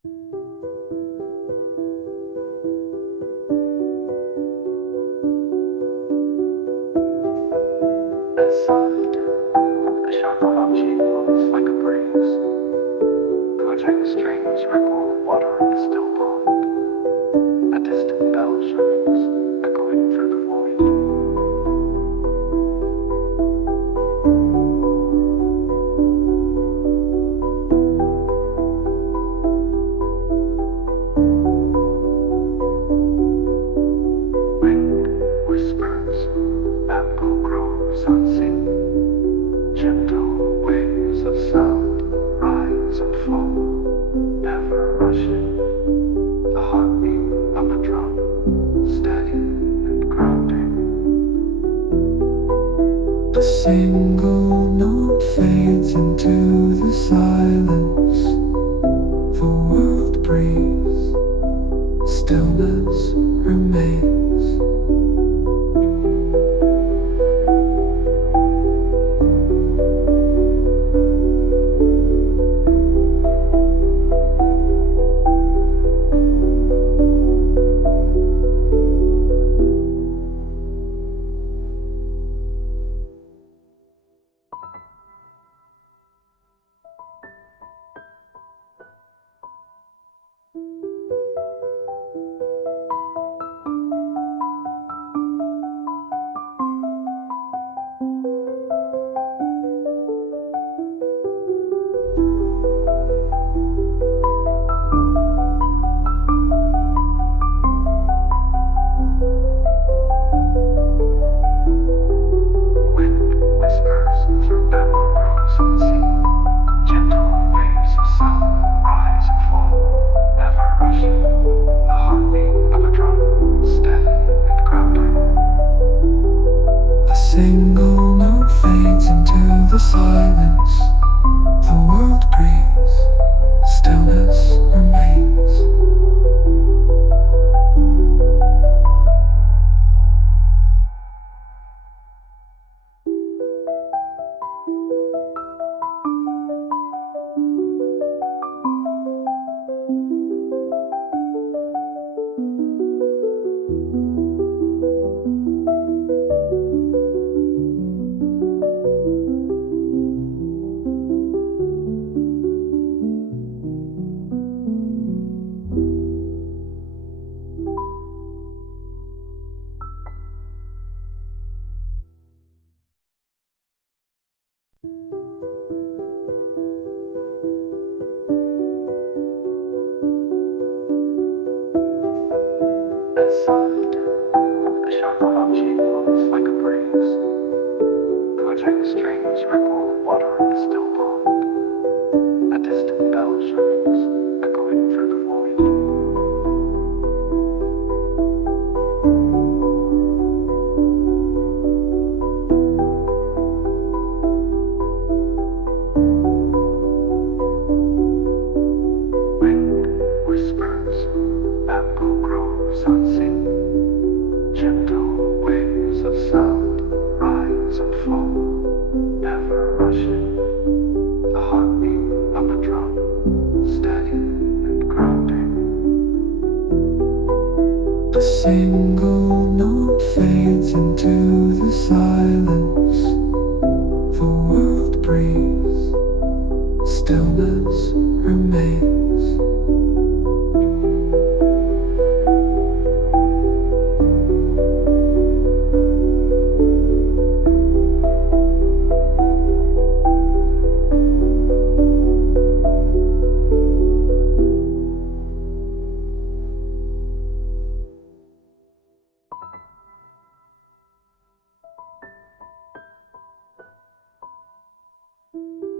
Inside, the sharp cheek moves like a breeze, clutching strings ripple water in the still pond. A distant bell rings, echoing through the void. Wind whispers, bamboo grows unseen. Gentle waves of sound rise and fall, never rushing. The heartbeat of a drum, steady and grounding. A single note fades into the silence. The world breathes, stillness remains. Wind whispers through bamboo groves unseen. Gentle waves of sound rise and fall, never rushing. The heartbeat of a drum, steady and grounding. A single note fades into the silence. The world breathes, stillness remains. Inside, the sharp cheek moves like a breeze, clutching strings ripple water in the still pond. A distant bell rings, echoing through the void. Wind whispers, bamboo grows unseen. Gentle waves of sound rise and fall, never rushing. The heartbeat of a drum, steady and grounding. A single note fades into the silence. The world breathes, stillness remains.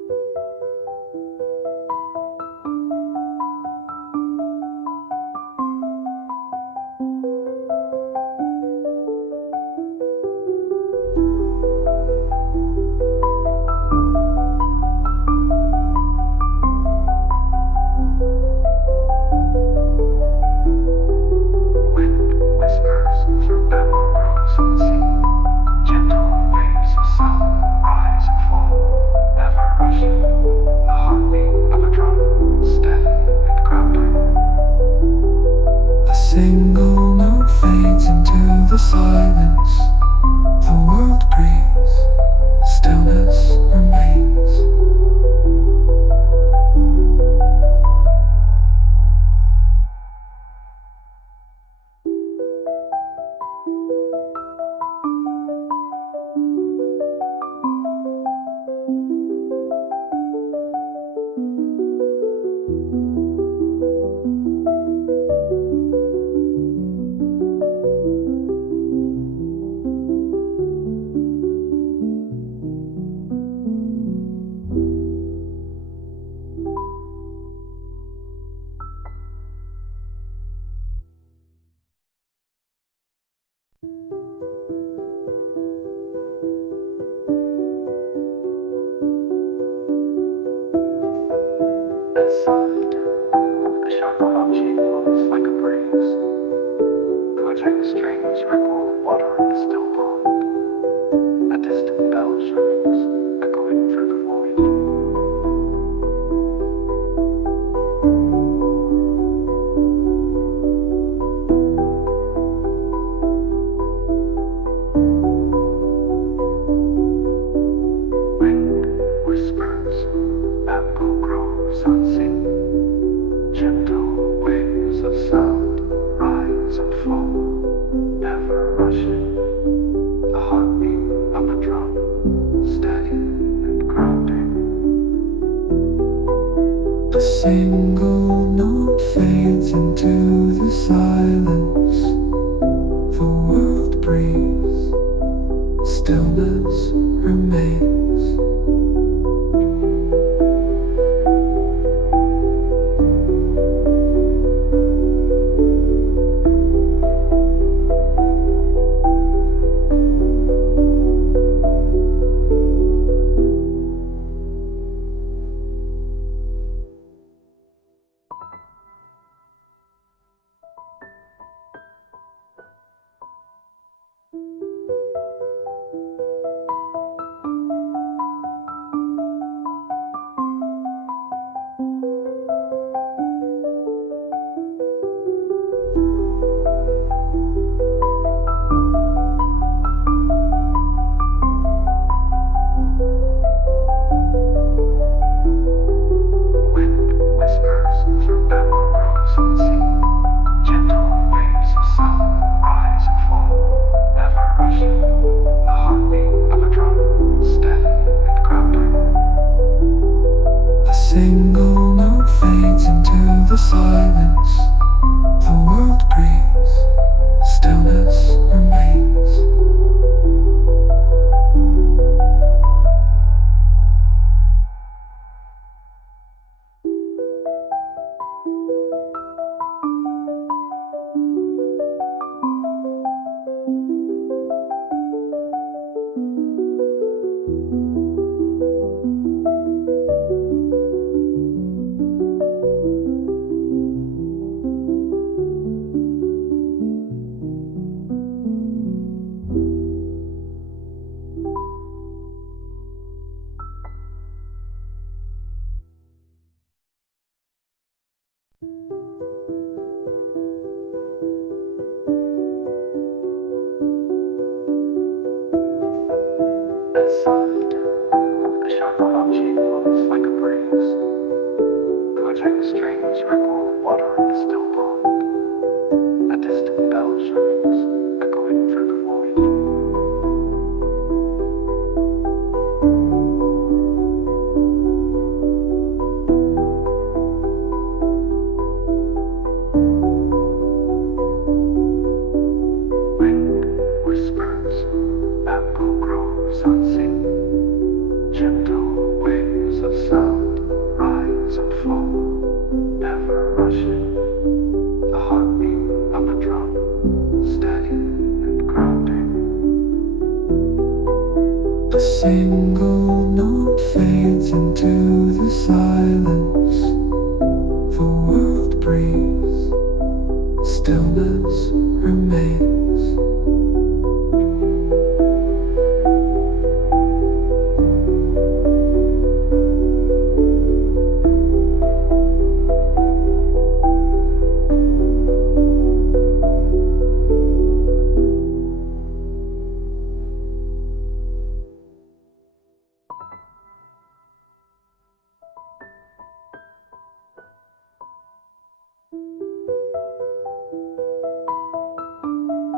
sharp pouchy moves like a breeze, clutching strings ripple water in the still pond. A distant bell rings, echoing through the void. Wind whispers, bamboo groves unseen. Gentle waves of sound rise and fall, never rushing. The heartbeat of a drum, steady and grounding. A single note fades into the silence. The world breathes, stillness remains. Wind whispers through bamboo groves unseen. Gentle waves of sound rise and fall, never rushing. The heartbeat of a drum, steady and grounding. A single note fades into the silence. The world breathes, stillness remains. Inside, the sharp pouchy moves like a breeze, clutching strings ripple water in the still pond. A distant bell rings, echoing through the void. Wind whispers, bamboo groves unseen. Gentle waves of sound rise and fall, never rushing. The heartbeat of a drum, steady and grounding. A single note fades into the silence. The world breathes, stillness remains.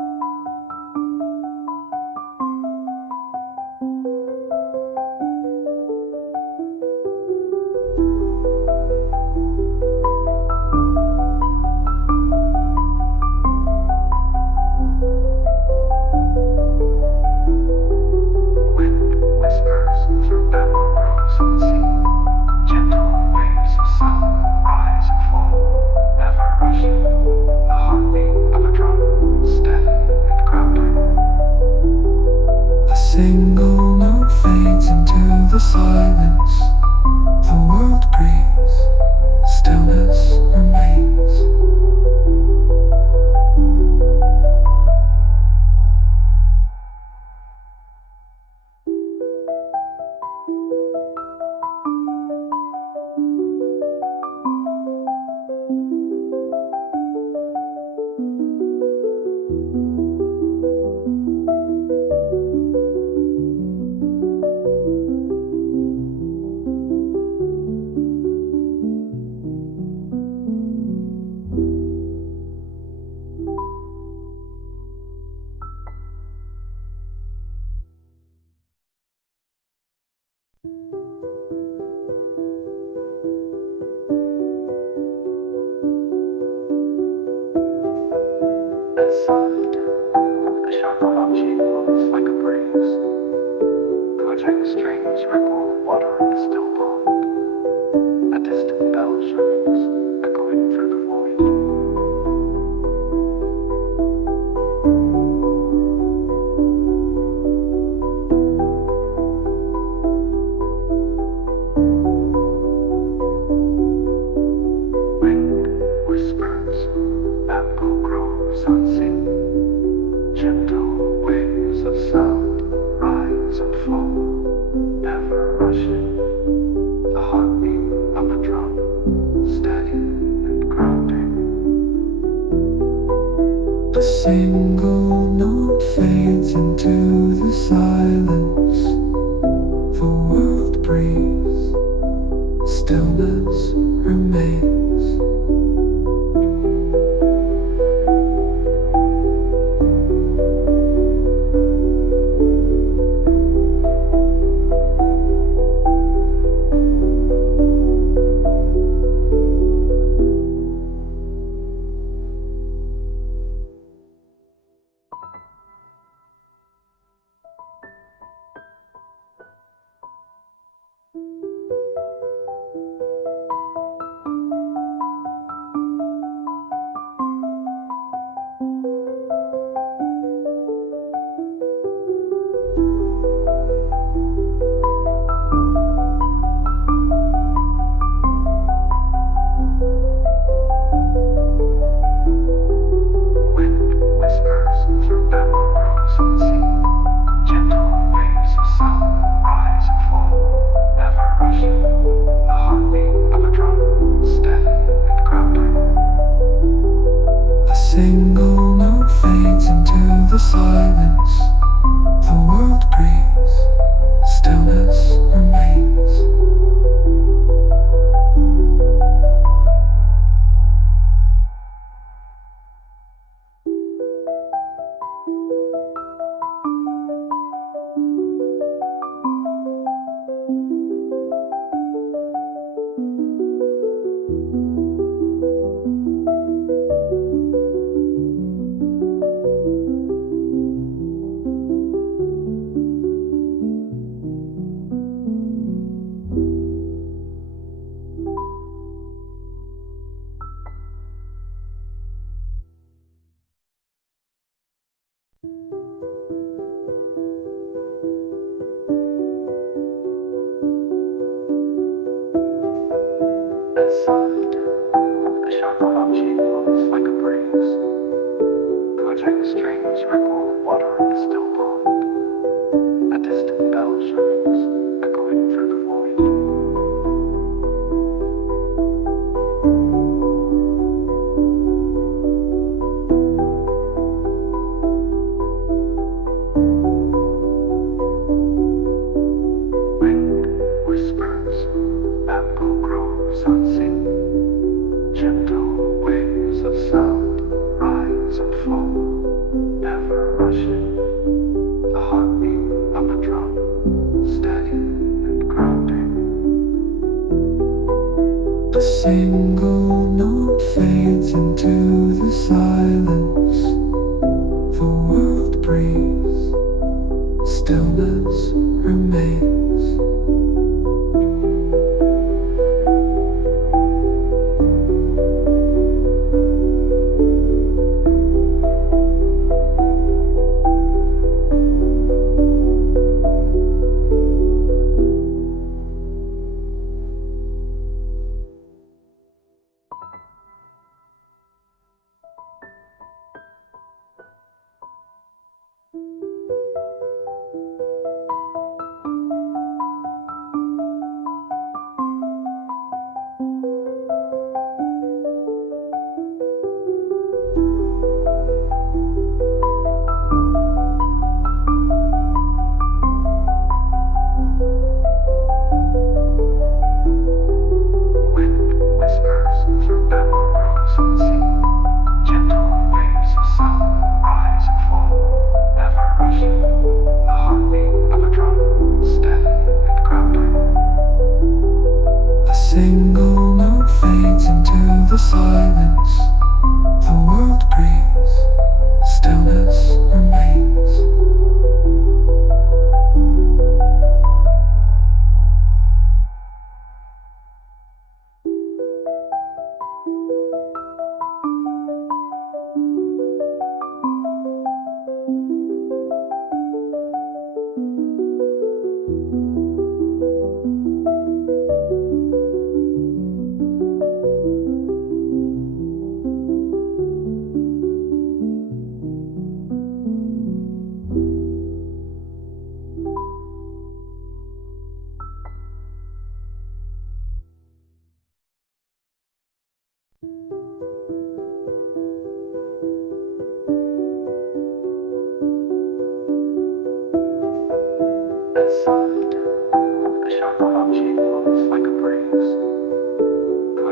clutching strings ripple water in the still pond. A distant bell rings, echoing through the void. Wind whispers, bamboo grows unseen. Gentle waves of sound rise and fall, never rushing. The heartbeat of a drum, steady and grounding. A single note fades into the silence. The world breathes, stillness remains. Single note fades into the silence. The world breathes, stillness remains. Inside, the sharp arching moves like a breeze. Clutching strings ripple water in the still pond. A distant bell rings, echoing through the void. Wind whispers, bamboo grows unseen. Gentle waves of sound rise and fall, never rushing. The heartbeat of a drum, steady and grounding. A single note fades into the silence. The world breathes, stillness remains.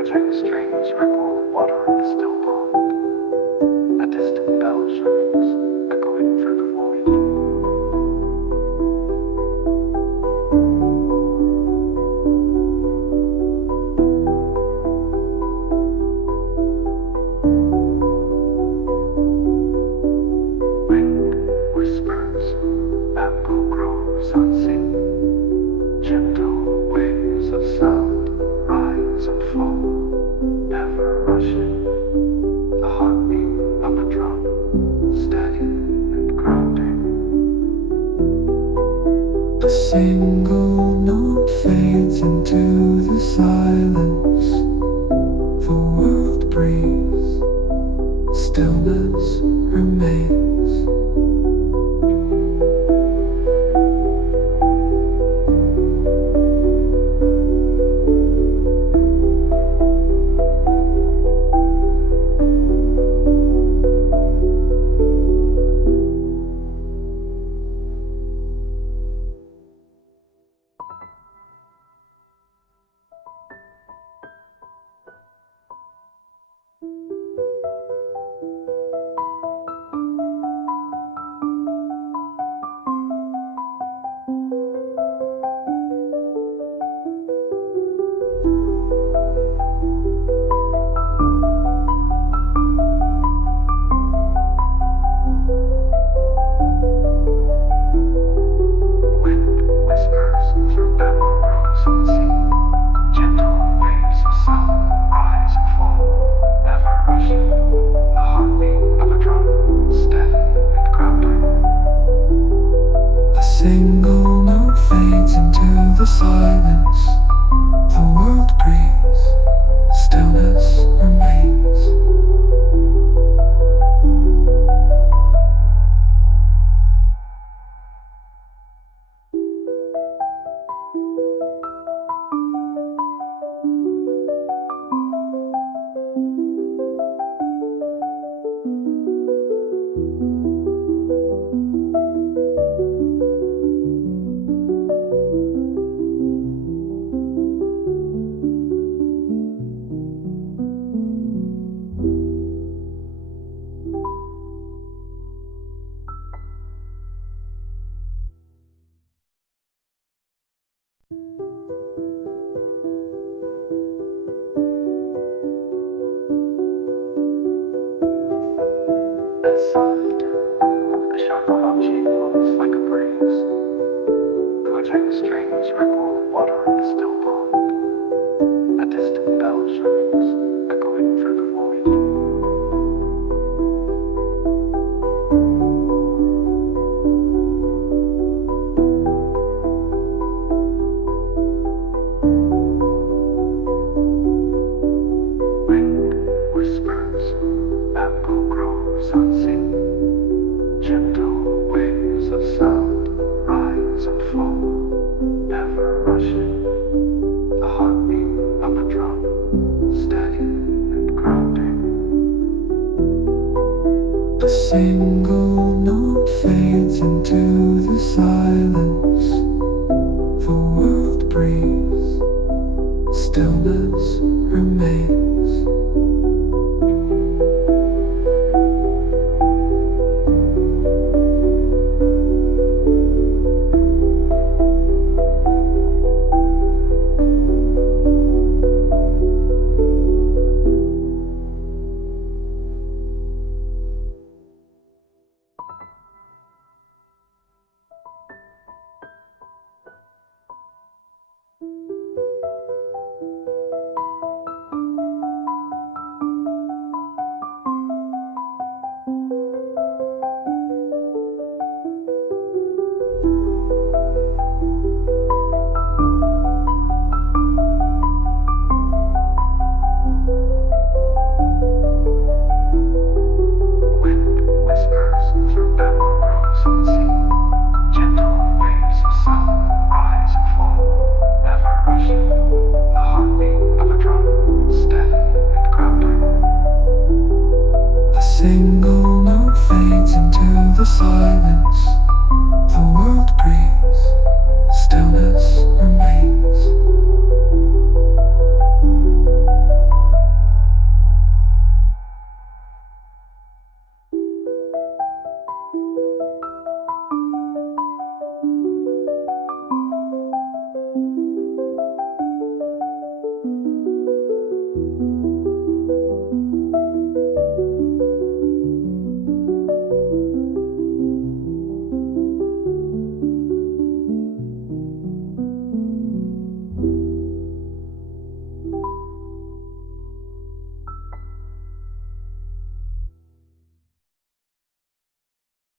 Clutching strings ripple water in the still pond. A distant bell rings, echoing through the void. Wind whispers, bamboo grows unseen. Gentle waves of sound rise and fall, never rushing. The heartbeat of a drum, steady and grounding. A single note fades into the silence. The world breathes, stillness remains. Inside, the sharp approaching moves like a breeze. Clutching strings ripple water in the still pond. A distant bell rings, echoing through the void. Wind whispers, bamboo grows unseen. Gentle waves of sound rise and fall, never rushing. The heartbeat of a drum, steady and grounding. A single note fades into the silence. The world breathes, stillness remains.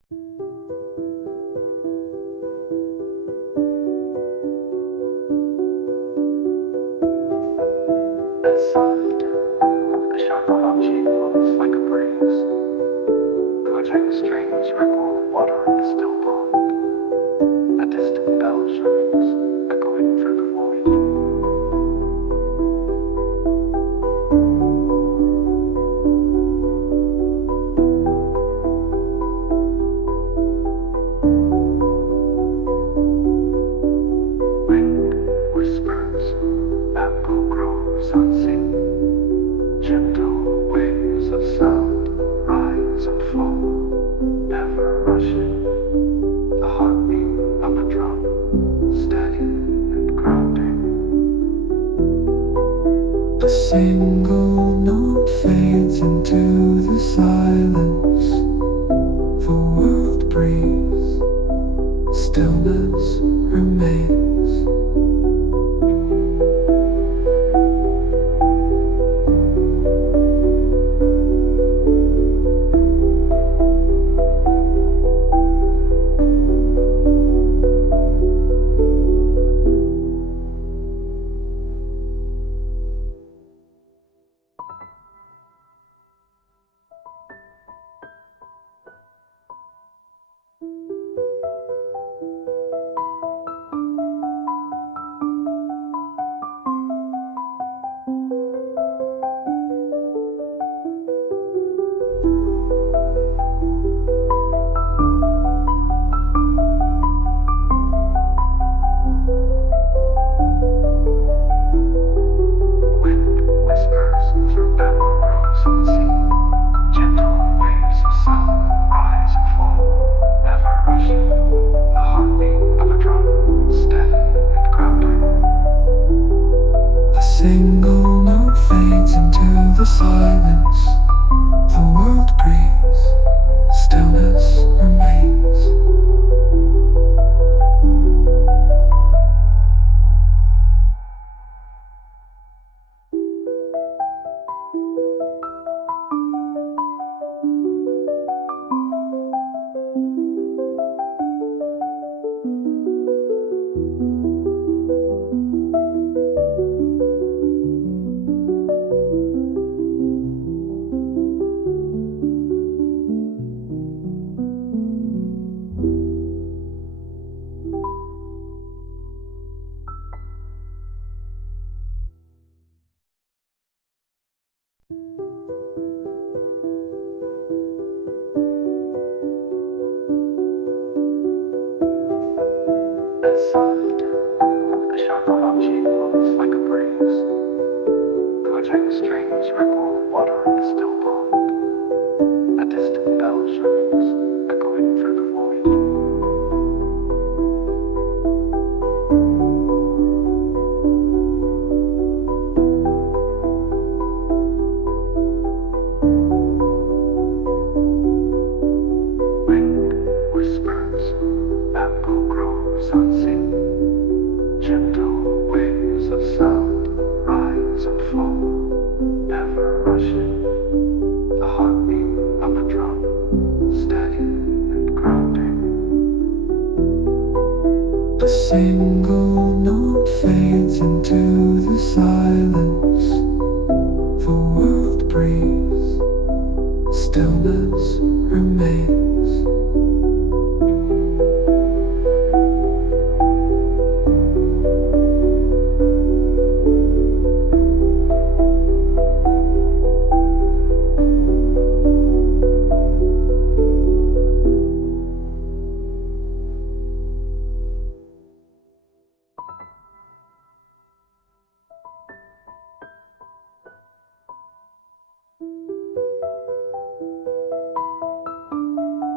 Inside, the sharp algae moves like a breeze, clutching strange ripple of water in the still pond. A distant bell rings, echoing through the void. Wind whispers, bamboo grows unseen. Gentle waves of sound rise and fall, never rushing. The heartbeat of a drum, steady and grounding. A single note fades into the silence. The world breathes, stillness remains. Wind whispers through bamboo groves unseen. Gentle waves of sound rise and fall, never rushing. The heartbeat of a drum, steady and grounding. A single note fades into the silence. The world breathes, stillness remains. Inside, the sharp algae moves like a breeze, clutching strange ripple of water in the still pond. A distant bell rings, echoing through the void. Wind whispers, bamboo grows unseen. Gentle waves of sound rise and fall, never rushing. The heartbeat of a drum, steady and grounding. A single note fades into the silence. The world breathes, stillness remains.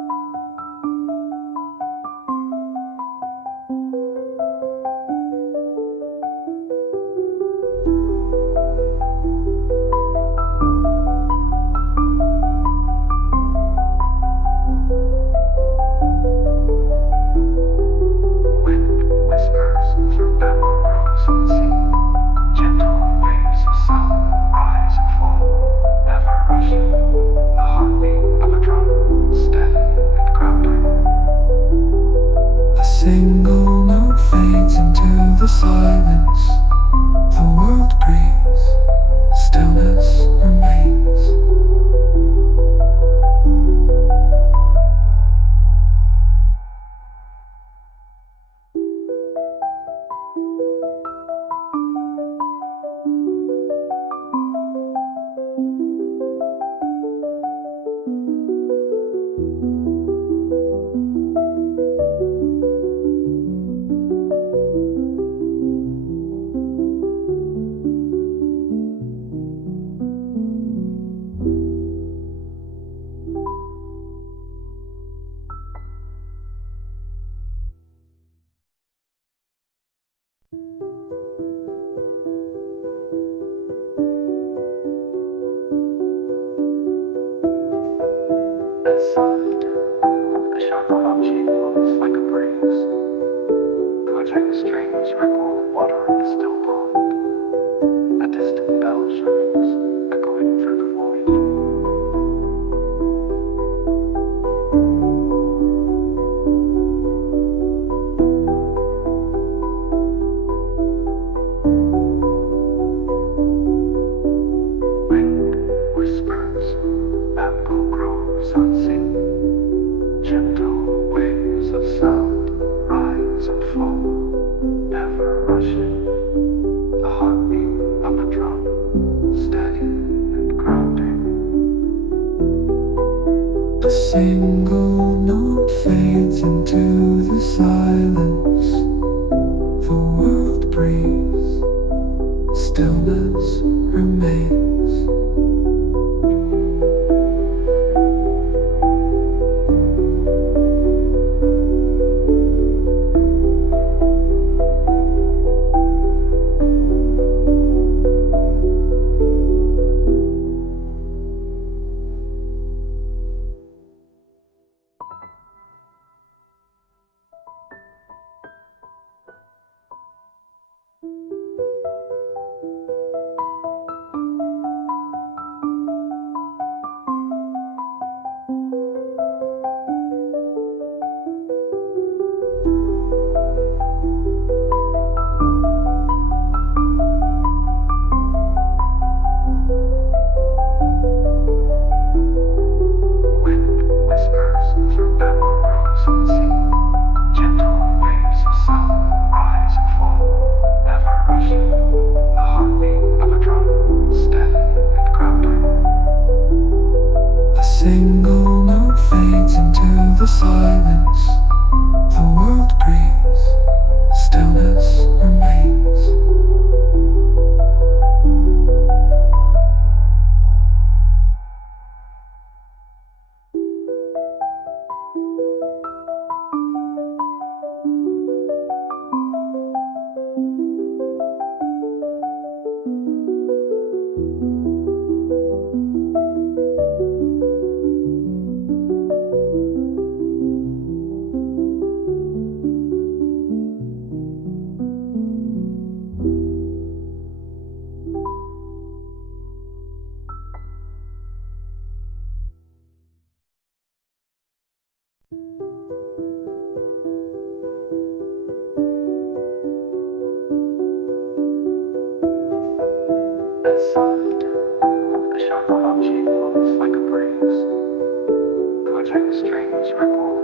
soft, the sharp cheek moves like a breeze, clutching strings ripple water in a still pond. A distant bell rings, echoing through the void. Wind whispers, bamboo grows unseen. Gentle waves of sound rise and fall, never rushing. The heartbeat of a drum, steady and grounding. A single note fades into the silence. The world breathes, stillness remains. Wind whispers through bamboo groves unseen. Gentle waves of sound rise and fall, never rushing. The heartbeat of a drum, steady and grounding. A single note fades into the silence. The world breathes, stillness remains. And soft, the sharp cheek moves like a breeze, clutching strings ripple